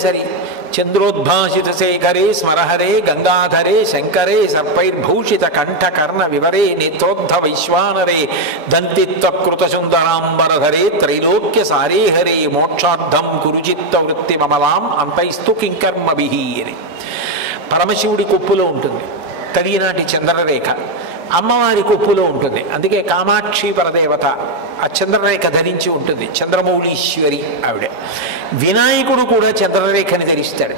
చంద్రోద్భాసిత శేఖరే స్మరహరే గంగాధరే శంకరే సర్పైర్భూషిత కంఠకర్ణ వివరే నేత్రోద్ధ వైశ్వానరే దంతిత్వకృత సుందరాంబరధరే త్రైలోక్య సారే హరే మోక్షార్థం కురుచిత్త వృత్తి మమలాం అంతైస్తు కింకర్మభిః అని పరమశివుడి కొప్పులో ఉంటుంది తదినాటి చంద్రరేఖ. అమ్మవారి కొప్పులో ఉంటుంది. అందుకే కామాక్షి పరదేవత ఆ చంద్రరేఖ ధరించి ఉంటుంది. చంద్రమౌళీశ్వరి ఆవిడ. వినాయకుడు కూడా చంద్రరేఖని ధరిస్తాడు.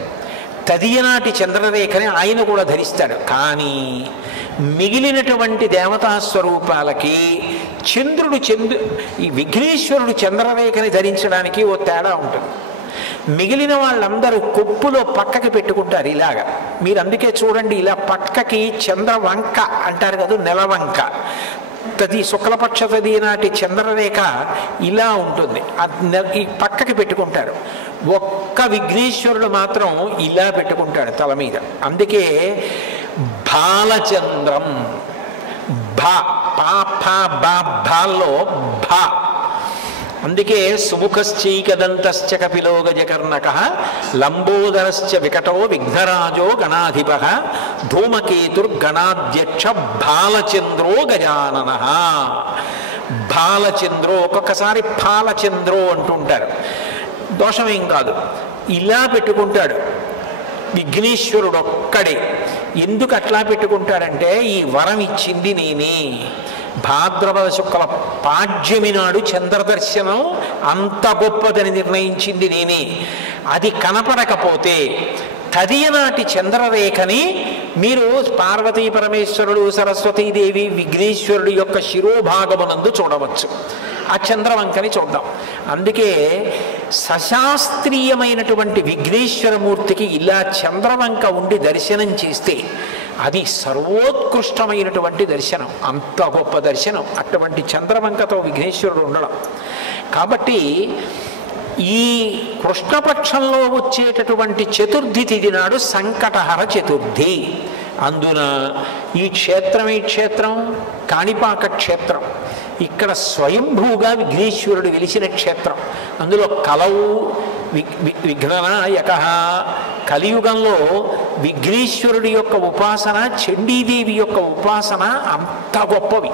తదియనాటి చంద్రరేఖని ఆయన కూడా ధరిస్తాడు. కానీ మిగిలినటువంటి దేవతా స్వరూపాలకి ఈ విఘ్నేశ్వరుడు చంద్రరేఖని ధరించడానికి ఓ తేడా ఉంటుంది. మిగిలిన వాళ్ళందరూ కొప్పులో పక్కకి పెట్టుకుంటారు ఇలాగా. మీరు అందుకే చూడండి, ఇలా పక్కకి చంద్రవంక అంటారు కదా, నెలవంక. శుక్లపక్ష తది నాటి చంద్రరేఖ ఇలా ఉంటుంది, ఈ పక్కకి పెట్టుకుంటారు. ఒక్క విఘ్నేశ్వరుడు మాత్రం ఇలా పెట్టుకుంటాడు తల మీద. అందుకే బాలచంద్రం, భాల్లో భా. అందుకే సుముఖశ్చైకదంతశ్చ కపిలో గజకర్ణకః లంబోదరశ్చ వికటో విఘ్నరాజో గణాధిపః ధూమకేతుర్గణాధ్యక్ష బాలచంద్రో గజాననః. బాలచంద్రో, ఒక్కొక్కసారి బాలచంద్రో అంటుంటారు, దోషమేం కాదు. ఇలా పెట్టుకుంటాడు విఘ్నేశ్వరుడు ఒక్కడే. ఎందుకు అట్లా పెట్టుకుంటాడంటే ఈ వరం ఇచ్చింది నేనే. భాద్రపద శుక్ల పాడ్యమి నాడు చంద్రదర్శనం అంత గొప్పదని నిర్ణయించింది నేనే. అది కనపడకపోతే తదియనాటి చంద్రరేఖని మీరు పార్వతీ పరమేశ్వరుడు, సరస్వతీదేవి, విఘ్నేశ్వరుడు యొక్క శిరోభాగమునందు చూడవచ్చు. ఆ చంద్రవంకని చూద్దాం. అందుకే సశాస్త్రీయమైనటువంటి విఘ్నేశ్వరమూర్తికి ఇలా చంద్రవంక ఉండి దర్శనం చేస్తే అది సర్వోత్కృష్టమైనటువంటి దర్శనం, అంత గొప్ప దర్శనం అటువంటి చంద్రవంకతో విఘ్నేశ్వరుడు ఉండడం. కాబట్టి ఈ కృష్ణపక్షంలో వచ్చేటటువంటి చతుర్థి తిథి నాడు సంకటహర చతుర్థి. అందున ఈ క్షేత్రం కాణిపాక క్షేత్రం. ఇక్కడ స్వయంభూగా విఘ్నేశ్వరుడు వెలిసిన క్షేత్రం. అందులో కలవు విఘ్ననాయక. కలియుగంలో విఘ్నేశ్వరుడి యొక్క ఉపాసన, చండీదేవి యొక్క ఉపాసన అంత గొప్పవి.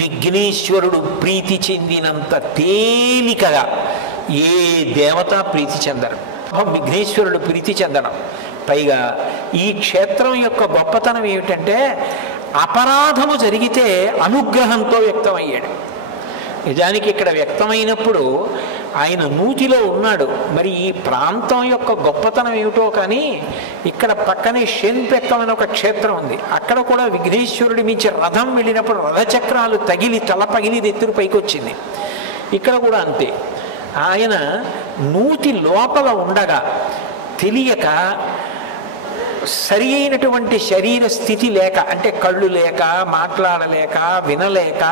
విఘ్నేశ్వరుడు ప్రీతి చెందినంత తేలికగా ఏ దేవత ప్రీతి చెందరు. విఘ్నేశ్వరుడు ప్రీతి చెందడం. పైగా ఈ క్షేత్రం యొక్క గొప్పతనం ఏమిటంటే అపరాధము జరిగితే అనుగ్రహంతో వ్యక్తమయ్యాడు. నిజానికి ఇక్కడ వ్యక్తమైనప్పుడు ఆయన నూతిలో ఉన్నాడు. మరి ఈ ప్రాంతం యొక్క గొప్పతనం ఏమిటో కానీ ఇక్కడ పక్కనే షెన్పెక్కం అనే ఒక క్షేత్రం ఉంది. అక్కడ కూడా విఘ్నేశ్వరుడి మించి రథం వెళ్ళినప్పుడు రథచక్రాలు తగిలి తల పగిలి ఎత్తురు పైకి వచ్చింది. ఇక్కడ కూడా అంతే. ఆయన నూతి లోపల ఉండగా తెలియక సరి అయినటువంటి శరీర స్థితి లేక, అంటే కళ్ళు లేక, మాట్లాడలేక, వినలేక,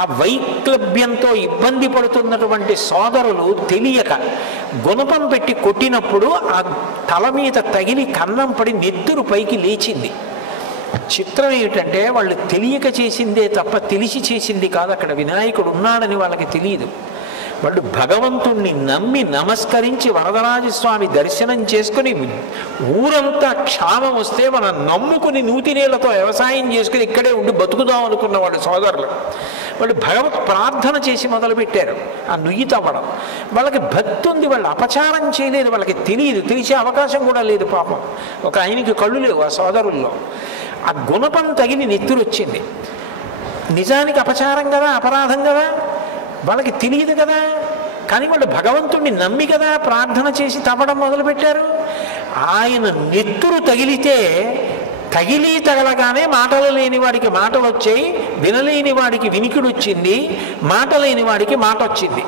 ఆ వైక్లభ్యంతో ఇబ్బంది పడుతున్నటువంటి సోదరులు తెలియక గుణపం పెట్టి కొట్టినప్పుడు ఆ తల మీద తగిలి కన్నం పడి నెత్తురు పైకి లేచింది. చిత్రం ఏమిటంటే వాళ్ళు తెలియక చేసిందే తప్ప తెలిసి చేసింది కాదు. అక్కడ వినాయకుడు ఉన్నాడని వాళ్ళకి తెలియదు. వాళ్ళు భగవంతుణ్ణి నమ్మి నమస్కరించి వరదరాజస్వామి దర్శనం చేసుకుని ఊరంతా క్షామం వస్తే మనం నమ్ముకుని నూతి నీళ్లతో వ్యవసాయం చేసుకుని ఇక్కడే ఉండి బతుకుదాం అనుకున్న వాళ్ళు సోదరులు. వాళ్ళు భగవత్ ప్రార్థన చేసి మొదలుపెట్టారు ఆ నుయ్యి తవ్వడం. వాళ్ళకి భక్తి ఉంది, వాళ్ళు అపచారం చేయలేదు, వాళ్ళకి తెలియదు, తెలిసే అవకాశం కూడా లేదు. పాపం ఒక ఆయనకి కళ్ళు లేవు ఆ సోదరుల్లో. ఆ గుణపం తగిలి నెత్తురు వచ్చింది. నిజానికి అపచారం కదా, అపరాధం కదా, వాళ్ళకి తెలియదు కదా. కానీ వాళ్ళు భగవంతుణ్ణి నమ్మి కదా ప్రార్థన చేసి తవ్వడం మొదలుపెట్టారు. ఆయన నెత్తురు తగిలితే తగలగానే మాటలు లేని వాడికి మాటలు వచ్చాయి, వినలేని వాడికి వినికిడు వచ్చింది, మాట లేని వాడికి మాట వచ్చింది.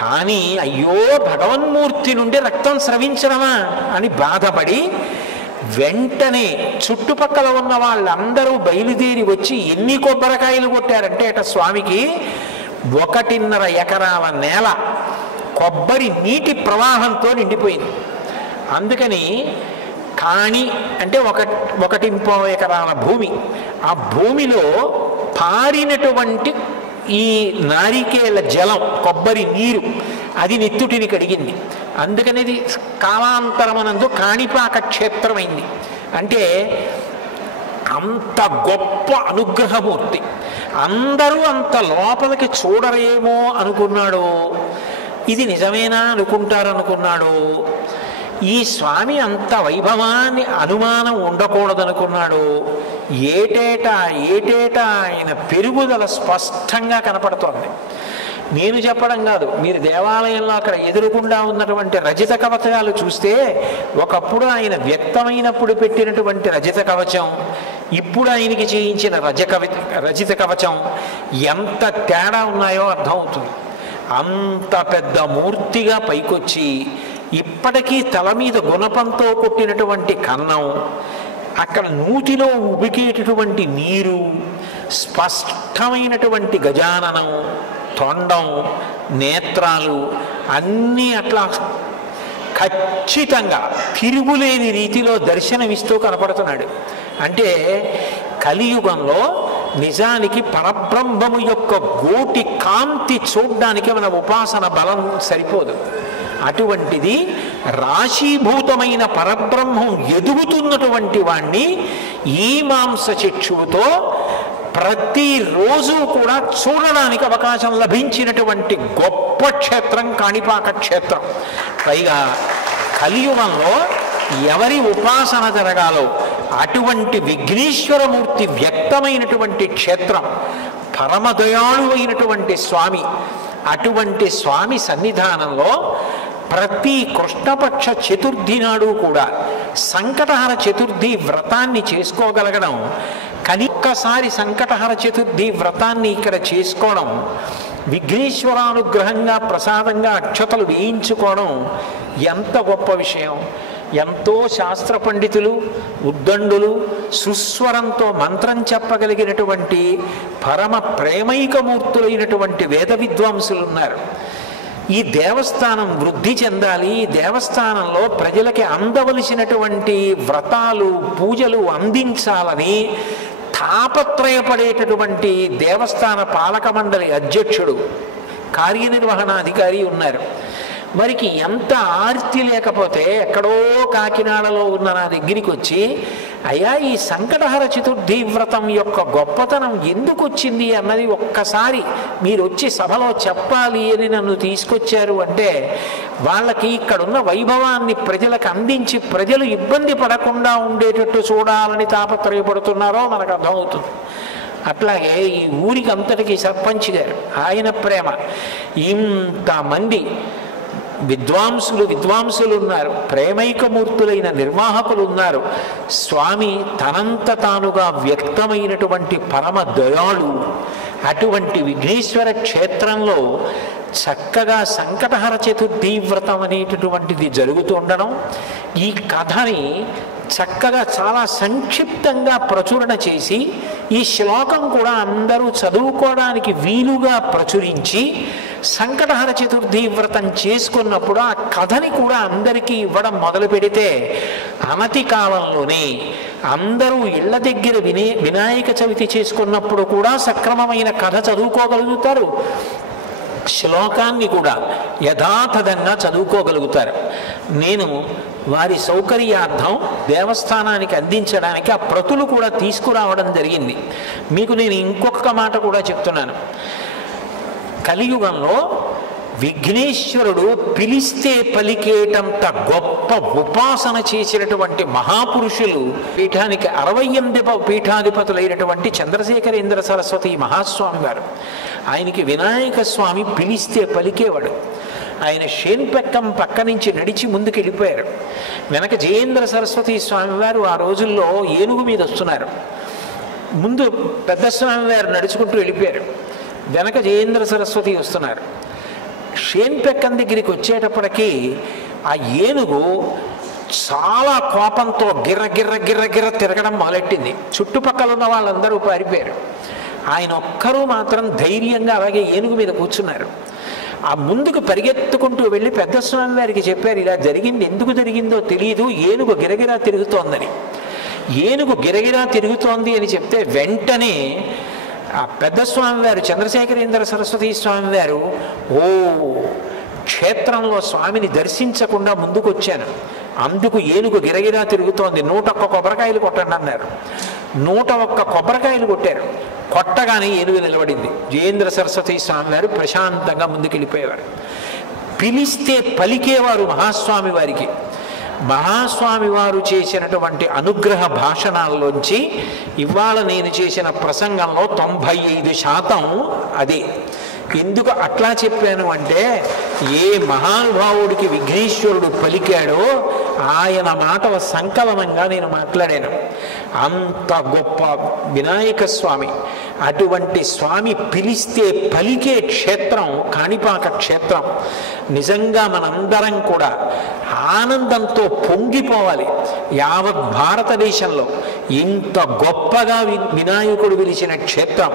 కానీ అయ్యో భగవన్మూర్తి నుండి రక్తం స్రవించడమా అని బాధపడి వెంటనే చుట్టుపక్కల ఉన్న వాళ్ళందరూ బయలుదేరి వచ్చి ఎన్ని కొబ్బరికాయలు కొట్టారంటే అట స్వామికి 1.5 ఎకరాల నేల కొబ్బరి నీటి ప్రవాహంతో నిండిపోయింది. అందుకని కాణి అంటే 1.5 ఎకరాల భూమి, ఆ భూమిలో పారినటువంటి ఈ నారికేళ జలం, కొబ్బరి నీరు, అది నెత్తుటిని కడిగింది. అందుకని ఇది కాలాంతరమనందు కాణిపాక క్షేత్రమైంది. అంటే అంత గొప్ప అనుగ్రహమూర్తి. అందరూ అంత లోపలికి చూడరేమో అనుకున్నాడు, ఇది నిజమేనా అనుకుంటారనుకున్నాడు. ఈ స్వామి అంత వైభవాన్ని అనుమానం ఉండకూడదనుకున్నాడు. ఏటేటా ఆయన పెరుగుదల స్పష్టంగా కనపడుతోంది. నేను చెప్పడం కాదు, మీరు దేవాలయంలో అక్కడ ఎదురుకుండా ఉన్నటువంటి రజిత కవచాలు చూస్తే ఒకప్పుడు ఆయన వ్యక్తమైనప్పుడు పెట్టినటువంటి రజిత కవచం, ఇప్పుడు ఆయనకి చేయించిన రజిత కవచం ఎంత తేడా ఉన్నాయో అర్థమవుతుంది. అంత పెద్ద మూర్తిగా పైకొచ్చి ఇప్పటికీ తల మీద గుణపంతో కొట్టినటువంటి కన్నం, అక్కడ నూతిలో ఉబికేటటువంటి నీరు, స్పష్టమైనటువంటి గజాననం, తొండం, నేత్రాలు అన్నీ అట్లా ఖచ్చితంగా తిరుగులేని రీతిలో దర్శనమిస్తూ కనపడుతున్నాడు. అంటే కలియుగంలో నిజానికి పరబ్రహ్మము యొక్క గోటి కాంతి చూడ్డానికి మన ఉపాసన బలం సరిపోదు. అటువంటిది రాశీభూతమైన పరబ్రహ్మం ఎదుగుతున్నటువంటి వాణ్ణి ఈ మాంస చక్షువుతో ప్రతిరోజు కూడా చూడడానికి అవకాశం లభించినటువంటి గొప్ప క్షేత్రం కాణిపాక క్షేత్రం. పైగా కలియుగంలో ఎవరి ఉపాసన జరగాలో అటువంటి విఘ్నేశ్వరమూర్తి వ్యక్తమైనటువంటి క్షేత్రం, పరమదయాళు అయినటువంటి స్వామి. అటువంటి స్వామి సన్నిధానంలో ప్రతి కృష్ణపక్ష చతుర్థి నాడు కూడా సంకటహర చతుర్థి వ్రతాన్ని చేసుకోగలగడం, కానీ ఒక్కసారి సంకటహర చతుర్థి వ్రతాన్ని ఇక్కడ చేసుకోవడం, విఘ్నేశ్వరానుగ్రహంగా ప్రసాదంగా అక్షతలు వేయించుకోవడం ఎంత గొప్ప విషయం. ఎంతో శాస్త్ర పండితులు, ఉద్దండులు, సుస్వరంతో మంత్రం చెప్పగలిగినటువంటి పరమ ప్రేమైకమూర్తులైనటువంటి వేద విద్వాంసులు ఉన్నారు. ఈ దేవస్థానం వృద్ధి చెందాలి, ఈ దేవస్థానంలో ప్రజలకి అందవలసినటువంటి వ్రతాలు, పూజలు అందించాలని తాపత్రయపడేటటువంటి దేవస్థాన పాలక మండలి అధ్యక్షుడు, కార్యనిర్వహణాధికారి ఉన్నారు. మరికి ఎంత ఆర్తి లేకపోతే ఎక్కడో కాకినాడలో ఉన్న నా దగ్గరికి వచ్చి, అయ్యా ఈ సంకటహర చతుర్థి వ్రతం యొక్క గొప్పతనం ఎందుకు వచ్చింది అన్నది ఒక్కసారి మీరు వచ్చి సభలో చెప్పాలి అని నన్ను తీసుకొచ్చారు అంటే, వాళ్ళకి ఇక్కడున్న వైభవాన్ని ప్రజలకు అందించి ప్రజలు ఇబ్బంది పడకుండా ఉండేటట్టు చూడాలని తాపత్రయపడుతున్నారో మనకు అర్థమవుతుంది. అట్లాగే ఈ ఊరికి అంతటికీ సర్పంచ్ గారు, ఆయన ప్రేమ. ఇంతమంది విద్వాంసులు ఉన్నారు, ప్రేమైకమూర్తులైన నిర్వాహకులు ఉన్నారు. స్వామి తనంత తానుగా వ్యక్తమైనటువంటి పరమ దయాళు. అటువంటి విఘ్నేశ్వర క్షేత్రంలో చక్కగా సంకటహర చతుర్థి వ్రతం అనేటటువంటిది జరుగుతూ ఉండడం, ఈ కథని చక్కగా చాలా సంక్షిప్తంగా ప్రచురణ చేసి ఈ శ్లోకం కూడా అందరూ చదువుకోవడానికి వీలుగా ప్రచురించి సంకటహర చతుర్థి వ్రతం చేసుకున్నప్పుడు ఆ కథని కూడా అందరికీ ఇవ్వడం మొదలు పెడితే అనతి కాలంలోనే అందరూ ఇళ్ల దగ్గర వినాయక చవితి చేసుకున్నప్పుడు కూడా సక్రమమైన కథ చదువుకోగలుగుతారు, శ్లోకాన్ని కూడా యథాతథంగా చదువుకోగలుగుతారు. నేను వారి సౌకర్యార్థం దేవస్థానానికి అందించడానికి ఆ ప్రతులు కూడా తీసుకురావడం జరిగింది. మీకు నేను ఇంకొక మాట కూడా చెప్తున్నాను. కలియుగంలో విఘ్నేశ్వరుడు పిలిస్తే పలికేటంత గొప్ప ఉపాసన చేసినటువంటి మహాపురుషులు పీఠానికి 68 పీఠాధిపతులైనటువంటి చంద్రశేఖరేంద్ర సరస్వతి మహాస్వామి వారు. ఆయనకి వినాయక స్వామి పిలిస్తే పలికేవాడు. ఆయన షేన్పెక్కం పక్క నుంచి నడిచి ముందుకు వెళ్ళిపోయారు. వెనక జయేంద్ర సరస్వతి స్వామి వారు ఆ రోజుల్లో ఏనుగు మీద వస్తున్నారు. ముందు పెద్ద స్వామి వారు నడుచుకుంటూ వెళ్ళిపోయారు, వెనక జయేంద్ర సరస్వతి వస్తున్నారు. షేన్పెక్కం దగ్గరికి వచ్చేటప్పటికీ ఆ ఏనుగు చాలా కోపంతో గిర్ర గిర్ర గిర్ర గిర్ర తిరగడం మొదలెట్టింది. చుట్టుపక్కల ఉన్న వాళ్ళందరూ పారిపోయారు. ఆయన ఒక్కరూ మాత్రం ధైర్యంగా అలాగే ఏనుగు మీద కూర్చున్నారు. ఆ ముందుకు పరిగెత్తుకుంటూ వెళ్ళి పెద్ద స్వామి వారికి చెప్పారు, ఇలా జరిగింది, ఎందుకు జరిగిందో తెలియదు, ఏనుగు గిరగిరా తిరుగుతోందని. ఏనుగు గిరగిరా తిరుగుతోంది అని చెప్తే వెంటనే ఆ పెద్ద స్వామి వారు చంద్రశేఖరేంద్ర సరస్వతి స్వామి వారు, ఓ క్షేత్రంలో స్వామిని దర్శించకుండా ముందుకు వచ్చాను, అందుకు ఏనుగు గిరగిరా తిరుగుతోంది, 101 కొబ్బరికాయలు కొట్టండి అన్నారు. 101 కొబ్బరికాయలు కొట్టారు. కొట్టగానే ఏనుగు నిలబడింది. జయేంద్ర సరస్వతి స్వామి వారు ప్రశాంతంగా ముందుకెళ్ళిపోయేవారు. పిలిస్తే పలికేవారు మహాస్వామి వారికి. మహాస్వామి వారు చేసినటువంటి అనుగ్రహ భాషణాల్లోంచి ఇవాళ నేను చేసిన ప్రసంగంలో 95% అదే. ఎందుకు అట్లా చెప్పాను అంటే, ఏ మహానుభావుడికి విఘ్నేశ్వరుడు పలికాడో ఆయన మాటల సంకలనంగా నేను మాట్లాడాను. అంత గొప్ప వినాయక స్వామి. అటువంటి స్వామి పిలిస్తే పలికే క్షేత్రం కాణిపాక క్షేత్రం. నిజంగా మనందరం కూడా ఆనందంతో పొంగిపోవాలి. యావత్ భారతదేశంలో ఇంత గొప్పగా వినాయకుడు పిలిచిన క్షేత్రం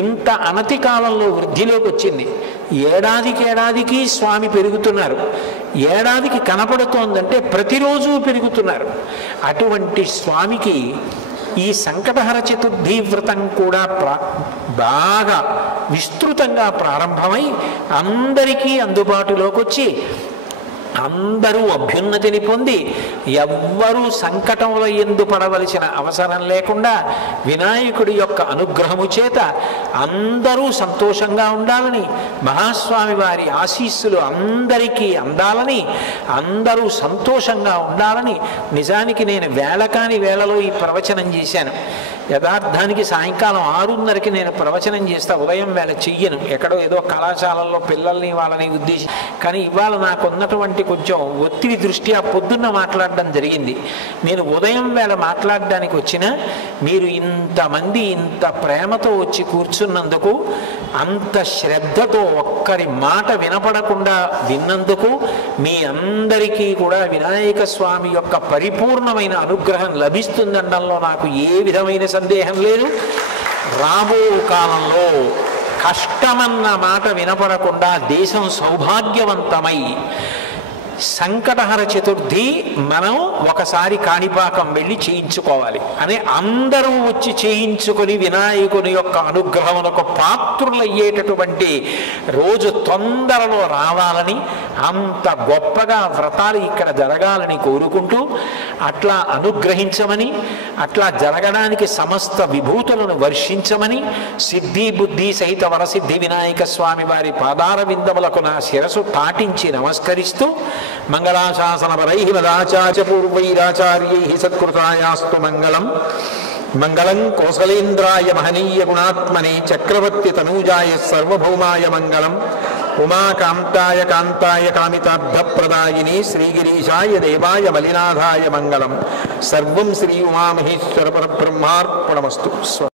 ఇంత అనతి కాలంలో వృద్ధిలోకి వచ్చింది. ఏడాదికి స్వామి పెరుగుతున్నారు. ఏడాదికి కనపడుతోందంటే ప్రతిరోజు పెరుగుతున్నారు. అటువంటి స్వామికి ఈ సంకటహర చతుర్థి వ్రతం కూడా బాగా విస్తృతంగా ప్రారంభమై అందరికీ అందుబాటులోకి వచ్చి అందరూ అభ్యున్నతిని పొంది ఎవ్వరూ సంకటంలో ఎందు పడవలసిన అవసరం లేకుండా వినాయకుడి యొక్క అనుగ్రహము చేత అందరూ సంతోషంగా ఉండాలని, మహాస్వామి వారి ఆశీస్సులు అందరికీ అందాలని, అందరూ సంతోషంగా ఉండాలని. నిజానికి నేను వేళకాని వేళలో ఈ ప్రవచనం చేశాను. యథార్థానికి సాయంకాలం 6:30కి నేను ప్రవచనం చేస్తా, ఉదయం వేళ చెయ్యను. ఎక్కడో ఏదో కళాశాలల్లో పిల్లల్ని వాళ్ళని ఉద్దేశించి. కానీ ఇవాళ నాకు ఉన్నటువంటి కొంచెం ఒత్తిడి దృష్ట్యా పొద్దున్న మాట్లాడడం జరిగింది. నేను ఉదయం వేళ మాట్లాడడానికి వచ్చినా మీరు ఇంతమంది ఇంత ప్రేమతో వచ్చి కూర్చున్నందుకు, అంత శ్రద్ధతో ఒక్కరి మాట వినపడకుండా విన్నందుకు మీ అందరికీ కూడా వినాయక స్వామి యొక్క పరిపూర్ణమైన అనుగ్రహం లభిస్తుందనడంలో నాకు ఏ విధమైన సందేహం లేదు. రాబో కాలంలో కష్టమన్న మాట వినపడకుండా దేశం సౌభాగ్యవంతమై సంకటహర చతుర్థి మనం ఒకసారి కాణిపాకం వెళ్ళి చేయించుకోవాలి అని అందరూ వచ్చి చేయించుకొని వినాయకుని యొక్క అనుగ్రహమునకు పాత్రులయ్యేటటువంటి రోజు తొందరలో రావాలని, అంత గొప్పగా వ్రతాలు ఇక్కడ జరగాలని కోరుకుంటూ అట్లా అనుగ్రహించమని, అట్లా జరగడానికి సమస్త విభూతులను వర్షించమని సిద్ధి బుద్ధి సహిత వరసిద్ధి వినాయక స్వామి వారి పాదార విందములకు నా శిరసు తాటించి నమస్కరిస్తూ మంగళాశాసనపరైః మదాచార్య పూర్వైరాచార్యైః సత్కృతాయాస్తు మంగళం. మంగళం కోసలేంద్రాయ మహనీయ గుణాత్మనే చక్రవర్తి తనూజాయ సర్వభౌమాయ మంగళం ఉమాకాంతాయ కాంతాయ కామితార్థప్రదాయిని శ్రీగిరీశాయ దేవాయ మలినాథాయ మంగళం. సర్వం శ్రీ ఉమామహేశ్వర పరబ్రహ్మార్పణమస్తు.